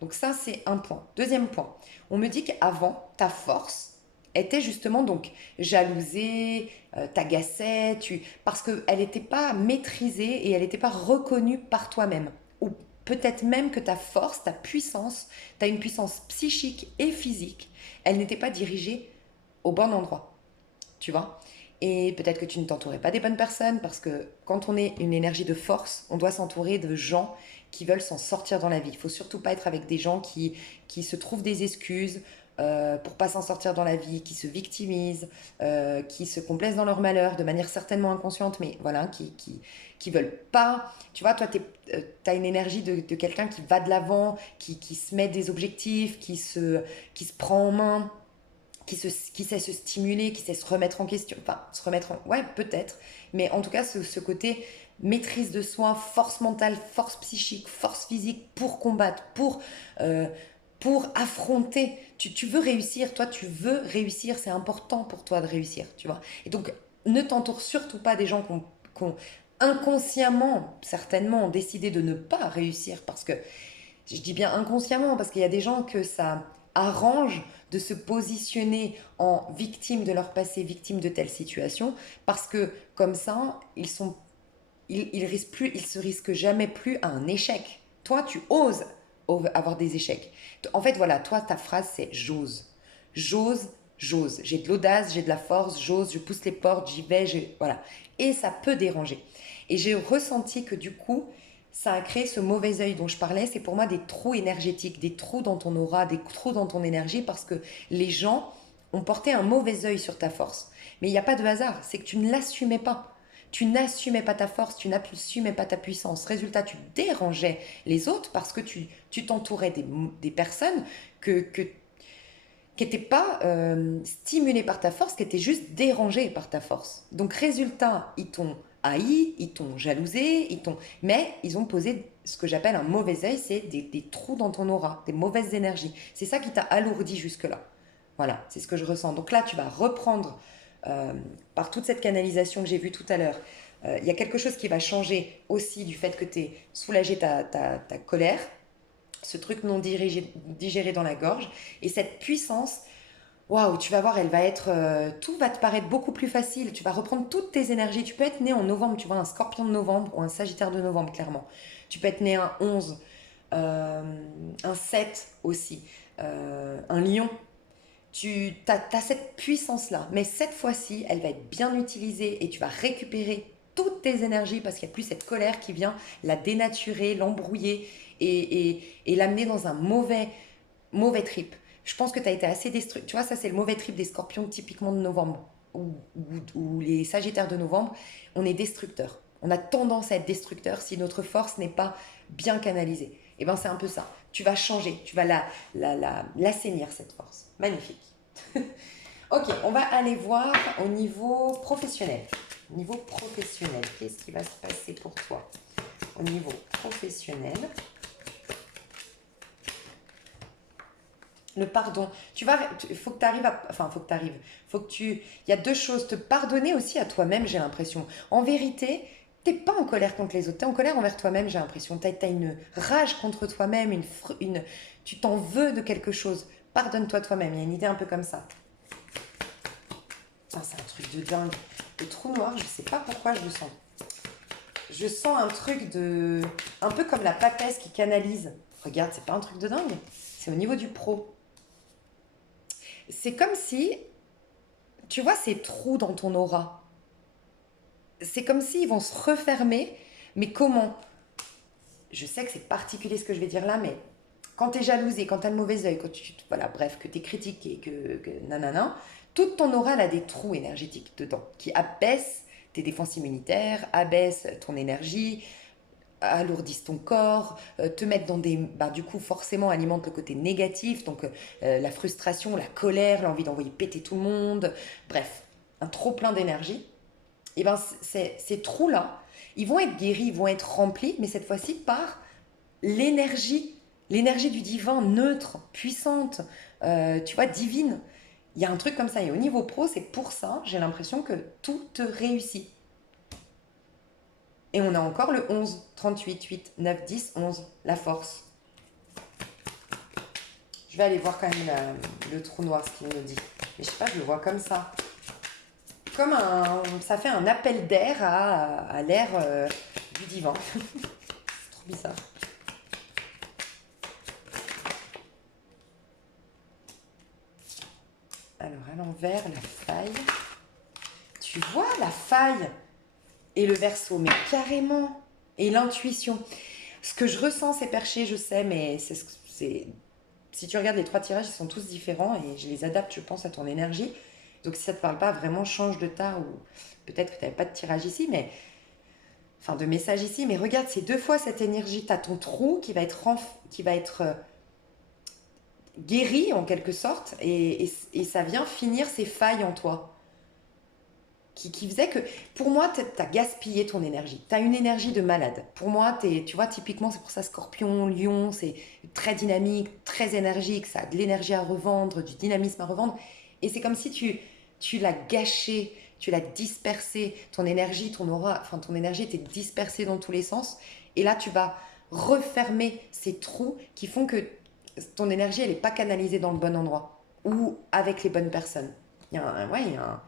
Donc ça, c'est un point. Deuxième point, on me dit qu'avant, ta force était justement donc jalousée, t'agaçait, parce qu'elle n'était pas maîtrisée et elle n'était pas reconnue par toi-même. Ou peut-être même que ta force, ta puissance, tu as une puissance psychique et physique, elle n'était pas dirigée au bon endroit, tu vois. Et peut-être que tu ne t'entourais pas des bonnes personnes parce que quand on est une énergie de force, on doit s'entourer de gens qui veulent s'en sortir dans la vie. Il faut surtout pas être avec des gens qui se trouvent des excuses pour pas s'en sortir dans la vie, qui se victimisent, qui se complaisent dans leur malheur de manière certainement inconsciente, mais voilà, qui veulent pas. Tu vois, toi, tu as une énergie de quelqu'un qui va de l'avant, qui se met des objectifs, qui se prend en main, qui sait se stimuler, qui sait se remettre en question. Enfin, se remettre en... Ouais, peut-être. Mais en tout cas, ce côté maîtrise de soi, force mentale, force psychique, force physique pour combattre, pour affronter. Tu veux réussir, toi, tu veux réussir. C'est important pour toi de réussir, tu vois. Et donc, ne t'entoure surtout pas des gens qui ont inconsciemment, certainement, ont décidé de ne pas réussir parce que je dis bien inconsciemment parce qu'il y a des gens que ça arrange de se positionner en victime de leur passé, victime de telle situation, parce que comme ça, ils se risquent jamais plus à un échec. Toi, tu oses avoir des échecs. En fait, voilà, toi, ta phrase, c'est j'ose. J'ose, j'ose. J'ai de l'audace, j'ai de la force, j'ose, je pousse les portes, j'y vais, voilà. Et ça peut déranger. Et j'ai ressenti que du coup, ça a créé ce mauvais œil dont je parlais. C'est pour moi des trous énergétiques, des trous dans ton aura, des trous dans ton énergie, parce que les gens ont porté un mauvais œil sur ta force. Mais il n'y a pas de hasard, c'est que tu ne l'assumais pas. Tu n'assumais pas ta force, tu n'assumais pas ta puissance. Résultat, tu dérangeais les autres parce que tu t'entourais des personnes qui n'étaient pas stimulées par ta force, qui étaient juste dérangées par ta force. Donc résultat, ils t'ont haï, ils t'ont jalousé, mais ils ont posé ce que j'appelle un mauvais œil, c'est des trous dans ton aura, des mauvaises énergies. C'est ça qui t'a alourdi jusque-là. Voilà, c'est ce que je ressens. Donc là, tu vas reprendre par toute cette canalisation que j'ai vue tout à l'heure. Il y a quelque chose qui va changer aussi du fait que tu aies soulagé ta colère, ce truc non digéré dans la gorge, et cette puissance. Waouh, tu vas voir, elle va être. Tout va te paraître beaucoup plus facile. Tu vas reprendre toutes tes énergies. Tu peux être né en novembre, tu vois, un scorpion de novembre ou un sagittaire de novembre, clairement. Tu peux être né un 11, euh, un 7 aussi, un lion. Tu as cette puissance-là. Mais cette fois-ci, elle va être bien utilisée et tu vas récupérer toutes tes énergies parce qu'il n'y a plus cette colère qui vient la dénaturer, l'embrouiller et l'amener dans un mauvais trip. Je pense que tu as été assez destructeur. Tu vois, ça, c'est le mauvais trip des scorpions, typiquement de novembre, ou les sagittaires de novembre. On est destructeur. On a tendance à être destructeur si notre force n'est pas bien canalisée. Et bien, c'est un peu ça. Tu vas changer, tu vas l'assainir, cette force. Magnifique. Ok, on va aller voir au niveau professionnel. Au niveau professionnel, qu'est-ce qui va se passer pour toi? Au niveau professionnel, le pardon. Il faut que tu arrives à... Enfin, faut que tu arrives. Il y a deux choses. Te pardonner aussi à toi-même, j'ai l'impression. En vérité, t'es pas en colère contre les autres. T'es en colère envers toi-même, j'ai l'impression. T'as une rage contre toi-même, tu t'en veux de quelque chose. Pardonne-toi toi-même. Il y a une idée un peu comme ça. Putain, c'est un truc de dingue. Le trou noir, je sais pas pourquoi je le sens. Je sens un truc de... Un peu comme la papesse qui canalise. Regarde, c'est pas un truc de dingue. C'est au niveau du pro. C'est comme si, tu vois ces trous dans ton aura. C'est comme s'ils vont se refermer. Mais comment? Je sais que c'est particulier ce que je vais dire là, mais quand tu es jalousé, quand tu as le mauvais œil, voilà, bref, que tu es critiqué, que nanana, toute ton aura elle a des trous énergétiques dedans qui abaissent tes défenses immunitaires, abaissent ton énergie, alourdissent ton corps, te mettent dans des... Bah, du coup, forcément, alimentent le côté négatif, donc la frustration, la colère, l'envie d'envoyer péter tout le monde, bref, un trop plein d'énergie. Et ben ces trous-là, ils vont être guéris, ils vont être remplis, mais cette fois-ci par l'énergie du divin, neutre, puissante, tu vois, divine. Il y a un truc comme ça. Et au niveau pro, c'est pour ça, j'ai l'impression que tout te réussit. Et on a encore le 11, 38, 8, 9, 10, 11, la force. Je vais aller voir quand même le trou noir, ce qu'il me dit. Mais je sais pas, je le vois comme ça. Ça fait un appel d'air à l'air du divin. C'est trop bizarre. Alors, à l'envers, la faille. Tu vois la faille et le verso, mais carrément. Et l'intuition. Ce que je ressens, c'est perché, je sais, mais si tu regardes les 3 tirages, ils sont tous différents et je les adapte, je pense, à ton énergie. Donc, si ça ne te parle pas, vraiment change de tas ou peut-être que tu n'avais pas de tirage ici, mais enfin de message ici. Mais regarde, c'est 2 fois cette énergie. Tu as ton trou qui va être guéri en quelque sorte et ça vient finir ces failles en toi. Qui faisait que, pour moi, tu as gaspillé ton énergie. Tu as une énergie de malade. Pour moi, tu vois, typiquement, c'est pour ça Scorpion, Lion, c'est très dynamique, très énergique, ça a de l'énergie à revendre, du dynamisme à revendre. Et c'est comme si tu l'as gâché, tu l'as dispersé, ton énergie, ton aura, enfin ton énergie était dispersée dans tous les sens. Et là, tu vas refermer ces trous qui font que ton énergie, elle n'est pas canalisée dans le bon endroit ou avec les bonnes personnes. Il y a un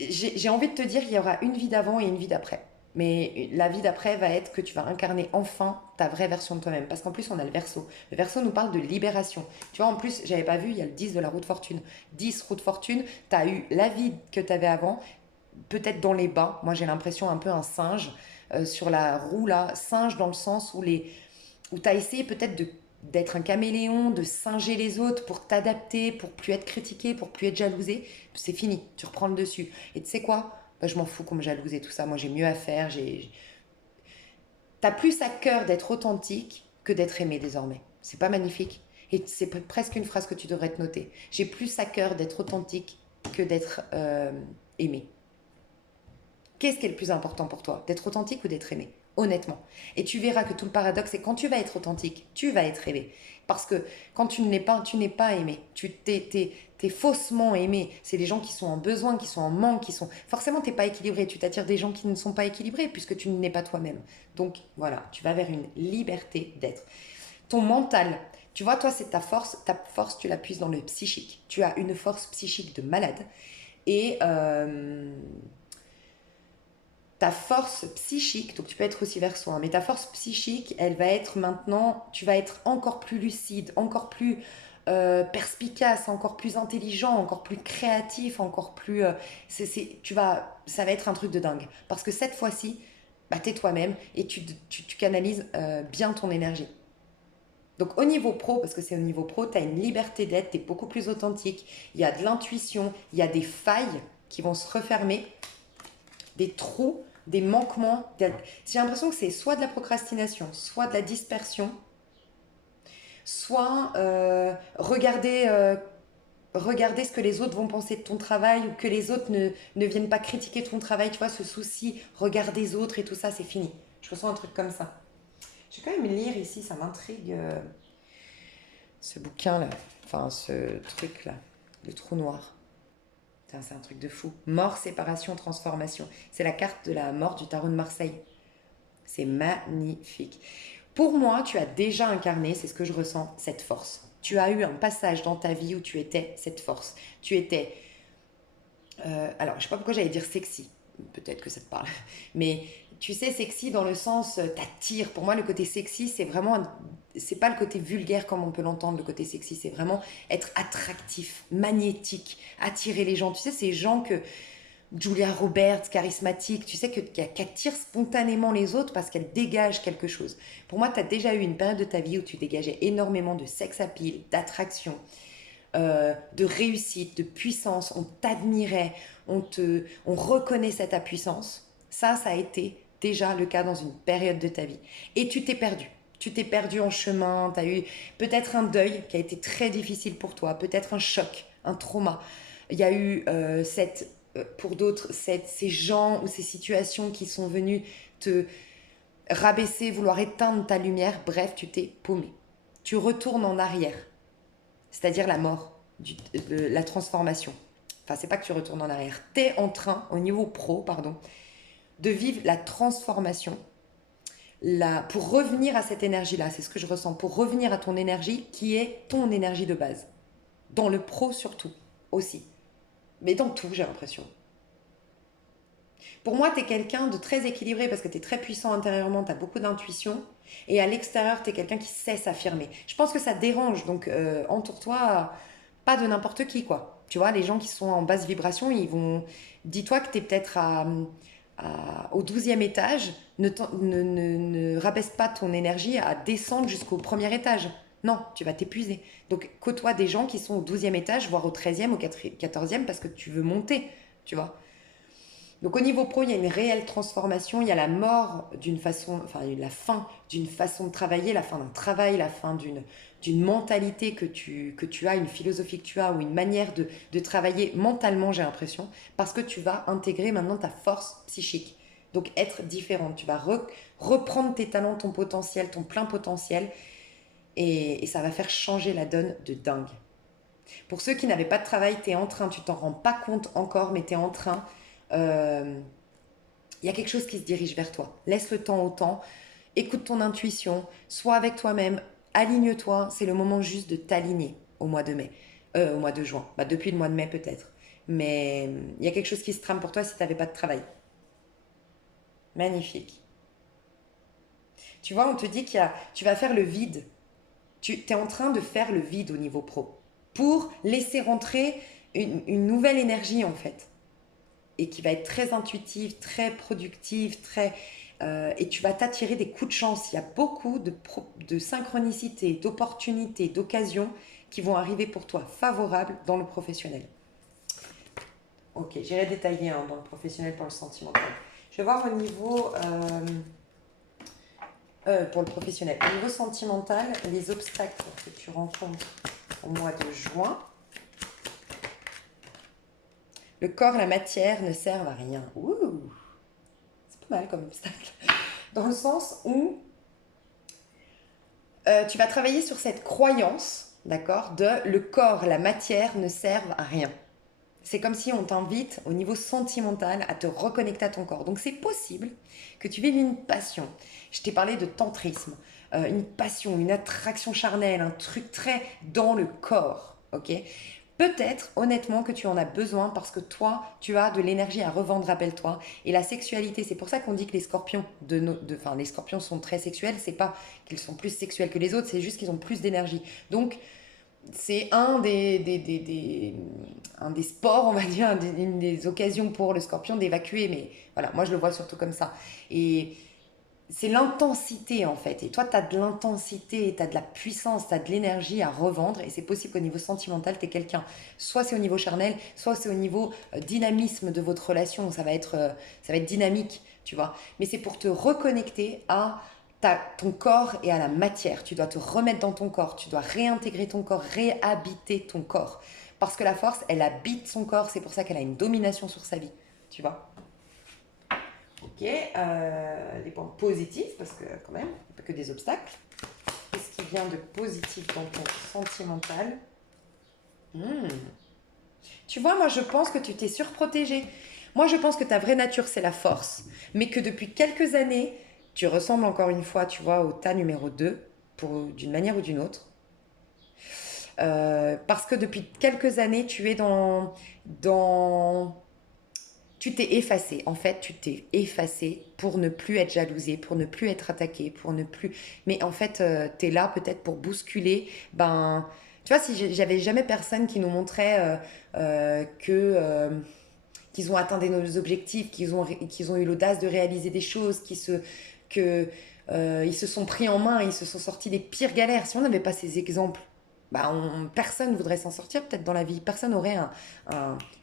j'ai envie de te dire qu'il y aura une vie d'avant et une vie d'après. Mais la vie d'après va être que tu vas incarner enfin ta vraie version de toi-même. Parce qu'en plus, on a le verso. Le verso nous parle de libération. Tu vois, en plus, j'avais pas vu, il y a le 10 de la roue de fortune. 10, roue de fortune, tu as eu la vie que tu avais avant, peut-être dans les bas. Moi, j'ai l'impression un peu un singe sur la roue là. Singe dans le sens où tu as essayé peut-être d'être un caméléon, de singer les autres pour t'adapter, pour plus être critiqué, pour plus être jalousé. C'est fini, tu reprends le dessus. Et tu sais quoi? Bah, je m'en fous qu'on me jalouse et tout ça. Moi, j'ai mieux à faire. T'as plus à cœur d'être authentique que d'être aimé désormais. C'est pas magnifique? Et c'est presque une phrase que tu devrais te noter. J'ai plus à cœur d'être authentique que d'être aimé. Qu'est-ce qui est le plus important pour toi? D'être authentique ou d'être aimé? Honnêtement. Et tu verras que tout le paradoxe, c'est quand tu vas être authentique, tu vas être aimé. Parce que quand tu ne l'es pas, tu n'es pas aimé. T'es faussement aimé. C'est des gens qui sont en besoin, qui sont en manque, qui sont... Forcément, tu n'es pas équilibré. Tu t'attires des gens qui ne sont pas équilibrés puisque tu n'es pas toi-même. Donc, voilà, tu vas vers une liberté d'être. Ton mental, tu vois, toi, c'est ta force. Ta force, tu la puises dans le psychique. Tu as une force psychique de malade. Et... ta force psychique, donc tu peux être aussi verso, hein, mais ta force psychique, elle va être maintenant, tu vas être encore plus lucide, encore plus perspicace, encore plus intelligent, encore plus créatif, encore plus... ça va être un truc de dingue. Parce que cette fois-ci, bah, t'es toi-même et tu canalises bien ton énergie. Donc au niveau pro, parce que c'est au niveau pro, tu as une liberté d'être, tu es beaucoup plus authentique, il y a de l'intuition, il y a des failles qui vont se refermer, des trous, des manquements. J'ai l'impression que c'est soit de la procrastination, soit de la dispersion, soit regarder ce que les autres vont penser de ton travail ou que les autres ne viennent pas critiquer ton travail, tu vois, ce souci, regard des autres et tout ça, c'est fini. Je ressens un truc comme ça. Je vais quand même lire ici, ça m'intrigue, ce bouquin-là, enfin ce truc-là, le trou noir. Putain, c'est un truc de fou. Mort, séparation, transformation. C'est la carte de la mort du tarot de Marseille. C'est magnifique. Pour moi, tu as déjà incarné, c'est ce que je ressens, cette force. Tu as eu un passage dans ta vie où tu étais cette force. Tu étais... alors, je ne sais pas pourquoi j'allais dire sexy. Peut-être que ça te parle. Mais tu sais, sexy dans le sens, t'attires. Pour moi, le côté sexy, c'est vraiment... C'est pas le côté vulgaire comme on peut l'entendre, le côté sexy. C'est vraiment être attractif, magnétique, attirer les gens. Tu sais, ces gens que... Julia Roberts, charismatique, tu sais, qu'attire spontanément les autres parce qu'elle dégage quelque chose. Pour moi, tu as déjà eu une période de ta vie où tu dégageais énormément de sex appeal, d'attraction, de réussite, de puissance. On t'admirait, on reconnaissait ta puissance. Ça a été déjà le cas dans une période de ta vie. Et tu t'es perdu. Tu t'es perdu en chemin, tu as eu peut-être un deuil qui a été très difficile pour toi, peut-être un choc, un trauma. Il y a eu pour d'autres, ces gens ou ces situations qui sont venus te rabaisser, vouloir éteindre ta lumière. Bref, tu t'es paumé. Tu retournes en arrière, c'est-à-dire la mort, la transformation. Enfin, c'est pas que tu retournes en arrière. Tu es en train, au niveau pro, pardon, de vivre la transformation pour revenir à cette énergie-là. C'est ce que je ressens. Pour revenir à ton énergie qui est ton énergie de base. Dans le pro surtout, aussi. Mais dans tout, j'ai l'impression. Pour moi, tu es quelqu'un de très équilibré parce que tu es très puissant intérieurement, tu as beaucoup d'intuition. Et à l'extérieur, tu es quelqu'un qui sait s'affirmer. Je pense que ça dérange, donc entoure-toi pas de n'importe qui, quoi. Tu vois, les gens qui sont en basse vibration, ils vont... Dis-toi que tu es peut-être au 12e étage, ne rabaisse pas ton énergie à descendre jusqu'au premier étage. Non, tu vas t'épuiser. Donc côtoie des gens qui sont au 12e étage, voire au 13e, au 14e, parce que tu veux monter, tu vois. Donc au niveau pro, il y a une réelle transformation, il y a la mort d'une façon, enfin la fin d'une façon de travailler, la fin d'un travail, la fin d'une mentalité que tu as, une philosophie que tu as ou une manière de travailler mentalement, j'ai l'impression, parce que tu vas intégrer maintenant ta force psychique. Donc être différente, tu vas reprendre tes talents, ton potentiel, ton plein potentiel, et ça va faire changer la donne de dingue. Pour ceux qui n'avaient pas de travail, tu t'en rends pas compte encore, mais tu es en train... il y a quelque chose qui se dirige vers toi. Laisse le temps au temps, écoute ton intuition, sois avec toi-même, aligne-toi. C'est le moment juste de t'aligner au mois de mai, au mois de juin. Bah, depuis le mois de mai peut-être. Mais il y a quelque chose qui se trame pour toi si tu n'avais pas de travail. Magnifique. Tu vois, on te dit tu vas faire le vide. Tu es en train de faire le vide au niveau pro pour laisser rentrer une nouvelle énergie en fait. Et qui va être très intuitive, très productive, et tu vas t'attirer des coups de chance. Il y a beaucoup de synchronicité, d'opportunités, d'occasions qui vont arriver pour toi, favorables dans le professionnel. Ok, j'irai détailler dans le professionnel pour le sentimental. Je vais voir au niveau... pour le professionnel. Au niveau sentimental, les obstacles que tu rencontres au mois de juin. Le corps, la matière ne servent à rien. Ouh, c'est pas mal comme obstacle. Dans le sens où tu vas travailler sur cette croyance, d'accord, de le corps, la matière ne servent à rien. C'est comme si on t'invite au niveau sentimental à te reconnecter à ton corps. Donc c'est possible que tu vives une passion. Je t'ai parlé de tantrisme, une passion, une attraction charnelle, un truc très dans le corps, ok. Peut-être, honnêtement, que tu en as besoin parce que toi, tu as de l'énergie à revendre, rappelle-toi. Et la sexualité, c'est pour ça qu'on dit que les scorpions, les scorpions sont très sexuels. C'est pas qu'ils sont plus sexuels que les autres, c'est juste qu'ils ont plus d'énergie. Donc, c'est un des sports, on va dire, une des occasions pour le scorpion d'évacuer. Mais voilà, moi je le vois surtout comme ça. Et c'est l'intensité en fait. Et toi, tu as de l'intensité, tu as de la puissance, tu as de l'énergie à revendre. Et c'est possible qu'au niveau sentimental, tu es quelqu'un. Soit c'est au niveau charnel, soit c'est au niveau dynamisme de votre relation. Ça va être dynamique, tu vois. Mais c'est pour te reconnecter à ton corps et à la matière. Tu dois te remettre dans ton corps. Tu dois réintégrer ton corps, réhabiter ton corps. Parce que la force, elle habite son corps. C'est pour ça qu'elle a une domination sur sa vie. Tu vois. Ok, les points positifs, parce que quand même, pas que des obstacles. Qu'est-ce qui vient de positif dans ton sentimental? Hmm. Tu vois, moi je pense que tu t'es surprotégé. Moi je pense que ta vraie nature c'est la force, mais que depuis quelques années, tu ressembles encore une fois, tu vois, au tas numéro 2, d'une manière ou d'une autre. Parce que depuis quelques années, tu es dans tu t'es effacé. En fait, tu t'es effacé pour ne plus être jalousé, pour ne plus être attaqué, pour ne plus. Mais en fait, tu es là peut-être pour bousculer. Ben, tu vois, si j'avais jamais personne qui nous montrait qu'ils ont atteint nos objectifs, qu'ils ont eu l'audace de réaliser des choses, que ils se sont pris en main, ils se sont sortis des pires galères. Si on n'avait pas ces exemples, bah personne ne voudrait s'en sortir peut-être dans la vie. Personne n'aurait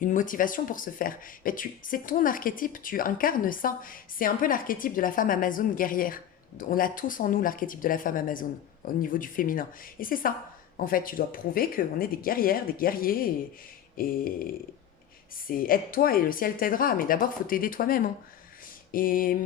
une motivation pour se faire. Mais c'est ton archétype, tu incarnes ça. C'est un peu l'archétype de la femme amazone guerrière. On a tous en nous l'archétype de la femme amazone au niveau du féminin. Et c'est ça. En fait, tu dois prouver qu'on est des guerrières, des guerriers. Et c'est aide-toi et le ciel t'aidera. Mais d'abord, faut t'aider toi-même, hein. Et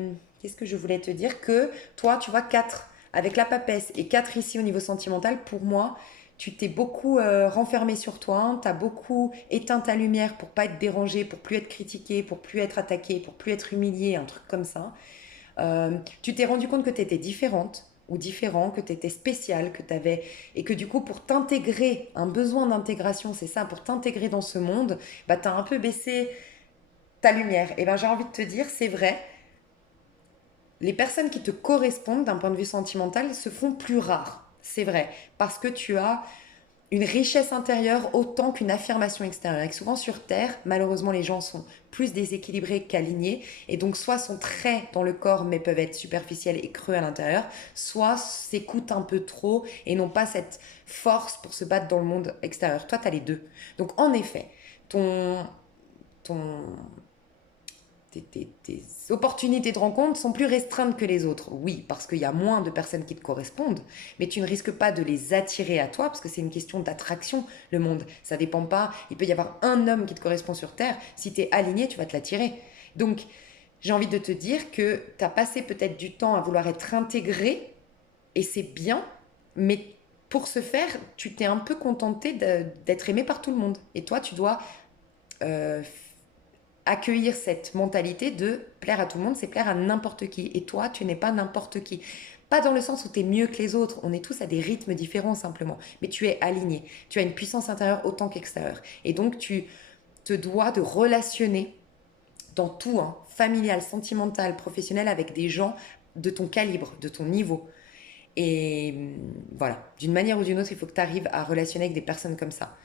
qu'est-ce que je voulais te dire? Que toi, tu vois, 4 avec la papesse et 4 ici au niveau sentimental, pour moi, tu t'es beaucoup renfermé sur toi, hein. Tu as beaucoup éteint ta lumière pour pas être dérangé, pour plus être critiqué, pour plus être attaqué, pour plus être humilié, un truc comme ça. Tu t'es rendu compte que tu étais différente ou différent, que tu étais spécial, que tu avais... Et que du coup, pour t'intégrer, un besoin d'intégration, c'est ça, pour t'intégrer dans ce monde, bah, tu as un peu baissé ta lumière. Et ben j'ai envie de te dire, c'est vrai, les personnes qui te correspondent d'un point de vue sentimental se font plus rares. C'est vrai, parce que tu as une richesse intérieure autant qu'une affirmation extérieure. Et que souvent sur Terre, malheureusement, les gens sont plus déséquilibrés qu'alignés, et donc soit sont très dans le corps, mais peuvent être superficiels et creux à l'intérieur, soit s'écoutent un peu trop et n'ont pas cette force pour se battre dans le monde extérieur. Toi, tu as les deux. Donc en effet, ton, ton, tes opportunités de rencontre sont plus restreintes que les autres. Oui, parce qu'il y a moins de personnes qui te correspondent, mais tu ne risques pas de les attirer à toi, parce que c'est une question d'attraction, le monde. Ça dépend pas. Il peut y avoir un homme qui te correspond sur Terre. Si tu es aligné, tu vas te l'attirer. Donc, j'ai envie de te dire que tu as passé peut-être du temps à vouloir être intégré, et c'est bien, mais pour ce faire, tu t'es un peu contenté d'être aimé par tout le monde. Et toi, tu dois euh, accueillir cette mentalité de plaire à tout le monde, c'est plaire à n'importe qui. Et toi, tu n'es pas n'importe qui. Pas dans le sens où tu es mieux que les autres, on est tous à des rythmes différents simplement, mais tu es aligné, tu as une puissance intérieure autant qu'extérieure. Et donc tu te dois de relationner dans tout, hein, familial, sentimental, professionnel, avec des gens de ton calibre, de ton niveau. Et voilà, d'une manière ou d'une autre, il faut que tu arrives à relationner avec des personnes comme ça.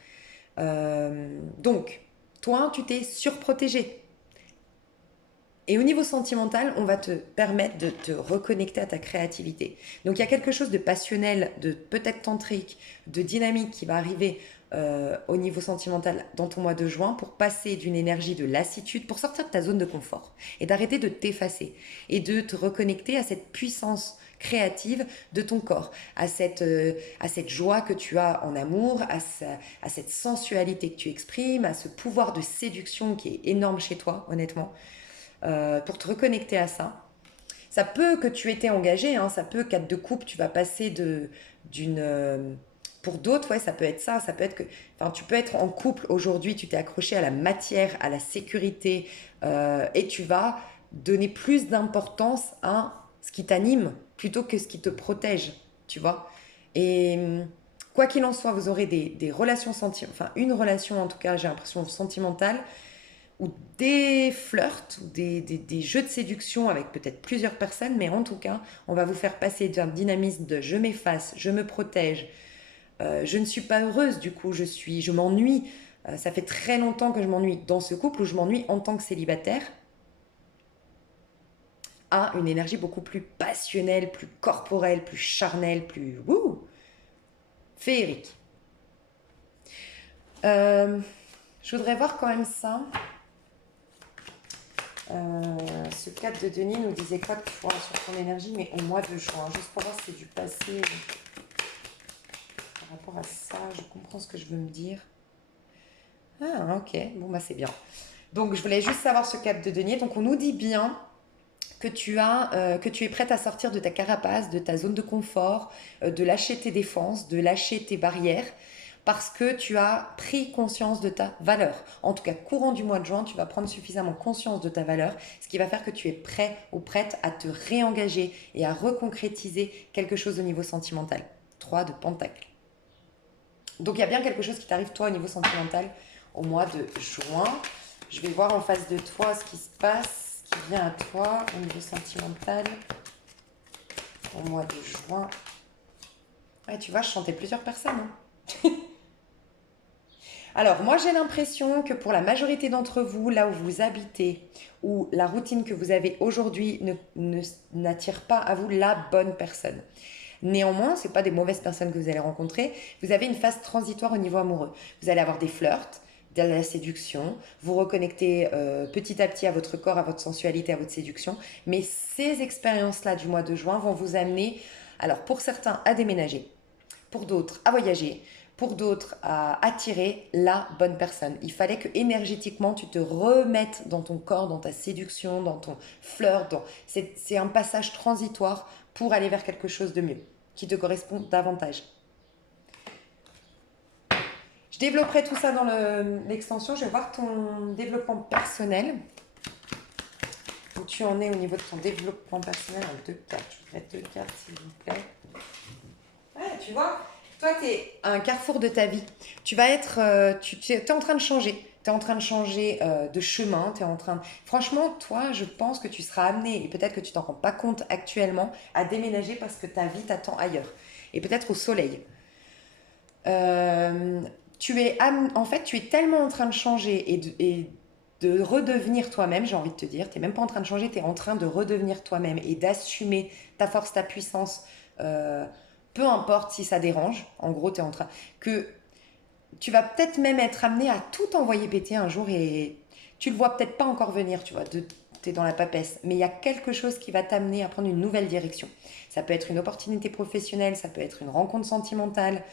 Donc, toi, tu t'es surprotégé. Et au niveau sentimental, on va te permettre de te reconnecter à ta créativité. Donc il y a quelque chose de passionnel, de peut-être tantrique, de dynamique qui va arriver au niveau sentimental dans ton mois de juin pour passer d'une énergie de lassitude, pour sortir de ta zone de confort et d'arrêter de t'effacer et de te reconnecter à cette puissance créative de ton corps, à cette joie que tu as en amour, à cette sensualité que tu exprimes, à ce pouvoir de séduction qui est énorme chez toi, honnêtement, pour te reconnecter à ça. Ça peut que tu étais engagé, hein, ça peut qu'à deux coupes, tu vas passer d'une... pour d'autres, ouais, ça peut être ça. Ça peut être que, enfin, tu peux être en couple aujourd'hui, tu t'es accroché à la matière, à la sécurité, et tu vas donner plus d'importance à ce qui t'anime plutôt que ce qui te protège, tu vois. Et quoi qu'il en soit, vous aurez des relations sentimentales, enfin une relation en tout cas, j'ai l'impression sentimentale, ou des flirts, ou des jeux de séduction avec peut-être plusieurs personnes, mais en tout cas, on va vous faire passer d'un dynamisme de je m'efface, je me protège, Je ne suis pas heureuse, du coup, je m'ennuie. Ça fait très longtemps que je m'ennuie dans ce couple ou je m'ennuie en tant que célibataire, à une énergie beaucoup plus passionnelle, plus corporelle, plus charnelle, plus féerique. Je voudrais voir quand même ça. Ce 4 de Denis nous disait quoi de toi sur ton énergie, mais au mois de juin, juste pour voir si c'est du passé. Par rapport à ça, je comprends ce que je veux me dire. Ah, ok, bon, bah c'est bien. Donc, je voulais juste savoir ce 4 de denier. Donc, on nous dit bien que tu es prête à sortir de ta carapace, de ta zone de confort, de lâcher tes défenses, de lâcher tes barrières, parce que tu as pris conscience de ta valeur. En tout cas, courant du mois de juin, tu vas prendre suffisamment conscience de ta valeur, ce qui va faire que tu es prêt ou prête à te réengager et à reconcrétiser quelque chose au niveau sentimental. 3 de Pentacle. Donc, il y a bien quelque chose qui t'arrive, toi, au niveau sentimental, au mois de juin. Je vais voir en face de toi ce qui se passe, ce qui vient à toi au niveau sentimental au mois de juin. Ouais, tu vois, je chantais plusieurs personnes. Hein. Alors, moi, j'ai l'impression que pour la majorité d'entre vous, là où vous habitez, ou la routine que vous avez aujourd'hui n'attire pas à vous la bonne personne. Néanmoins, ce n'est pas des mauvaises personnes que vous allez rencontrer. Vous avez une phase transitoire au niveau amoureux. Vous allez avoir des flirts, de la séduction, vous reconnectez petit à petit à votre corps, à votre sensualité, à votre séduction. Mais ces expériences-là du mois de juin vont vous amener, alors pour certains, à déménager, pour d'autres, à voyager, pour d'autres, à attirer la bonne personne. Il fallait que énergétiquement, tu te remettes dans ton corps, dans ta séduction, dans ton flirt. C'est un passage transitoire pour aller vers quelque chose de mieux, qui te correspond davantage. Je développerai tout ça dans l'extension. Je vais voir ton développement personnel. Où tu en es au niveau de ton développement personnel en 2 cartes. Je voudrais 2 cartes, s'il vous plaît. Ouais, tu vois, toi, tu es à un carrefour de ta vie. Tu vas être... tu es en train de changer. Tu es en train de changer de chemin. Franchement, toi, je pense que tu seras amené, et peut-être que tu t'en rends pas compte actuellement, à déménager parce que ta vie t'attend ailleurs. Et peut-être au soleil. En fait, tu es tellement en train de changer et de redevenir toi-même, j'ai envie de te dire. Tu n'es même pas en train de changer, tu es en train de redevenir toi-même et d'assumer ta force, ta puissance, peu importe si ça dérange. En gros, tu es en train... Que tu vas peut-être même être amené à tout envoyer péter un jour et tu le vois peut-être pas encore venir, tu vois, tu es dans la papesse. Mais il y a quelque chose qui va t'amener à prendre une nouvelle direction. Ça peut être une opportunité professionnelle, ça peut être une rencontre sentimentale.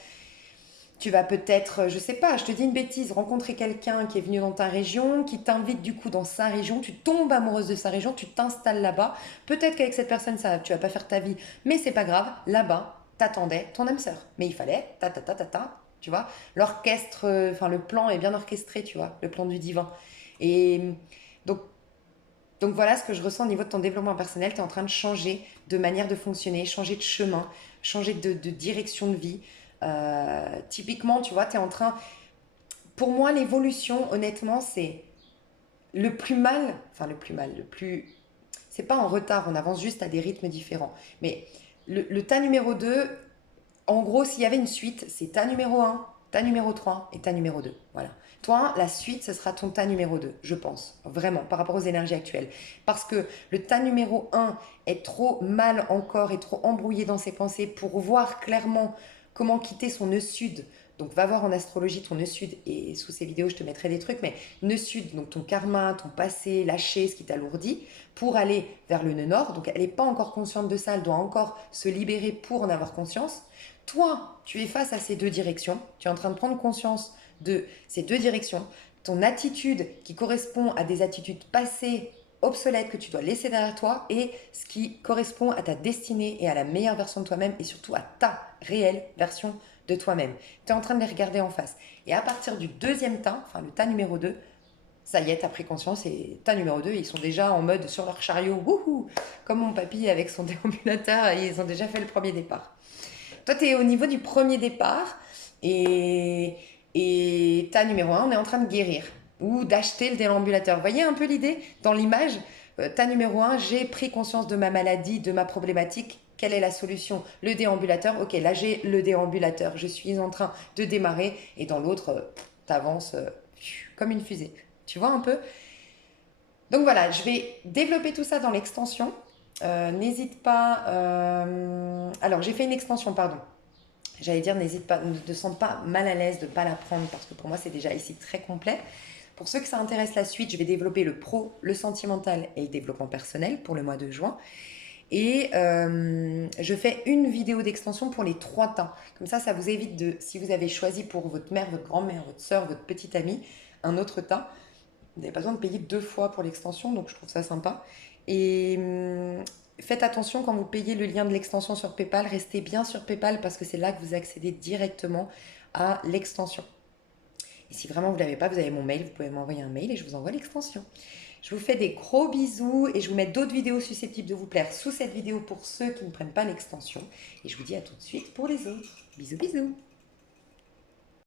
Tu vas peut-être, je sais pas, je te dis une bêtise, rencontrer quelqu'un qui est venu dans ta région, qui t'invite du coup dans sa région, tu tombes amoureuse de sa région, tu t'installes là-bas. Peut-être qu'avec cette personne, tu vas pas faire ta vie, mais c'est pas grave, là-bas, t'attendais ton âme sœur. Mais il fallait, tu vois. L'orchestre, enfin le plan est bien orchestré, tu vois, le plan du divin. Et donc, donc voilà ce que je ressens au niveau de ton développement personnel, tu es en train de changer de manière de fonctionner, changer de chemin, changer de direction de vie. Typiquement, tu vois, tu es en train... Pour moi, l'évolution, honnêtement, c'est le plus mal... Enfin, le plus mal, le plus... C'est pas en retard, on avance juste à des rythmes différents. Mais le tas numéro 2, en gros, s'il y avait une suite, c'est tas numéro 1, tas numéro 3 et tas numéro 2. Voilà. Toi, la suite, ce sera ton tas numéro 2, je pense. Vraiment, par rapport aux énergies actuelles. Parce que le tas numéro 1 est trop mal encore et trop embrouillé dans ses pensées pour voir clairement comment quitter son nœud sud. Donc, va voir en astrologie ton nœud sud. Et sous ces vidéos, je te mettrai des trucs. Mais nœud sud, donc ton karma, ton passé, lâcher ce qui t'alourdit, pour aller vers le nœud nord. Donc, elle n'est pas encore consciente de ça. Elle doit encore se libérer pour en avoir conscience. Toi, tu es face à ces deux directions. Tu es en train de prendre conscience de ces deux directions. Ton attitude qui correspond à des attitudes passées, obsolètes, que tu dois laisser derrière toi, et ce qui correspond à ta destinée et à la meilleure version de toi-même, et surtout à ta réelle version de toi-même. Tu es en train de les regarder en face. Et à partir du deuxième tas, enfin le tas numéro 2, ça y est, tu as pris conscience, et tas numéro 2, ils sont déjà en mode sur leur chariot, wouhou, comme mon papy avec son déambulateur, ils ont déjà fait le premier départ. Toi, tu es au niveau du premier départ, et ta numéro 1, on est en train de guérir ou d'acheter le déambulateur. Vous voyez un peu l'idée dans l'image. Ta numéro 1, j'ai pris conscience de ma maladie, de ma problématique. Quelle est la solution? Le déambulateur, ok, là j'ai le déambulateur, je suis en train de démarrer et dans l'autre, t'avances comme une fusée. Tu vois un peu? Donc voilà, je vais développer tout ça dans l'extension. N'hésite pas. Alors j'ai fait une extension, pardon. J'allais dire, n'hésite pas, ne te sens pas mal à l'aise de ne pas la prendre parce que pour moi c'est déjà ici très complet. Pour ceux que ça intéresse la suite, je vais développer le pro, le sentimental et le développement personnel pour le mois de juin. Et je fais une vidéo d'extension pour les 3 temps. Comme ça vous évite de, si vous avez choisi pour votre mère, votre grand-mère, votre soeur, votre petite amie, un autre temps, vous n'avez pas besoin de payer 2 fois pour l'extension, donc je trouve ça sympa. Et faites attention quand vous payez le lien de l'extension sur PayPal, restez bien sur PayPal parce que c'est là que vous accédez directement à l'extension. Et si vraiment vous ne l'avez pas, vous avez mon mail, vous pouvez m'envoyer un mail et je vous envoie l'extension. Je vous fais des gros bisous et je vous mets d'autres vidéos susceptibles de vous plaire sous cette vidéo pour ceux qui ne prennent pas l'extension. Et je vous dis à tout de suite pour les autres. Bisous bisous.